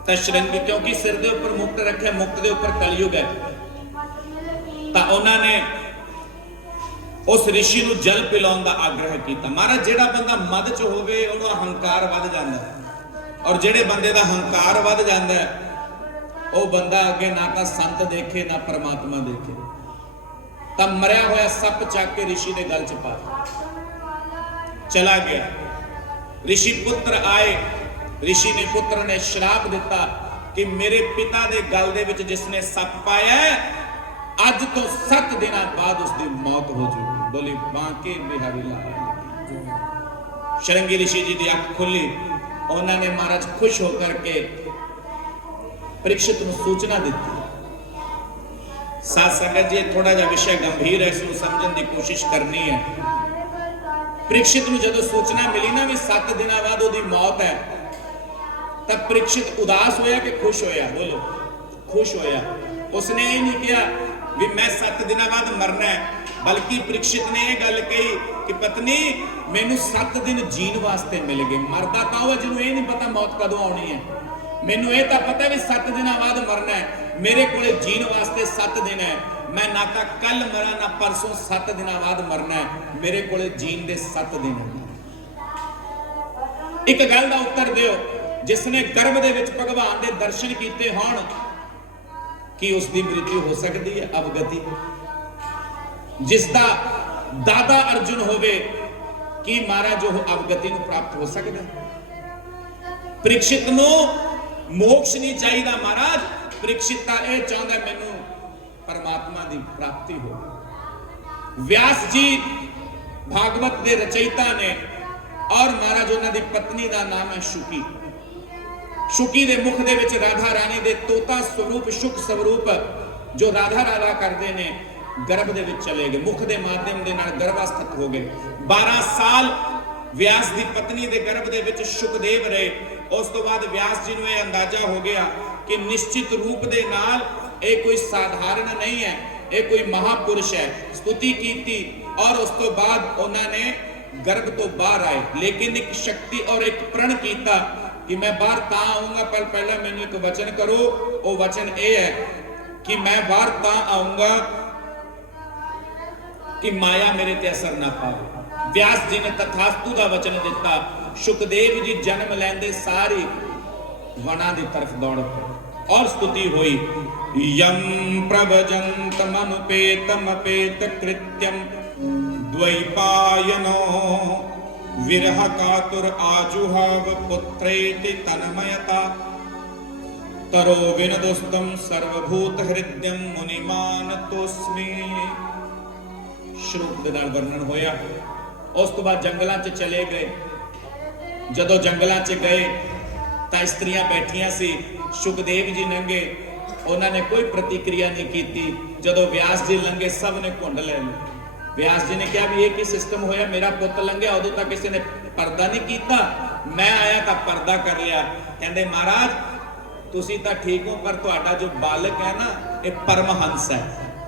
तो श्रृंगी, क्योंकि सिर दे ऊपर मुकुट रखे, मुकुट दे ऊपर कलयुग है, तो उन्होंने उस ऋषि नू जल पिलाउण दा आग्रह किया। महाराज जेड़ा बंदा मद च होवे उहनूं अहंकार वध जांदा है, और जेड़े बंदे दा अहंकार वध जांदा है वो बंदा अगे ना तो संत देखे ना परमात्मा देखे। तब मरिया होया सप चक के ऋषि दे गल च पा चला गया। ऋषि पुत्र आए, ऋषि ने पुत्र ने श्राप दिता कि मेरे पिता दे गल दे विच जिसने सप पाया अज तो 7 दिनों बाद उसकी मौत हो जाएगी। बोली बांके बिहारी लाल। श्रृंगी ऋषि जी की अख खुली, उन्होंने महाराज खुश होकर के परीक्षित को सूचना दी। साथ संगत जी थोड़ा जा विषय गंभीर है, इसको समझने की कोशिश करनी है। परीक्षित को जदों सूचना मिली ना भी 7 दिनों बाद उसकी मौत है, तब परीक्षित उदास होया कि खुश होया? बोलो खुश होया। उसने ये नहीं किया भी मैं 7 दिनों बाद मरना है, बल्कि परीक्षित ने यह गल कही कि पत्नी मैनू 7 दिन जीण वास्ते मिल गए। मरदा तो वह जिन्होंने ये नहीं पता मौत कदों आनी है, मैनू ये तो पता भी 7 दिनों बाद मरना है। मेरे को जीण वास्ते 7 दिन है, मैं ना तो कल मरा ना परसों 7 दिनों बाद मरना है, मेरे को जीण दे 7 दिन है। एक गल का उत्तर दियो, जिसने गर्भ दे विच भगवान दे दर्शन कीते होण कि उसकी मृत्यु हो सकती है? अवगति। जिसका दादा अर्जुन होवे कि महाराज वो अवगति को प्राप्त हो सकता है? परीक्षित नूं मोक्ष नहीं चाहिए महाराज, परीक्षित यह चाहता मैनू परमात्मा की प्राप्ति हो। व्यास जी भागवत के रचयिता ने, और महाराज उन्होंने पत्नी का नाम है शुकी। शुकी दे मुख दे विच राधा रानी दे तोता स्वरूप सुख स्वरूप ਜੋ ਰਾਧਾ ਰਾਧਾ ਕਰਦੇ ਨੇ ਗਰਭ ਦੇ ਵਿੱਚ ਚਲੇ ਗਏ, ਮੁਖ ਦੇ ਮਾਧਿਅਮ ਦੇ ਨਾਲ ਗਰਭਸਥਿਤ ਹੋ ਗਏ। 12 ਸਾਲ ਵਿਆਸ ਦੀ ਪਤਨੀ ਦੇ ਗਰਭ ਦੇ ਵਿੱਚ ਸ਼ੁਕਦੇਵ ਰਹੇ। ਉਸ ਤੋਂ ਬਾਅਦ ਵਿਆਸ ਜੀ ਨੂੰ ਇਹ ਅੰਦਾਜ਼ਾ ਹੋ ਗਿਆ ਕਿ ਨਿਸ਼ਚਿਤ ਰੂਪ ਦੇ ਨਾਲ ਇਹ ਕੋਈ ਸਾਧਾਰਨ ਨਹੀਂ ਹੈ, ਇਹ ਕੋਈ ਮਹਾਪੁਰਸ਼ ਹੈ। ਸਤੁਤੀ ਕੀਤੀ ਔਰ ਉਸ ਤੋਂ ਬਾਅਦ ਉਹਨਾਂ ਨੇ ਗਰਭ ਤੋਂ ਬਾਹਰ ਆਏ, ਲੇਕਿਨ ਇੱਕ ਸ਼ਕਤੀ ਔਰ ਇੱਕ ਪ੍ਰਣ ਕੀਤਾ ਕਿ ਮੈਂ ਬਾਹਰ ਤਾਂ ਆਉਂਗਾ, ਪਰ ਪਹਿਲਾਂ ਮੈਨੂੰ ਇੱਕ ਵਚਨ ਕਰੋ। ਉਹ ਵਚਨ ਇਹ ਹੈ ਕਿ ਮੈਂ ਬਾਹਰ ਤਾਂ ਆਉਂਗਾ ਕਿ ਮਾਇਆ ਮੇਰੇ ਤੇ ਅਸਰ ਨਾ ਪਾਵੇ। ਵਿਆਸ ਜੀ ਨੇ ਤਥਾਸਤੂ ਦਾ ਵਚਨ ਦਿੱਤਾ। ਸ਼ੁਕਦੇਵ ਜੀ ਜਨਮ ਲੈਂਦੇ ਸਾਰੀ ਵਣਾ ਦੀ ਤਰਫ ਦੌੜ ਪਏ ਔਰ ਸਤੁਤੀ ਹੋਈ। ਯਮ ਪ੍ਰਵਜੰਤ ਮਨੁਪੇਤਮ ਅਪੇਤ ਕ੍ਰਿਤਯਮ द्वैपायनो विरह कातुर आजुहाव पुत्रेति तन्मयता तरो विनदुस्तम सर्वभूत हृदयम मुनिमान तोस्मि। श्लोक दे नाल वर्णन होया। उस तो बाद जंगलां च चले गए। जदों जंगलां च गए तां इस्त्रियां बैठियां सी, सुखदेव जी लंघे, उन्होंने कोई प्रतिक्रिया नहीं की। जदों व्यास जी लंघे सब ने घुंड ले लिया। व्यास जी ने कहा भी ये की सिस्टम होया, मेरा पुत लंघिया उदों तक किसी ने पर्दा नहीं किया, मैं आया तो पर्दा कर लिया। कहते महाराज तुसी तो ठीक हो, पर तुहाडा जो बालक है ना ये परमहंस है।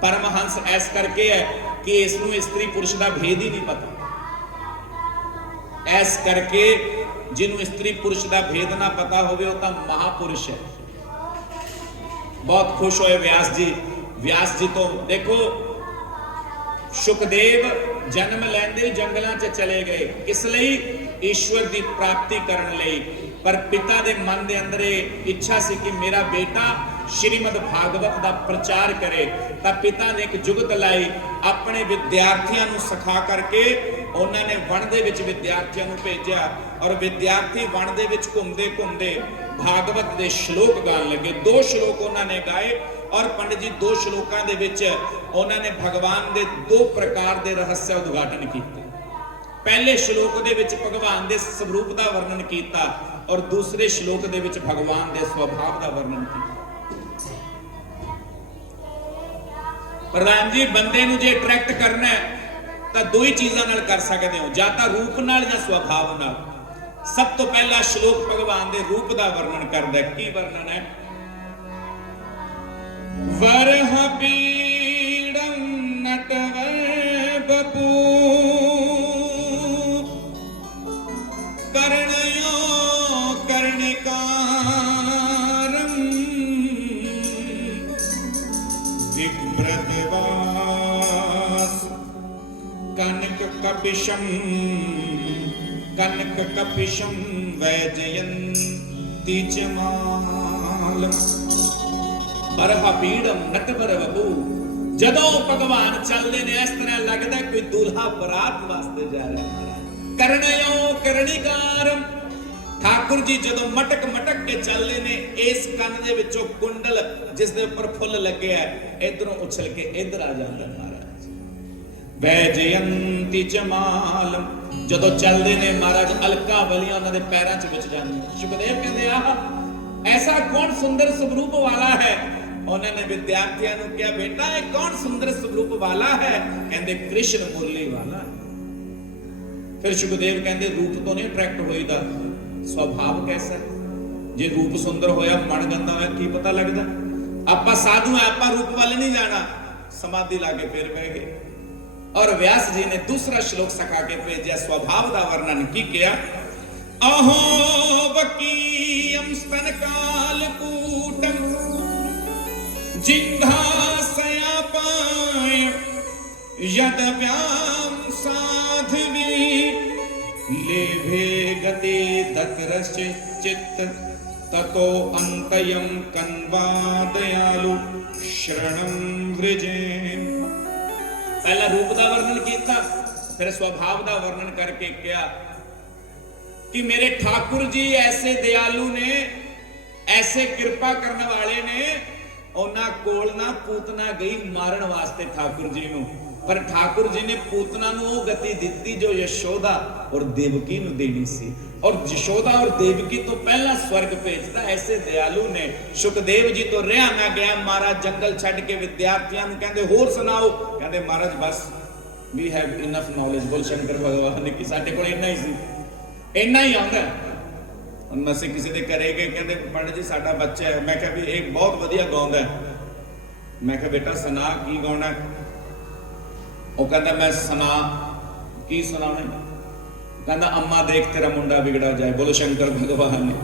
परमहंस ऐस करके है कि इसनूं स्त्री पुरुष का भेद ही नहीं पता। ऐस करके जिन्होंने स्त्री पुरुष का भेद ना पता होवे वो तो महापुरुष है। बहुत खुश होए व्यास जी। व्यास जी तो देखो सुखदेव जन्म लैंदे जंगलों च चले गए, किस लिए? ईश्वर की प्राप्ति करने लई। पर पिता दे मन दे अंदर इच्छा सी कि मेरा बेटा श्रीमद भागवत का प्रचार करे। तो पिता ने एक जुगत लाई, अपने विद्यार्थियों को सिखा करके उन्होंने वन दे विच विद्यार्थियों को भेजा और विद्यार्थी वन दे विच घूमते घूमते भागवत के श्लोक गान लगे। 2 श्लोक उन्होंने गाए और पंडित जी 2 श्लोकों के विच उन्होंने भगवान के 2 प्रकार के रहस्य उद्घाटन किए। पहले श्लोक के विच भगवान के स्वरूप का वर्णन किया और दूसरे श्लोक के विच भगवान के स्वभाव का वर्णन किया। प्रधान जी बंदे नूं जे अट्रैक्ट करना है तो 2 ही चीज़ों नाल कर सकते हो, या तो रूप नाल या स्वभाव नाल। सब तो पहला श्लोक भगवान के रूप का वर्णन करता है। की वर्णन है? वरह पीड़म नटवर बपू कर्णयो कर्णिकारम विभ्रतवास कनक कपिशम कनक कपिशम वैजयंती चमाल। बरहा पीड़म नटवर बबू। जदों भगवान चलते ने इस तरह लगता है कोई दूल्हा बरात वास्ते जा रहा है। करणयो करणिकारम। ठाकुर जी जदों मटक मटक के चलते ने इस कन दे विचों कुंडल जिस दे ऊपर फुल लगे है इधरों उछल के इधर आ जाता महाराज। वैजयंती जमालम। जदों चलते ने महाराज अलका बलियां उन्होंने पैरों च विच जांदियां। सुखदेव कहते आह ऐसा कौन सुंदर स्वरूप वाला है? उन्होंने विद्यार्थियों को कहा बेटा ये कौन सुंदर स्वरूप वाला है? कहते कृष्ण मुरली वाला है। फिर सुखदेव कहते रूप तो नहीं अट्रैक्ट होईदा, स्वभाव कैसा है? जे रूप सुंदर होया मन गंदा होया की पता लगता? आपां साधु है, आपां रूप वाले नहीं जाना। समाधि लाके फिर बह गए और व्यास जी ने दूसरा श्लोक सिखा के भेजा। स्वभाव का वर्णन की किया। अहो वकीयम स्तन काल कूटम जिंघासया पाय यद व्याम साध्वी लेभे गति दतरस चित्त ततो अंतयम कन्वा दयालु शरणं व्रजे। पहला रूप का वर्णन किया, फिर स्वभाव का वर्णन करके क्या कि मेरे ठाकुर जी ऐसे दयालु ने, ऐसे कृपा करने वाले ने। ਉਹਨਾਂ ਕੋਲ ਨਾ ਪੂਤਨਾ ਗਈ ਮਾਰਨ ਵਾਸਤੇ ਠਾकुर जी ਨੂੰ, पर ठाकुर जी ने पूतना ਨੂੰ ਉਹ ਗਤੀ ਦਿੱਤੀ ਜੋ यशोदा और देवकी ਨੂੰ ਦੇਣੀ ਸੀ, और यशोदा और देवकी तो पहला स्वर्ग भेजता। ऐसे दयालु ने सुखदेव जी तो रहा ना गया, महाराज जंगल छड़ के विद्यार्थियों ਨੂੰ ਕਹਿੰਦੇ ਹੋਰ ਸੁਣਾਓ, ਕਹਿੰਦੇ महाराज बस we have enough knowledge। बोल शंकर भगवान ने कि ਸਾਡੇ ਕੋਲ ਇੰਨਾ ਹੀ ਸੀ, ਇੰਨਾ ਹੀ ਆਉਂਦਾ। ਹੁਣ ਅਸੀਂ ਕਿਸੇ ਦੇ ਘਰੇ ਗਏ, ਕਹਿੰਦੇ ਪੰਡਿਤ ਜੀ ਸਾਡਾ ਬੱਚਾ ਹੈ, ਮੈਂ ਕਿਹਾ ਵੀ ਇਹ ਬਹੁਤ ਵਧੀਆ ਗਾਉਂਦਾ ਹੈ, ਮੈਂ ਕਿਹਾ ਬੇਟਾ ਸੁਣਾ ਕੀ ਗਾਉਣਾ, ਉਹ ਕਹਿੰਦਾ ਮੈਂ ਸੁਣਾ ਕੀ ਸੁਣਾਉਣਾ, ਕਹਿੰਦਾ ਅੰਮਾ ਦੇਖ ਤੇਰਾ ਮੁੰਡਾ ਵਿਗੜਾ ਜਾਏ। ਬੋਲੋ ਸ਼ੰਕਰ ਭਗਵਾਨ ਨੇ।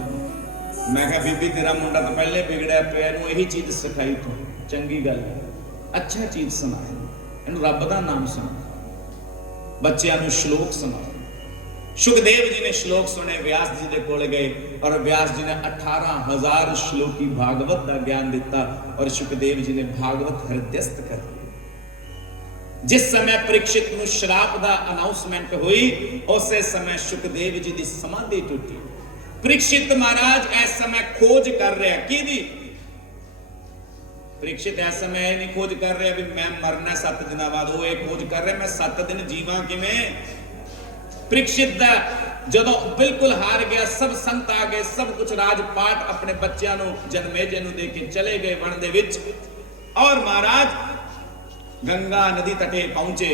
ਮੈਂ ਕਿਹਾ ਬੀਬੀ ਤੇਰਾ ਮੁੰਡਾ ਤਾਂ ਪਹਿਲੇ ਵਿਗੜਿਆ ਪਿਆ, ਇਹਨੂੰ ਇਹੀ ਚੀਜ਼ ਸਿਖਾਈ ਤੂੰ, ਚੰਗੀ ਗੱਲ ਹੈ, ਅੱਛਾ ਚੀਜ਼ ਸੁਣਾ, ਇਹਨੂੰ ਰੱਬ ਦਾ ਨਾਮ ਸੁਣਾ, ਬੱਚਿਆਂ ਨੂੰ ਸ਼ਲੋਕ ਸੁਣਾ। सुखदेव जी ने श्लोक सुने, व्यास जी दे कोल गए और व्यास जी ने 18,000 श्लोकी भागवत का ज्ञान दिता और सुखदेव जी ने भागवत हृदयस्थ कर लिया। जिस समय परीक्षित ਨੂੰ श्राप ਦਾ अनाउंसमेंट हुई, उसे समय सुखदेव जी ਦੀ समाधि टूटी। परीक्षित महाराज इस समय खोज कर रहा की दी, परीक्षित इस समय नहीं खोज कर रहा भी मैं मरना 7 दिनों बाद, वो ये खोज कर रहा मैं 7 दिन जीवां किवें। परीक्षित दा जदों बिल्कुल हार गया, सब संत आ गए, सब कुछ राजपाट अपने बच्चों को जन्मेजे नूं दे के चले गए वन दे विच, और महाराज गंगा नदी तटे पहुंचे,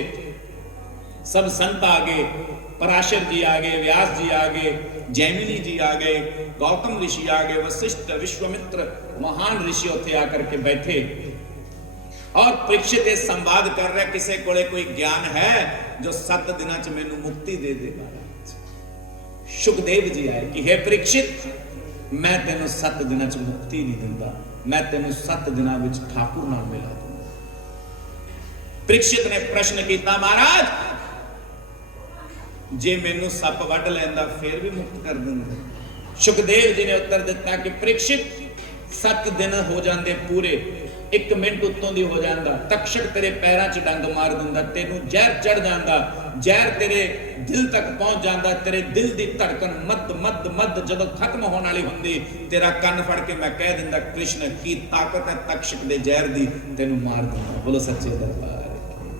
सब संत आ गए, पराशर जी आ गए, व्यास जी आ गए, जैमिनी जी आ गए, गौतम ऋषि आ गए, वशिष्ठ विश्वामित्र महान ऋषि उत्थे आकर के बैठे और परीक्षित ये संवाद कर रहा, किसी कोले कोई ज्ञान है जो 7 दिनों च मैनू मुक्ति दे दे। सुखदेव जी आए कि हे परीक्षित, मैं तेनू 7 दिनों च मुक्ति नहीं दिंदा, मैं तेनू 7 दिनों विच ठाकुर नाल मिला दूंगा। परीक्षित ने प्रश्न किया, महाराज जे मैनू सप वड लैंदा फिर भी मुक्त कर दिंदा। सुखदेव जी ने उत्तर दिता कि परीक्षित 7 दिन हो जाते पूरे, 1 मिनट उत्तों दी हो जाता, तक्षक तेरे पैरों च डंग मार दिंदा, तेनू जहर चढ़ जाता, जहर तेरे दिल तक पहुंच जाता, तेरे दिल की धड़कन मद मद मद जदों खत्म होने वाली हुंदी, तेरा कन्न फड़ के मैं कह दिंदा कृष्ण की ताकत है तक्षक दे जहर दी, तेनू मार दिंदा। बोलो सच्चे दरबार की।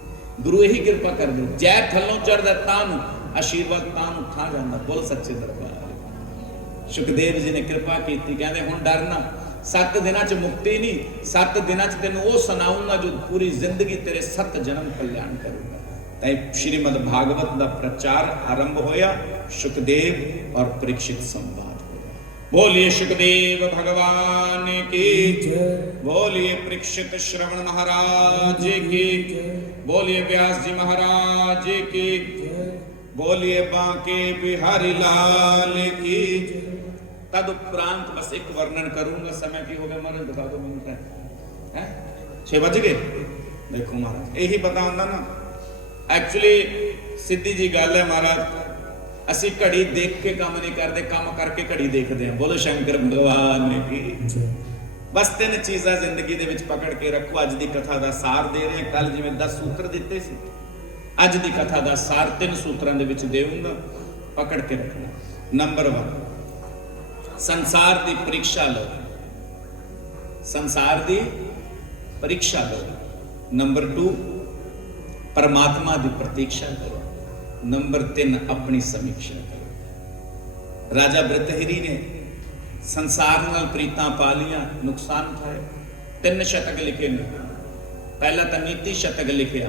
गुरु यही कृपा कर दे, जहर थल्लों चढ़दा तानू आशीर्वाद तानू खा जाता। बोलो सच्चे दरबार की। सुखदेव जी ने कृपा की, कहते हुण डरना, 7 दिनों च मुक्ति नहीं, 7 दिनों च तेन वो सुनाऊंगा जो पूरी जिंदगी तेरे 7 जन्म कल्याण करूंगा। ताई श्रीमद् भागवत का प्रचार आरंभ होया, सुखदेव और परीक्षित संवाद होया। बोलिए सुखदेव भगवान की, बोलिए परीक्षित श्रवण महाराज की, बोलिए व्यास जी महाराज की, बोलिए बांके बिहारी लाल की। तद उपरांत बस एक वर्णन करूंगा, समय की हो गया महाराज, बता दो मैंने है 6 बज गए। देखो महाराज यही पता होंदा ना, एक्चुअली सीधी जी गल है महाराज, असी घड़ी देख के काम नहीं करते, काम करके घड़ी देखते हैं। बोलो शंकर भगवान ने की। बस 3 चीज़ां जिंदगी दे विच पकड़ के रखो। अज दी कथा दा सार दे रहे हैं, कल जिवें 10 सूत्र दिते सी, अज दी कथा दा सार 3 सूत्रां दे विच देऊंगा, पकड़ के रखना। नंबर 1, संसार की परीक्षा लो, संसार की परीक्षा लो। नंबर 2, परमात्मा की प्रतीक्षा करो। नंबर 3, अपनी समीक्षा करो। राजा बृतहिरी ने संसार नाल प्रीतां पा लियां, नुकसान उठाए। 3 शतक लिखे ने, पहला तो नीति शतक लिखिया,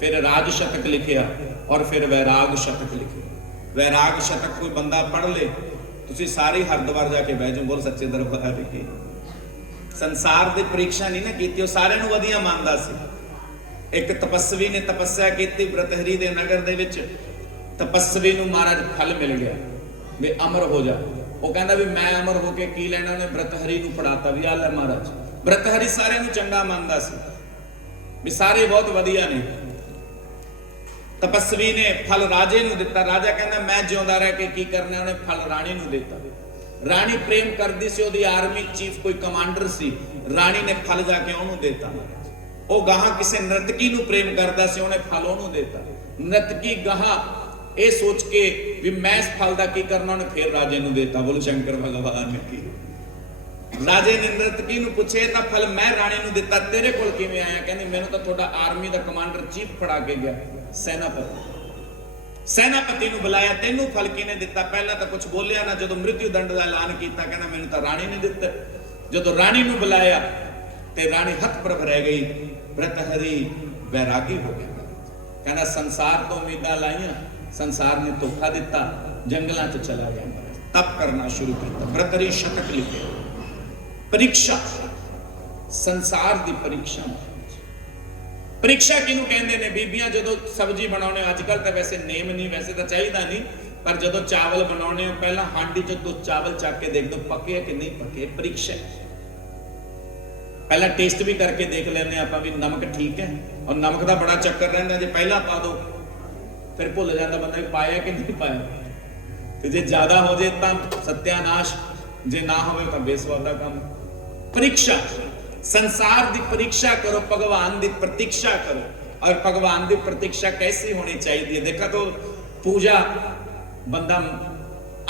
फिर राज शतक लिखिया और फिर वैराग शतक लिखे। वैराग शतक कोई बंदा पढ़ ले, तुसी सारी हरिद्वार जाके बह जाओ। बोल सच्चे दरबार की। संसार की परीक्षा नहीं ना की, सारे वधिया मानता सी। एक तपस्वी ने तपस्या की बृतहरी दे नगर दे विच, तपस्वी नूं महाराज फल मिल गया भी अमर हो जा। वो कहता भी मैं अमर होके की लेना, उन्हें बृतहरी नूं फड़ाता भी आ ले महाराज। बृतहरी सारे नूं चंगा मानता सी भी सारे बहुत वधिया ने। तपस्वी ने फल राजे नूं दिता, राजा कहना मैं जिउंदा रह के की करना, उन्हें फल राणी नूं दिता। राणी प्रेम करदी सी, ओदी आर्मी चीफ कोई कमांडर सी, राणी ने फल जाके उन्होंने देता। वो गाहां किसी नृतकी नूं प्रेम करदा सी, उन्हें फल उन्होंने देता। नृतकी गाहां ये सोच के भी मैं इस फल का की करना, उन्हें फिर राजे नूं देता। बोलो शंकर भगवान की। राजे ने नर्तकी नूं पुछे तां फल मैं राणी नूं दिता, तेरे कोल किवें आया? कहंदी मैनूं तां तुहाडा आर्मी दा कमांडर चीफ फड़ा के गया, सैनापति नूं बुलाया, तेनूं फल किने दिता? पहला तां कुछ बोलिया ना, जदों मृत्यु दंड दा ऐलान कीता कहंदा मैनूं तां राणी ने दिता। जदों राणी नूं बुलाया ते राणी हतप्रभ रह गई, व्रतहरी वैरागी हो गया। कहना संसार तो उम्मीदां लाइयां, संसार ने धोखा दिता, जंगलों च चला गया, तप करना शुरू किया, व्रतहरी शतक लिखे। परीक्षा, संसार की परीक्षा। परीक्षा किनू कहते हैं? बीबियां जदों सब्जी बनाने, अजकल तो वैसे नेम नहीं, वैसे तो चाहिए नहीं, पर जदों चावल बनाने पहला हांडी च दो चावल चक के देख दो पके है कि नहीं पके, परीक्षा। पहला टेस्ट भी करके देख लेने आप भी नमक ठीक है, और नमक का बड़ा चक्कर रहता, जो पहला पा दो फिर भुल जाता बंदा पाया कि नहीं पाया, तो जे ज्यादा हो जाए तो सत्यानाश, जे ना हो तो बेसवादा काम। परीक्षा, संसार की परीक्षा करो, भगवान की प्रतीक्षा करो। और भगवान की प्रतीक्षा कैसी होनी चाहिए? देखा तो पूजा बंदा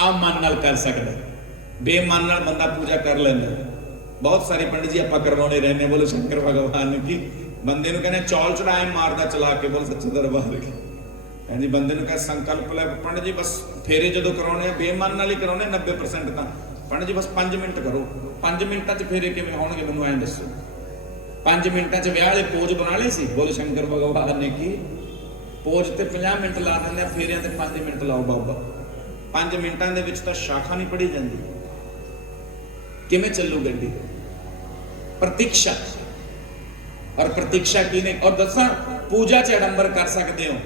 आम मन नाल कर सकता, बेमान नाल बंदा पूजा कर लेंदा। बहुत सारे पंडित जी आप करवाने रहने, बोलो शंकर भगवान की, बंदे नूं कहने चौल चढ़ाए मारदा चला के, बोल सच्चे दरबार की। जी बंदे नूं कह संकल्प लै, पंडित जी बस फेरे जदों कराने बेमान नाल ही कराने 90%, तां पंडित जी बस 5 मिनट करो। 5 मिनटां च फेरे किवें होणगे मैनूं ऐं दसो। 5 मिनटां च विआह वाले पोज बना लए सी, बोलो शंकर भगवान ने की। पोज ते 50 मिनट ला दिंदे, फेरियां ते 5 मिनट लाओ बाबा। 5 मिनटां दे विच तां शाखा नहीं पढ़ी जांदी, किवें चलू गड्डी? प्रतीक्षा। और प्रतीक्षा की ने, और दसां पूजा च अडंबर कर सकते हो,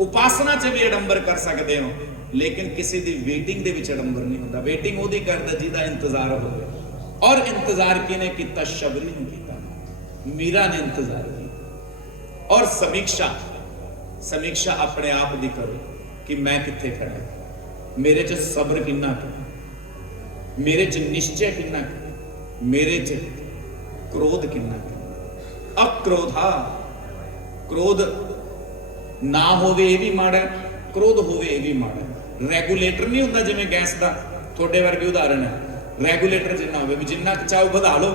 उपासना च भी अडंबर कर सकते हो, लेकिन किसी दी वेटिंग दे विच अडंबर नहीं होता। वेटिंग ओदी करदा जिहदा इंतजार होवे, और इंतजार किने कीता? शबरी ने कीता, मीरा ने इंतजार किया। और समीक्षा, समीक्षा अपने आप दी करो कि मैं कित्थे खड़ा, मेरे च सब्र किन्ना है, मेरे च निश्चय किन्ना है, मेरे च क्रोध किन्ना है। अक्रोधा, क्रोध ना होवे ये भी माड़ा, क्रोध होवे ये भी माड़ा। रेगुलेटर नहीं होता जिवें गैस का, थोड़े वर्गे उदाहरण है, रेगुलेटर जिन्ना होवे भी जिन्ना क चाहो बढ़ा लो,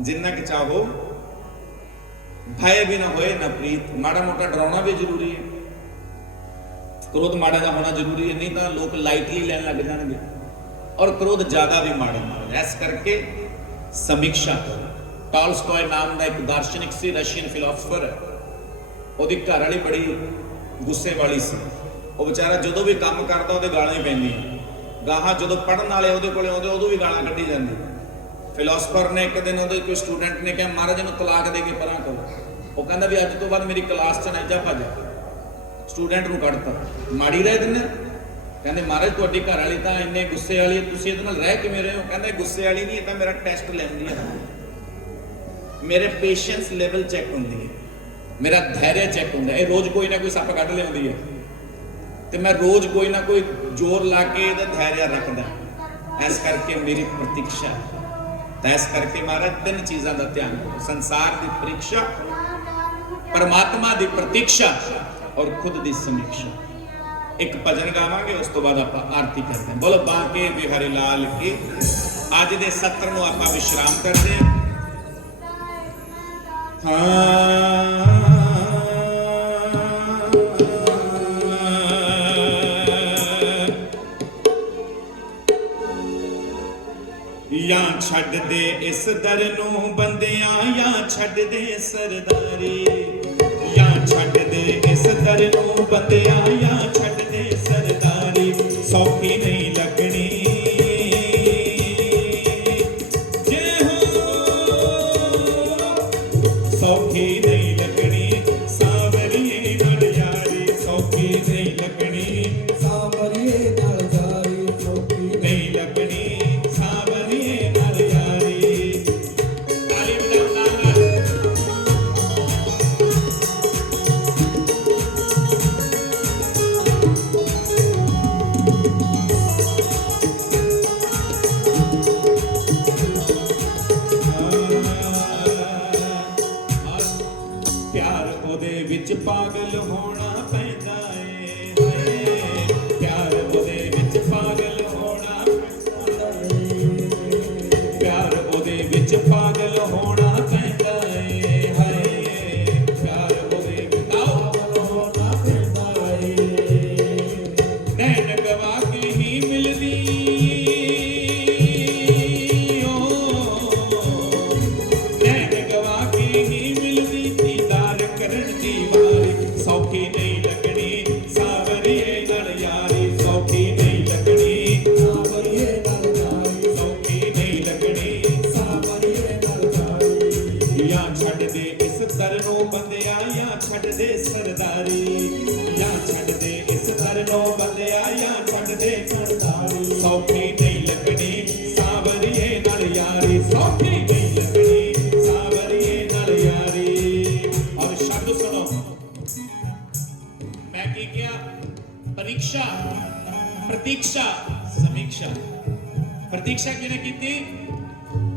जिन्ना क चाहो, भय भी ना होए ना प्रीत। माड़ा मोटा डराउना भी जरूरी है, क्रोध माड़ा जा होना जरूरी है, नहीं तो लोग लाइटली लैन लग जाएंगे, और क्रोध ज्यादा भी माड़ा माड़ा। इस करके समीक्षा करो। टॉलस्टॉय नाम का एक दार्शनिक सी, रशियन फिलोसफर है, ਉਹਦੀ घर वाली बड़ी गुस्से वाली सी। ਉਹ ਵਿਚਾਰਾ ਜਦੋਂ ਵੀ ਕੰਮ ਕਰਦਾ ਉਹਦੇ ਗਾਲਾਂ ਹੀ ਪੈਂਦੀਆਂ, ਗਾਹਾਂ ਜਦੋਂ ਪੜਨ ਵਾਲੇ ਉਹਦੇ ਕੋਲੇ ਆਉਂਦੇ ਉਦੋਂ ਵੀ ਗਾਲਾਂ ਕੱਢੀ ਜਾਂਦੀ। ਫਿਲਾਸਫਰ ਨੇ ਇੱਕ ਦਿਨ ਉਹਦੇ ਕੋਈ ਸਟੂਡੈਂਟ ਨੇ ਕਿਹਾ ਮਹਾਰਾਜ ਨੂੰ ਤਲਾਕ ਦੇ ਕੇ ਪਰਾਂ ਕਰੋ। ਉਹ ਕਹਿੰਦਾ ਵੀ ਅੱਜ ਤੋਂ ਬਾਅਦ ਮੇਰੀ ਕਲਾਸ 'ਚ ਨਾ ਜਾ ਭੱਜ। ਸਟੂਡੈਂਟ ਨੂੰ ਕੱਢਤਾ, ਮਾੜੀ ਰਹਿ ਦਿੰਦੇ। ਕਹਿੰਦੇ ਮਹਾਰਾਜ ਤੁਹਾਡੀ ਘਰ ਵਾਲੀ ਤਾਂ ਇੰਨੇ ਗੁੱਸੇ ਵਾਲੀ ਹੈ, ਤੁਸੀਂ ਇਹਦੇ ਨਾਲ ਰਹਿ ਕਿਵੇਂ ਰਹੇ ਹੋ? ਕਹਿੰਦਾ ਗੁੱਸੇ ਵਾਲੀ ਨਹੀਂ, ਇਹ ਤਾਂ ਮੇਰਾ ਟੈਸਟ ਲੈਂਦੀ ਹੈ, ਮੇਰੇ ਪੇਸ਼ੈਂਸ ਲੈਵਲ ਚੈੱਕ ਹੁੰਦੀ ਹੈ, मेरा धैर्य चेक होंगे। ये रोज कोई ना कोई सप कढ़ लिया है, तो मैं रोज कोई ना कोई जोर ला के धैर्य रखदा, इस करके मेरी प्रतीक्षा। तो इस करके महाराज 3 चीज़ों का ध्यान रखो, संसार की परीक्षा, परमात्मा की प्रतीक्षा, और खुद की समीक्षा। एक भजन गावांगे, उस तो बाद आप आरती करते हैं। बोलो बांके बिहारी लाल की। अज के सत्र को आप विश्राम करते हैं। या छड़ दे इस दर नूं बंदियां, या छड़ दे सरदारी, या छड़ दे इस दर नूं बंदियां, या छड़ दे सरदारी, सौखी नहीं लगनी जे हो, सौखी नहीं लगनी सावरिए नाल यारी, सौखी नहीं लगनी सावरिए नाल यारी, सौखी नहीं लगनी सावरिए नाल यारी। ताली बजाओ नाल। प्यार ओदे विच पागल होना पैंदा ए, प्यार ओदे विच पागल होना पैंदा ए। सौखी नहीं लगनी सावरिए नाल यारी सौखी नहीं लगनी सावरिए नाल यारी सौखी नहीं लगनी सावरिए नाल यारी या छड़ दे इस दर नो बंदिया या छड़ दे सरदारी या छड़ दे इस दर नो बंदिया या छड़ दे सरदारी सौखी नहीं लगनी सावरिए नाल यारी सौखी नहीं लगनी सावरिए नाल यारी। और शब्द सुनो मैं की किया परीक्षा प्रतीक्षा समीक्षा प्रतीक्षा किने कीती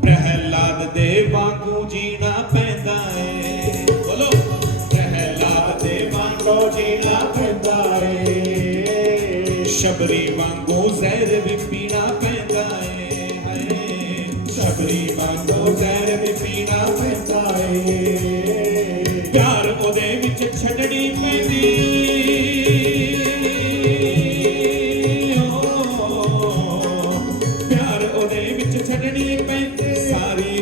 प्रहलाद दे वांगू जीना पैंदा है बोलो प्रहलाद दे वांगू जीना पैंदा है शबरी वांगू जहर भी पीना पैंदा है शबरी वांगू जहर भी पीना पैंदा है प्यार ओदे विच छड्डनी पैंदी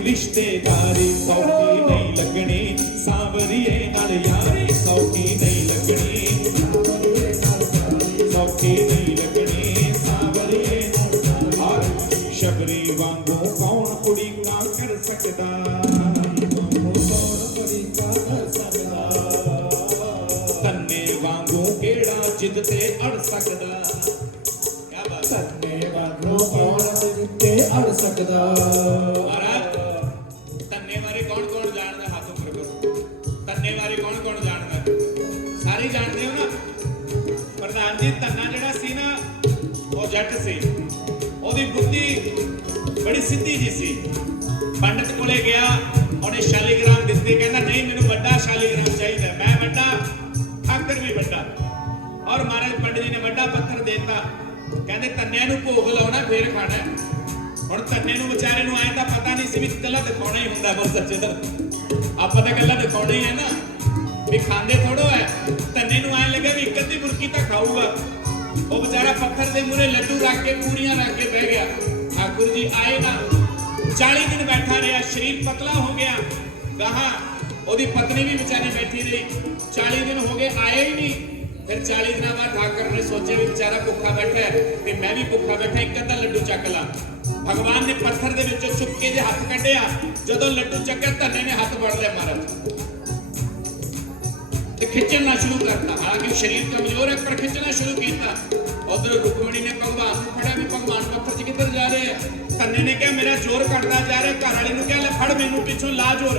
रिश्तेदारी सौखी नहीं लगनी सावरिए नाल यारी सौखी नहीं लगनी सौखी नहीं लगनी सावरिए और शबरी वांगू कौन कुड़ी का कर सकदा तन्ने वांगू केड़ा जिद ते अड़ सकदा क्या बात तन्ने वांगू कौन जिद ते अड़ सकदा जानते हो ना प्रधान जी धन्ना जड़ा सी ना वो जट सी ओदी बुद्धि बड़ी सीधी जी सी पंडित कोले गया उन्हें शालीग्राम दिते कहना नहीं मैनू बड़ा शालीग्राम चाहिए मैं बड़ा ठाकर भी बड़ा और महाराज पंडित जी ने बड़ा पत्थर देता कहते धन्ने नू भोग लाउणा फिर खाना हुण धन्ने नू बेचारे नू आए तां पता नहीं सी भी कल्ला दिखाउणा ही हुंदा बस सच्चे तो आपां तां कल्ला दिखाउणा ही है ना भी खांदे थोड़ो है धन्ने नू आए लगे भी एक अद्धी मुर्गी तो खाऊगा वो बेचारा पत्थर दे मुरे लड्डू रख के पूरियां रख के बह गया ठाकुर जी आए ना 40 दिन बैठा रहा शरीर पतला हो गया कहा ओदी पत्नी भी बेचारी बैठी रही 40 दिन हो गए आए ही नहीं फिर 40 दिन बाद ठाकुर ने सोचे भी बेचारा भुखा बैठा है ते मैं भी भुखा बैठा एक अद्धा लड्डू चक ला भगवान ने पत्थर दे विचों चुपके जे हाथ कढ़िया जदों लड्डू चक्या धन्ने ने हाथ बढ़ लिया महाराज खिंचना शुरू करता हालांकि शरीर कमजोर है पर खिंचना शुरू किया उधर रुक्मणी ने भगवान को फड़ा भी भगवान पत्थर च किधर जा रहे हैं धन्ने ने कहा मेरा जोर घटता जा रहा है घर वाले ने कहा ले फड़ मैनू पिछों ला जोर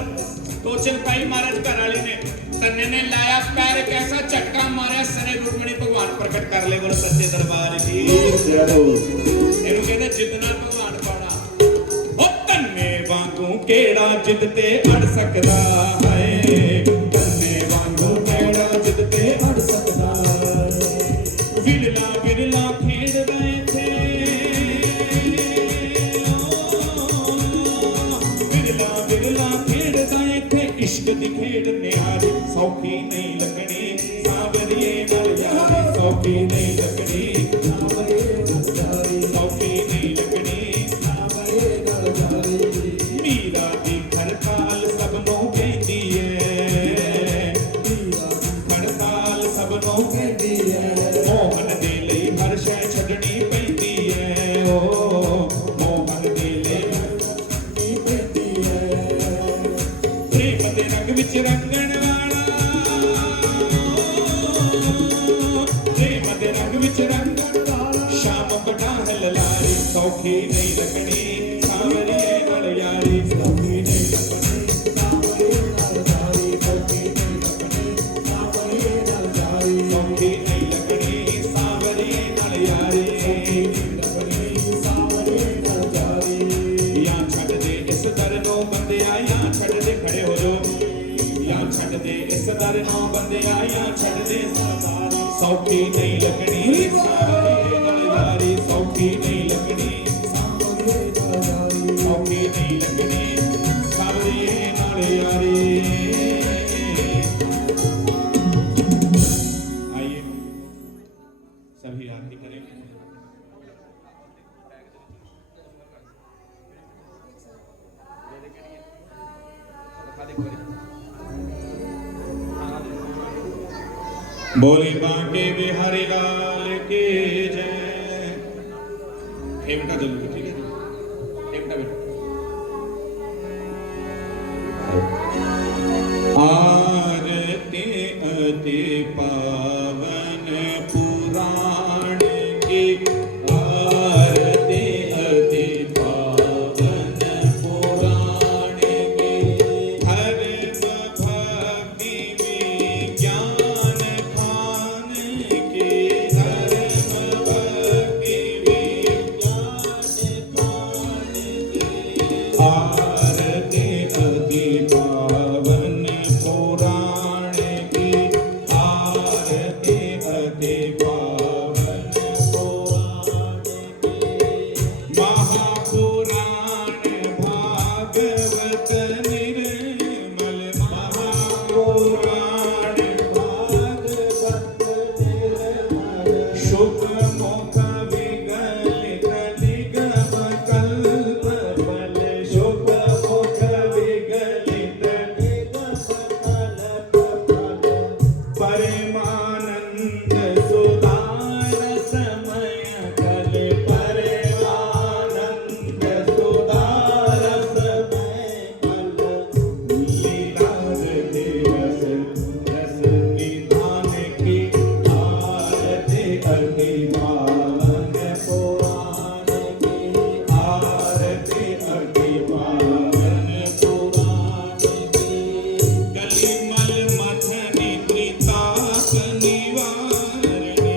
टोचन पाई महाराज घर वाले ने धन्ने ने लाया पैर एक ऐसा झटका मारा सने रुक्मणी भगवान प्रकट कर ले बोलो सच्चे दरबार की इहनू कहंदे जितना भगवान पाना ओ धन्ने वांगू केड़ा जिद ते अड़ सकदा है अड़ सकदा विरला विरला खेड़ गए थे विरला विरला खेड़ गए थे इश्क दी खेड़ न्यारी सौखी नहीं लगनी सावरिए नाल यारी सौखी नहीं लगनी सावरिए नाल यारी सौखी नहीं लगनी सावरिए नाल यारी मीरा दी खड़ताल सब नो कहती है मोहन दे लई हर शै छड्डनी पैंदी है ओ मोहन दे लई छड्डनी पैंदी है प्रेम दे रंग विच रंगण वाला प्रेम दे रंग विच रंगण वाला शाम बड़ा है ललारी सौखी नहीं लगनी सावरिए नाल यारी सौखी नहीं लगनी सावरिए नाल यारी सौखी नहीं लगनी सावरिए नाल यारी सौखी नहीं लगनी सावरिए नाल यारी लगनी सावरिए नाल यारी या छड्ड दे इस दर नो बंदिया या छड्ड दे खड़े हो जो या छड्ड दे इस दर नो बंदिया या छड्ड दे सौखी नहीं लगनी सावरिए नाल यारी सौखी नहीं लगनी सावरिए नाल यारी सौखी नहीं लगनी सावरिए नाल यारी। सभी आरती करेंगे। बोले बांके बिहारी लाल की जय। हेमटा जरूर, ठीक है, हेमटा बेटा। आरती अति पावन पुराण की, आरती अति पावन पुराण की, धर्म भक्ति विज्ञान खान की, धर्म भक्ति विज्ञान खान की, आरती अति पावन पुराण की, आरती अति पावन पुराण की, महापुराण भागवत निर्मल, महापुराण भागवत निर्मल, शुभ मुख विगलित निगम कल्प फल, शुभ मुख विगलित निगम कल्प फल, परमानंद सुधार समय कल, परमानंद सुधार समय कल, लीलारती रस रस निधान की, आरती अति पावन पुराण की, आरती अति पावन पुराण की, कलिमल मथनी त्रिताप निवारणी,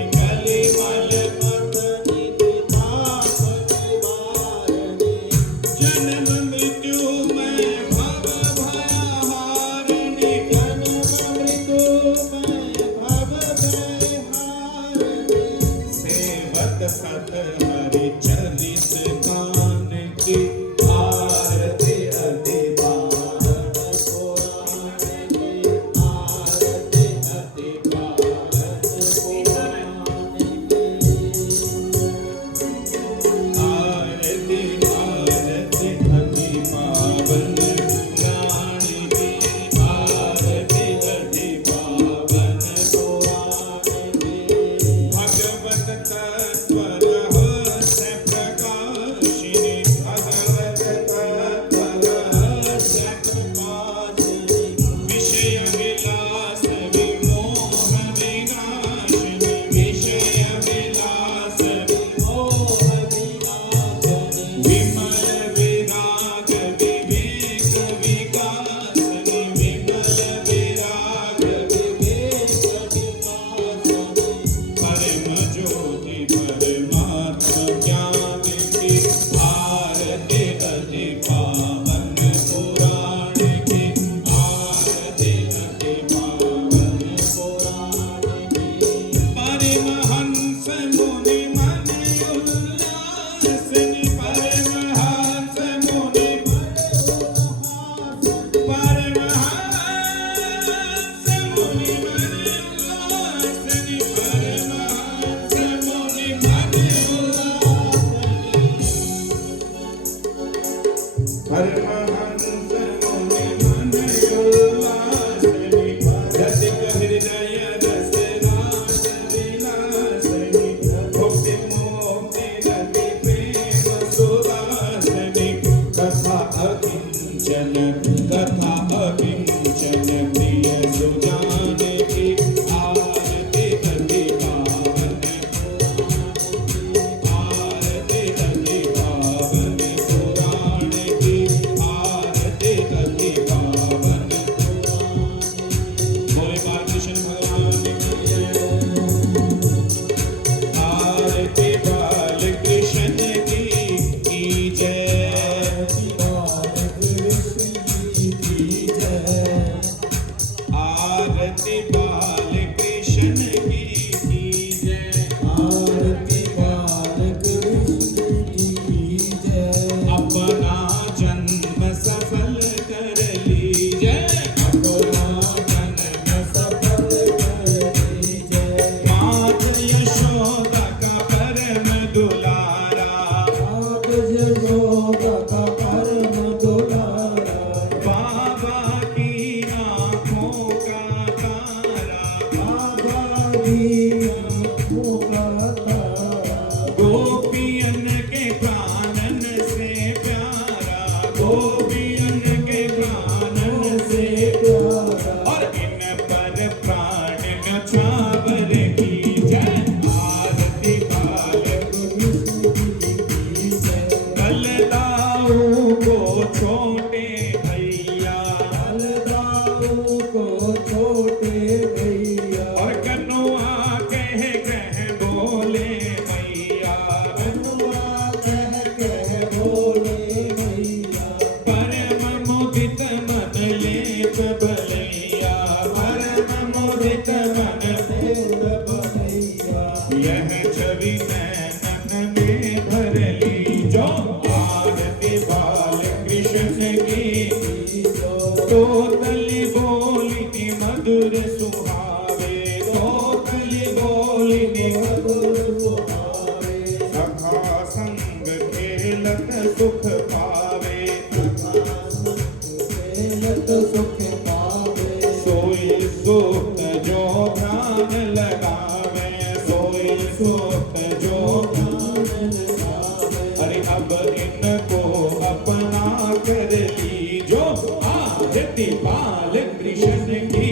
गोपियन के प्राणन से प्यारा, गोपियन के प्राणन से प्यारा, और इन पर प्राण न्यौछावर की जय। आरती बालक दलदाऊ को छोटे भैया, दलदाऊ को छोटे भैया, और कन्नुआ कह कह बोले मैया, कन्नुआ कह कह बोले मैया, परम मुदित मन लेत बलैया, परम मुदित मन लेत बलैया, यह छवि नैनन में भर ली जो। आरती बाल कृष्ण की तो तली बोलिनी मधुर सुहावे, तो तली बोलिनी मधुर सुहावे, सखा संग खेलत सुख पावे, सखा संग खेलत सुख पावे, सोई सोत जो ध्यान लगावे, सोई सोत जो ध्यान लगावे, अरे अब इनको अपना कर लीजो। आरती बाल कृष्ण की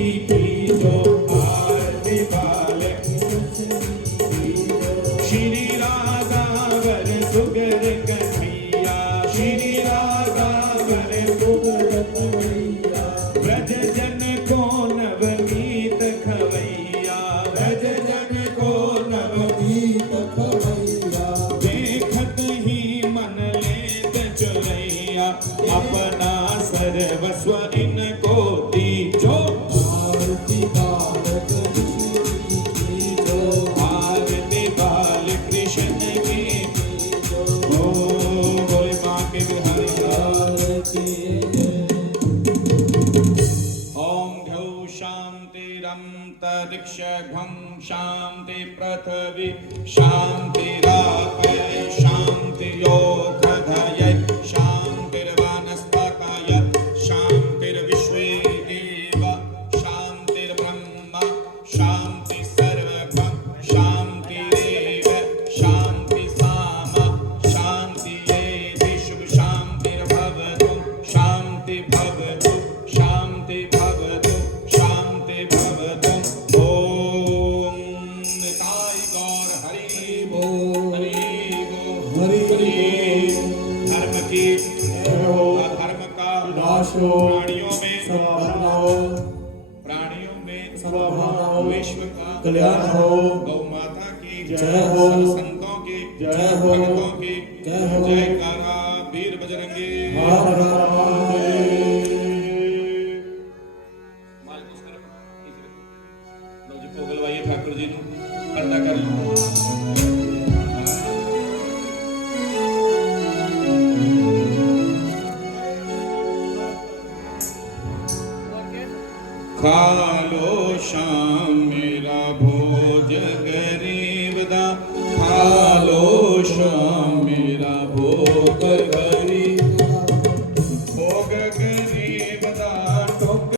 जो, आरती बाल कृष्ण की जो, श्री राधा वर सुगर कन्हैया, श्री राधा वर सुगर कन्हैया, ब्रज जन को नवनीत खवैया, ब्रज जन को नवनीत खवैया, देखत ही मन लेत चलैया, अपना सर्वस्व इनको दीजो। आरती बाल कृष्ण की जो, आरती बाल कृष्ण की जो, ओ बोले माँ के बिहारी आरती। ओम घौ शांतिरंतरिक्षं शांति पृथ्वी शांतिरापय शांतियोगधये शांतिर्वनस्पतय शांतिर्विश्वे देव शांतिर्ब्रह्म शांति सर्वभं शांतिरेव शांति साम शांति शुभ शांतिर्भवतु शांति भवतु शांति भवतु शांति भवतु। ओम निताय गौर हरि बोल हरि बोल हरि बोल। धर्म की अधर्म का विनाश हो, प्राणियों में स्वभाव विश्व का कल्याण हो, गौ माता की जय हो, संतों की जय हो, भक्तों की जय हो, जयकारा वीर बजरंगी हर हर महादेव। लो जी भोग लवाइए ठाकुर जी ਨੂੰ ਪਰਦਾ ਕਰ ਲਓ। खा लो शाम मेरा भोज गरीब दा, खा लो शाम मेरा भोग